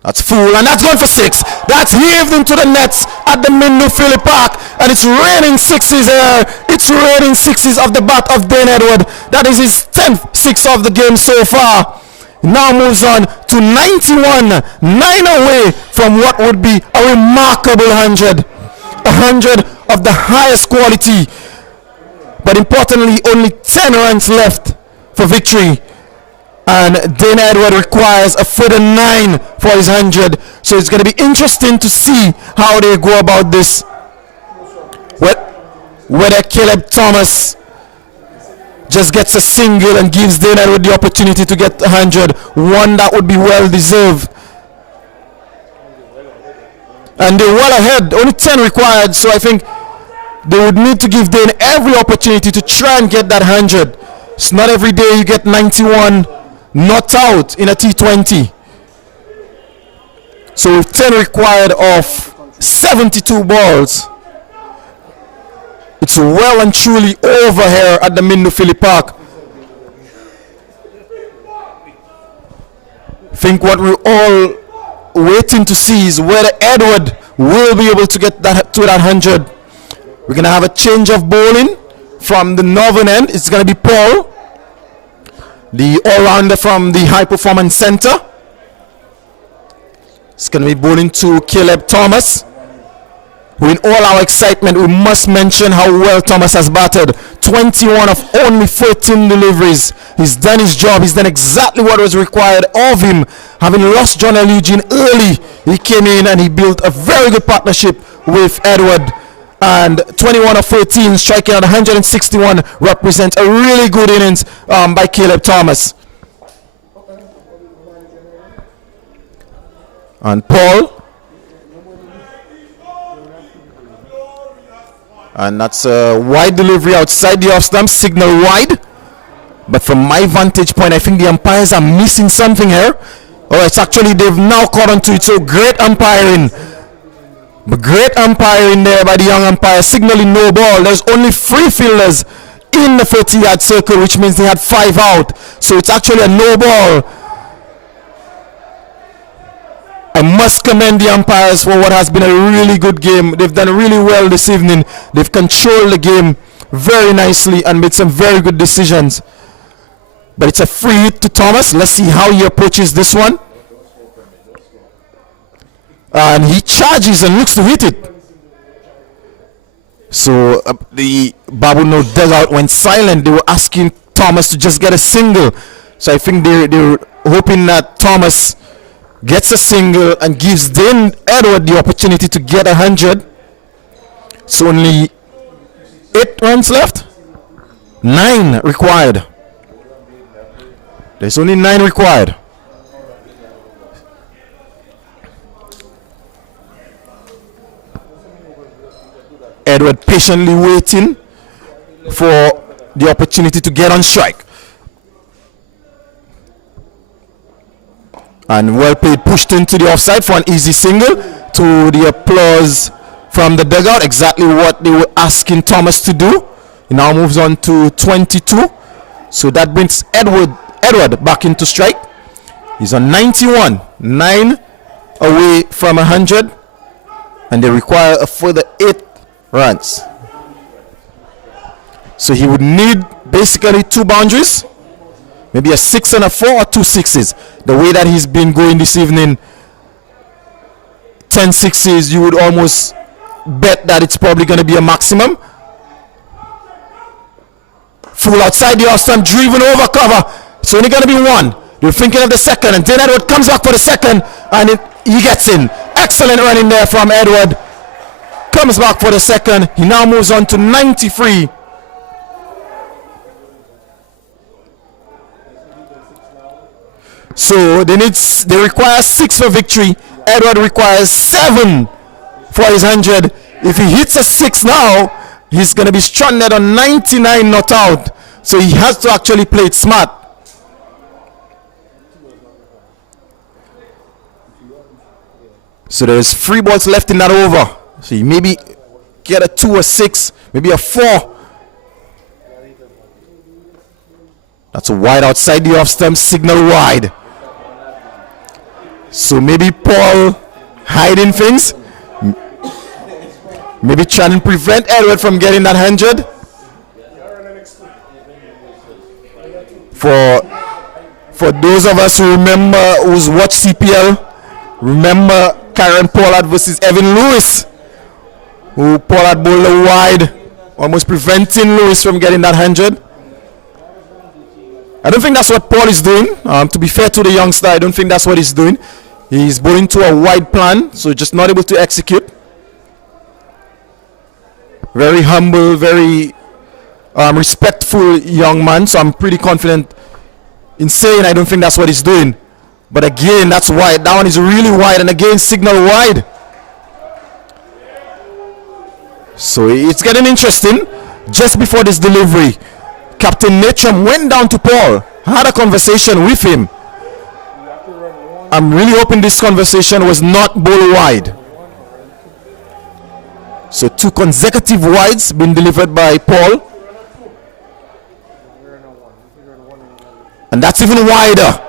That's full, and that's gone for 6. That's heaved into the nets at the Mindu Philip Park. and it's raining sixes here. It's raining sixes off the bat of Dane Edward. That is his 10th six of the game so far. Now moves on to 91, 9 away from what would be a remarkable 100. 100 of the highest quality, but importantly only 10 runs left for victory, and Dane Edward requires a further 9 for his 100. So it's going to be interesting to see how they go about this, whether Caleb Thomas just gets a single and gives Dane Edward the opportunity to get 100, one that would be well deserved. And they're well ahead, only 10 required, so I think they would need to give Dane every opportunity to try and get that 100. It's not every day you get 91 not out in a T20. So with 10 required of 72 balls, it's well and truly over here at the Mindu Philip Park. I think what we're all waiting to see is whether Edward will be able to get that to that 100. We're going to have a change of bowling from the northern end. It's going to be Paul, the all-rounder from the High Performance Center. It's going to be bowling to Caleb Thomas, who in all our excitement, we must mention how well Thomas has batted. 21 of only 14 deliveries. He's done his job. He's done exactly what was required of him. Having lost John L. Eugene early, he came in and he built a very good partnership with Edward. And 21 of 14, striking out 161, represents a really good innings by Caleb Thomas. And Paul. And that's a wide delivery outside the off stump, signal wide. But from my vantage point, I think the umpires are missing something here. Oh, it's actually, they've now caught on to it. So great umpiring. But great umpiring there by the young umpire, signaling no ball. There's only 3 fielders in the 30-yard circle, which means they had 5 out. So it's actually a no ball. I must commend the umpires for what has been a really good game. They've done really well this evening. They've controlled the game very nicely and made some very good decisions. But it's a free hit to Thomas. Let's see how he approaches this one. And he charges and looks to hit it. So the Babonneau dugout went silent. They were asking Thomas to just get a single. So I think they're hoping that Thomas gets a single and gives Dane Edward the opportunity to get 100. It's only 8 runs left. 9 required. There's only 9 required. Edward patiently waiting for the opportunity to get on strike. And well played, pushed into the offside for an easy single. To the applause from the dugout, exactly what they were asking Thomas to do. He now moves on to 22. So that brings Edward back into strike. He's on 91, 9 away from 100. And they require a further 8 runs. So he would need basically 2 boundaries. Maybe a 6 and a 4 or 2 sixes. The way that he's been going this evening, 10 sixes, you would almost bet that it's probably going to be a maximum. Full outside the off stump, driven over cover. It's only going to be 1. You're thinking of the second, and then Edward comes back for the second, and he gets in. Excellent running there from Edward. Comes back for the second. He now moves on to 93. So they require 6 for victory. Edward requires 7 for his 100. If he hits a 6 now, he's going to be stranded on 99 not out. So he has to actually play it smart. So there's 3 balls left in that over. So you maybe get a 2 or 6, maybe a 4. That's a wide outside the off stump, signal wide. So maybe Paul hiding things. Maybe trying to prevent Edward from getting that 100. For those of us who remember, who's watched CPL, remember Karen Pollard versus Evan Lewis, who Pollard bowled a wide, almost preventing Lewis from getting that 100. I don't think that's what Paul is doing. To be fair to the youngster, I don't think that's what he's doing. He's bowling to a wide plan, so just not able to execute. Very humble, very respectful young man, so I'm pretty confident in saying I don't think that's what he's doing. But again, that's wide. That one is really wide, and again, signal wide. So it's getting interesting. Just before this delivery, Captain Natram went down to Paul, had a conversation with him. I'm really hoping this conversation was not ball wide. So 2 consecutive wides been delivered by Paul. And that's even wider.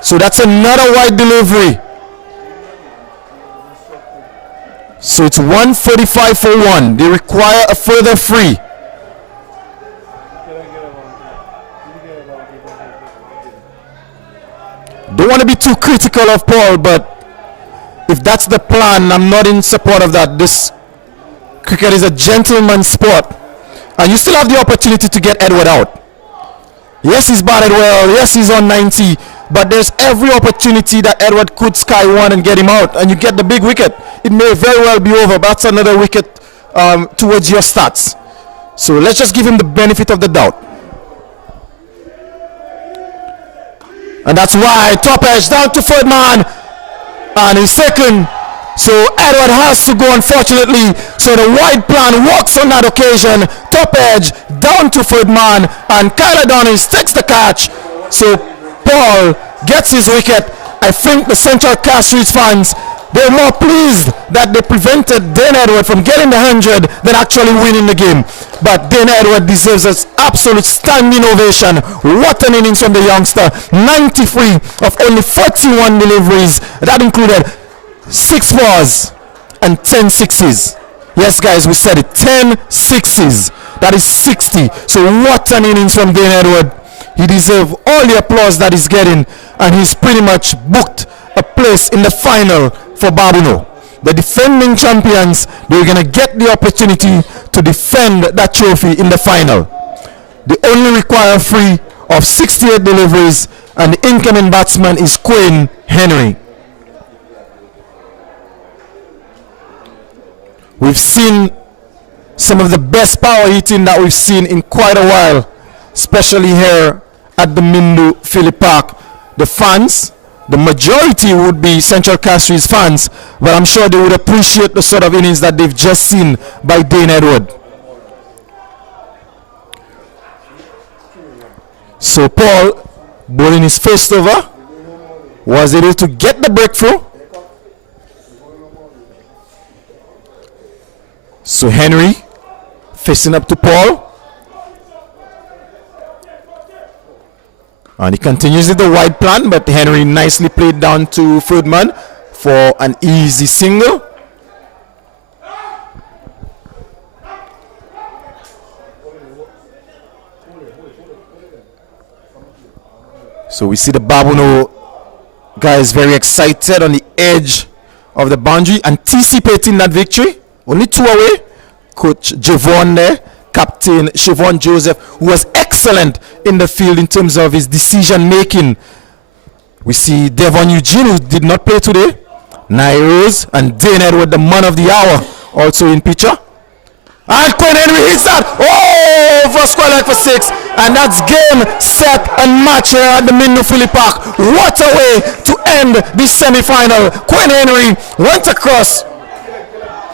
So that's another wide delivery. So it's 145 for 1. They require a further free. Don't want to be too critical of Paul, but if that's the plan, I'm not in support of that. This cricket is a gentleman's sport, and you still have the opportunity to get Edward out. Yes, he's batted well. Yes, he's on 90, but there's every opportunity that Edward could sky one and get him out, and you get the big wicket. It may very well be over, but that's another wicket towards your stats. So let's just give him the benefit of the doubt. And that's why top edge down to third man, and he's second. So Edward has to go, unfortunately. So the wide plan works on that occasion. Top edge down to third man, and Kyler Donnings takes the catch. So Paul gets his wicket. I think the Central Castries fans, they're more pleased that they prevented Dane Edward from getting the 100 than actually winning the game. But Dane Edward deserves an absolute standing ovation. What an innings from the youngster. 93 of only 41 deliveries. That included 6 fours and 10 sixes. Yes, guys, we said it. 10 sixes. That is 60. So what an innings from Dane Edward. He deserves all the applause that he's getting, and he's pretty much booked a place in the final for Babonneau. The defending champions, they're going to get the opportunity to defend that trophy in the final. They only require free of 68 deliveries, and the incoming batsman is Quinn Henry. We've seen some of the best power hitting that we've seen in quite a while, especially here at the Mindu Phillip Park. The fans, the majority would be Central Castries fans, but I'm sure they would appreciate the sort of innings that they've just seen by Dane Edward. So Paul, bowling his first over, was able to get the breakthrough. So Henry facing up to Paul, and he continues with the wide plan, but Henry nicely played down to third man for an easy single. So we see the Babonneau guys very excited on the edge of the boundary, anticipating that victory. Only 2 away. Coach Javon there, Captain Siobhan Joseph, who was excellent in the field in terms of his decision making. We see Devon Eugene, who did not play today, Nairos, and Dane Edward, the man of the hour, also in picture. And Quinn Henry hits that over square leg for 6, and that's game, set, and match here at the Mindu Phillip Park. What a way to end this semi-final. Quinn Henry went across.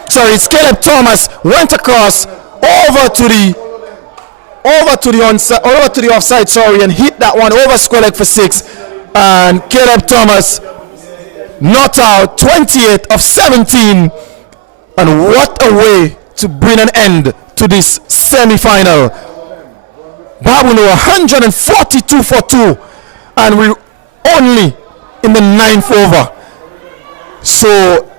Sorry, it's Caleb Thomas went across over to the offside, sorry, and hit that one over square leg for 6. And Caleb Thomas not out, 28 of 17. And what a way to bring an end to this semi-final. Babonneau 142 for 2, and we're only in the 9th over. So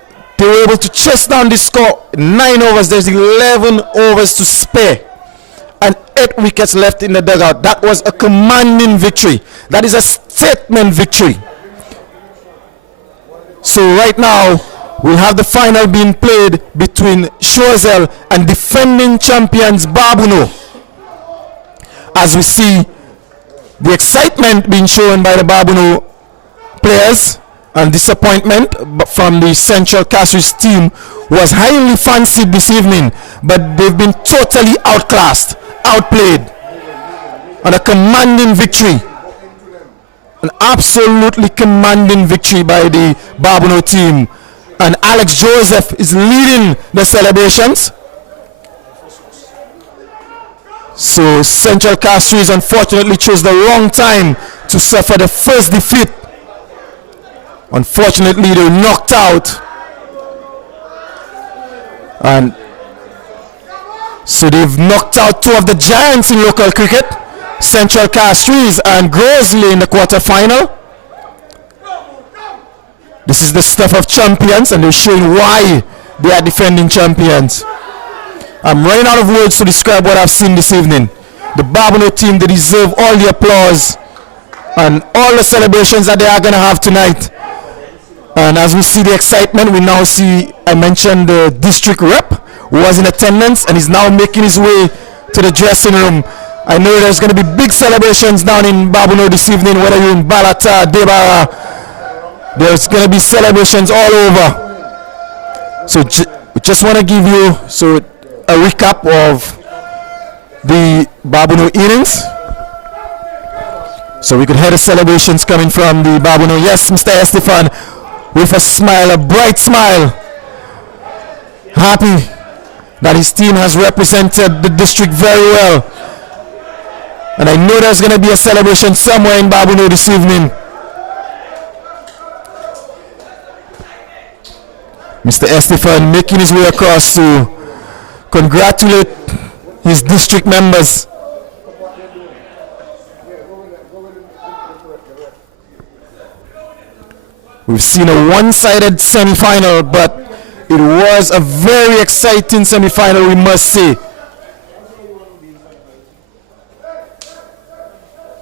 They were able to chase down the score. 9 overs. There's 11 overs to spare. And 8 wickets left in the dugout. That was a commanding victory. That is a statement victory. So right now, we'll have the final being played between Choiseul and defending champions Babonneau. As we see the excitement being shown by the Babonneau players and disappointment from the Central Castries team was highly fancied this evening, but they've been totally outclassed, outplayed, and a commanding victory. An absolutely commanding victory by the Babonneau team. And Alex Joseph is leading the celebrations. So Central Castries unfortunately chose the wrong time to suffer the first defeat. Unfortunately, they were knocked out. And so they've knocked out 2 of the giants in local cricket, Central Castries and Grosley in the quarterfinal. This is the stuff of champions, and they're showing why they are defending champions. I'm running out of words to describe what I've seen this evening. The Babonneau team, they deserve all the applause and all the celebrations that they are going to have tonight. And as we see the excitement, we now see, I mentioned the district rep who was in attendance and is now making his way to the dressing room. I know there's going to be big celebrations down in Babonneau this evening, whether you're in Balata, Debara. There's going to be celebrations all over. So we just want to give you a recap of the Babonneau innings. So we could hear the celebrations coming from the Babonneau. Yes, Mr. Estefan, with a smile, a bright smile. Happy that his team has represented the district very well. And I know there's going to be a celebration somewhere in Babonneau this evening. Mr. Estefan making his way across to congratulate his district members. We've seen a one-sided semi-final, but it was a very exciting semi-final, we must say.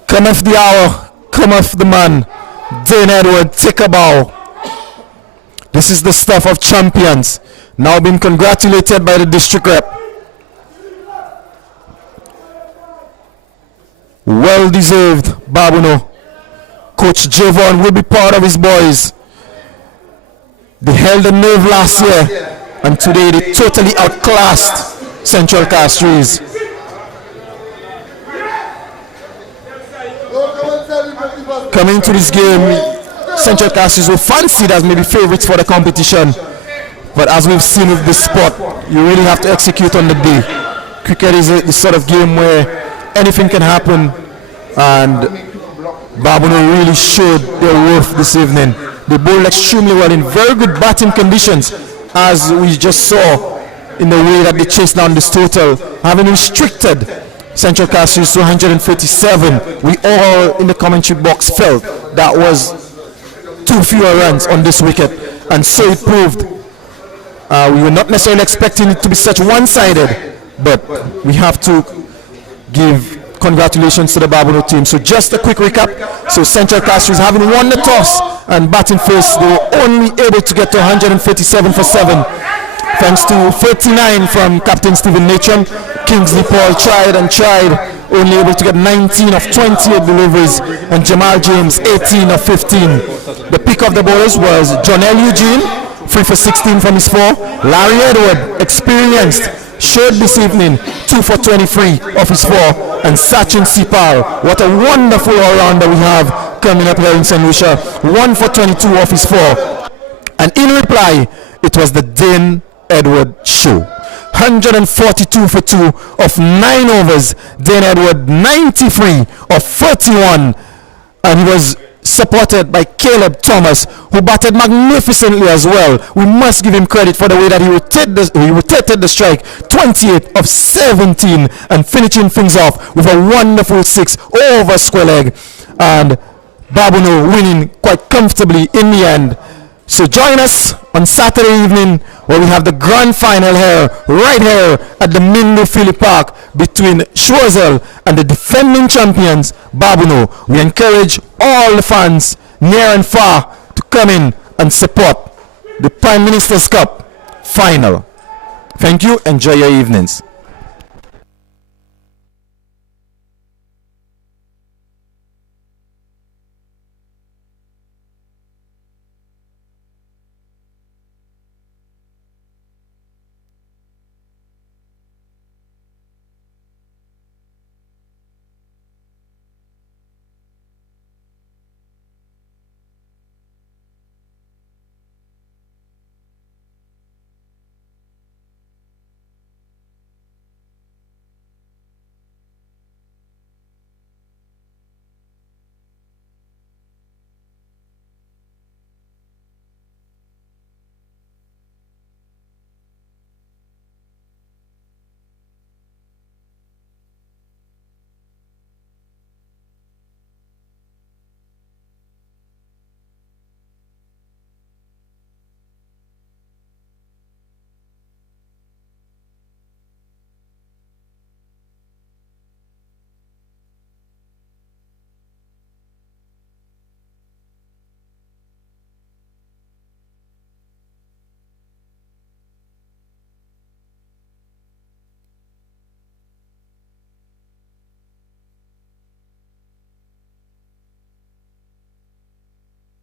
Cometh the hour, cometh the man. Dane Edward, take a bow. This is the stuff of champions, now being congratulated by the district rep. Well deserved, Babonneau. Coach Javon will be proud of his boys. They held a nerve last year, and today they totally outclassed Central Castries. Coming to this game, Central Castries were fancied as maybe favorites for the competition, but as we've seen with this sport, you really have to execute on the day. Cricket is the sort of game where anything can happen, and Babonneau really showed their worth this evening. They bowled extremely well in very good batting conditions, as we just saw in the way that they chased down this total, having restricted Central Castries to 137. We all in the commentary box felt that was too fewer runs on this wicket, and so it proved. We were not necessarily expecting it to be such one-sided, but we have to give congratulations to the Babonneau team. So just a quick recap. So Central Castries, having won the toss and batting first, they were only able to get to 137 for 7, thanks to 39 from Captain Stephen Natron. Kingsley Paul tried and tried, only able to get 19 of 28 deliveries, and Jamal James 18 of 15. The pick of the bowlers was Jonel Eugene, 3 for 16 from his 4. Larry Edward, experienced, showed this evening 2 for 23 of his 4, and Sachin Sipal, what a wonderful all-rounder we have coming up here in St. Lucia, 1 for 22 of his 4. And in reply, it was the Dane Edward show. 142 for 2 of 9 overs. Dane Edward 93 of 41, and he was supported by Caleb Thomas, who batted magnificently as well. We must give him credit for the way that he rotated the strike. 28 of 17, and finishing things off with a wonderful 6 over square leg, and Babonneau winning quite comfortably in the end. So join us on Saturday evening where we have the grand final here, right here at the Mindu Philip Park between Schwarzel and the defending champions, Babonneau. We encourage all the fans near and far to come in and support the Prime Minister's Cup final. Thank you. Enjoy your evenings.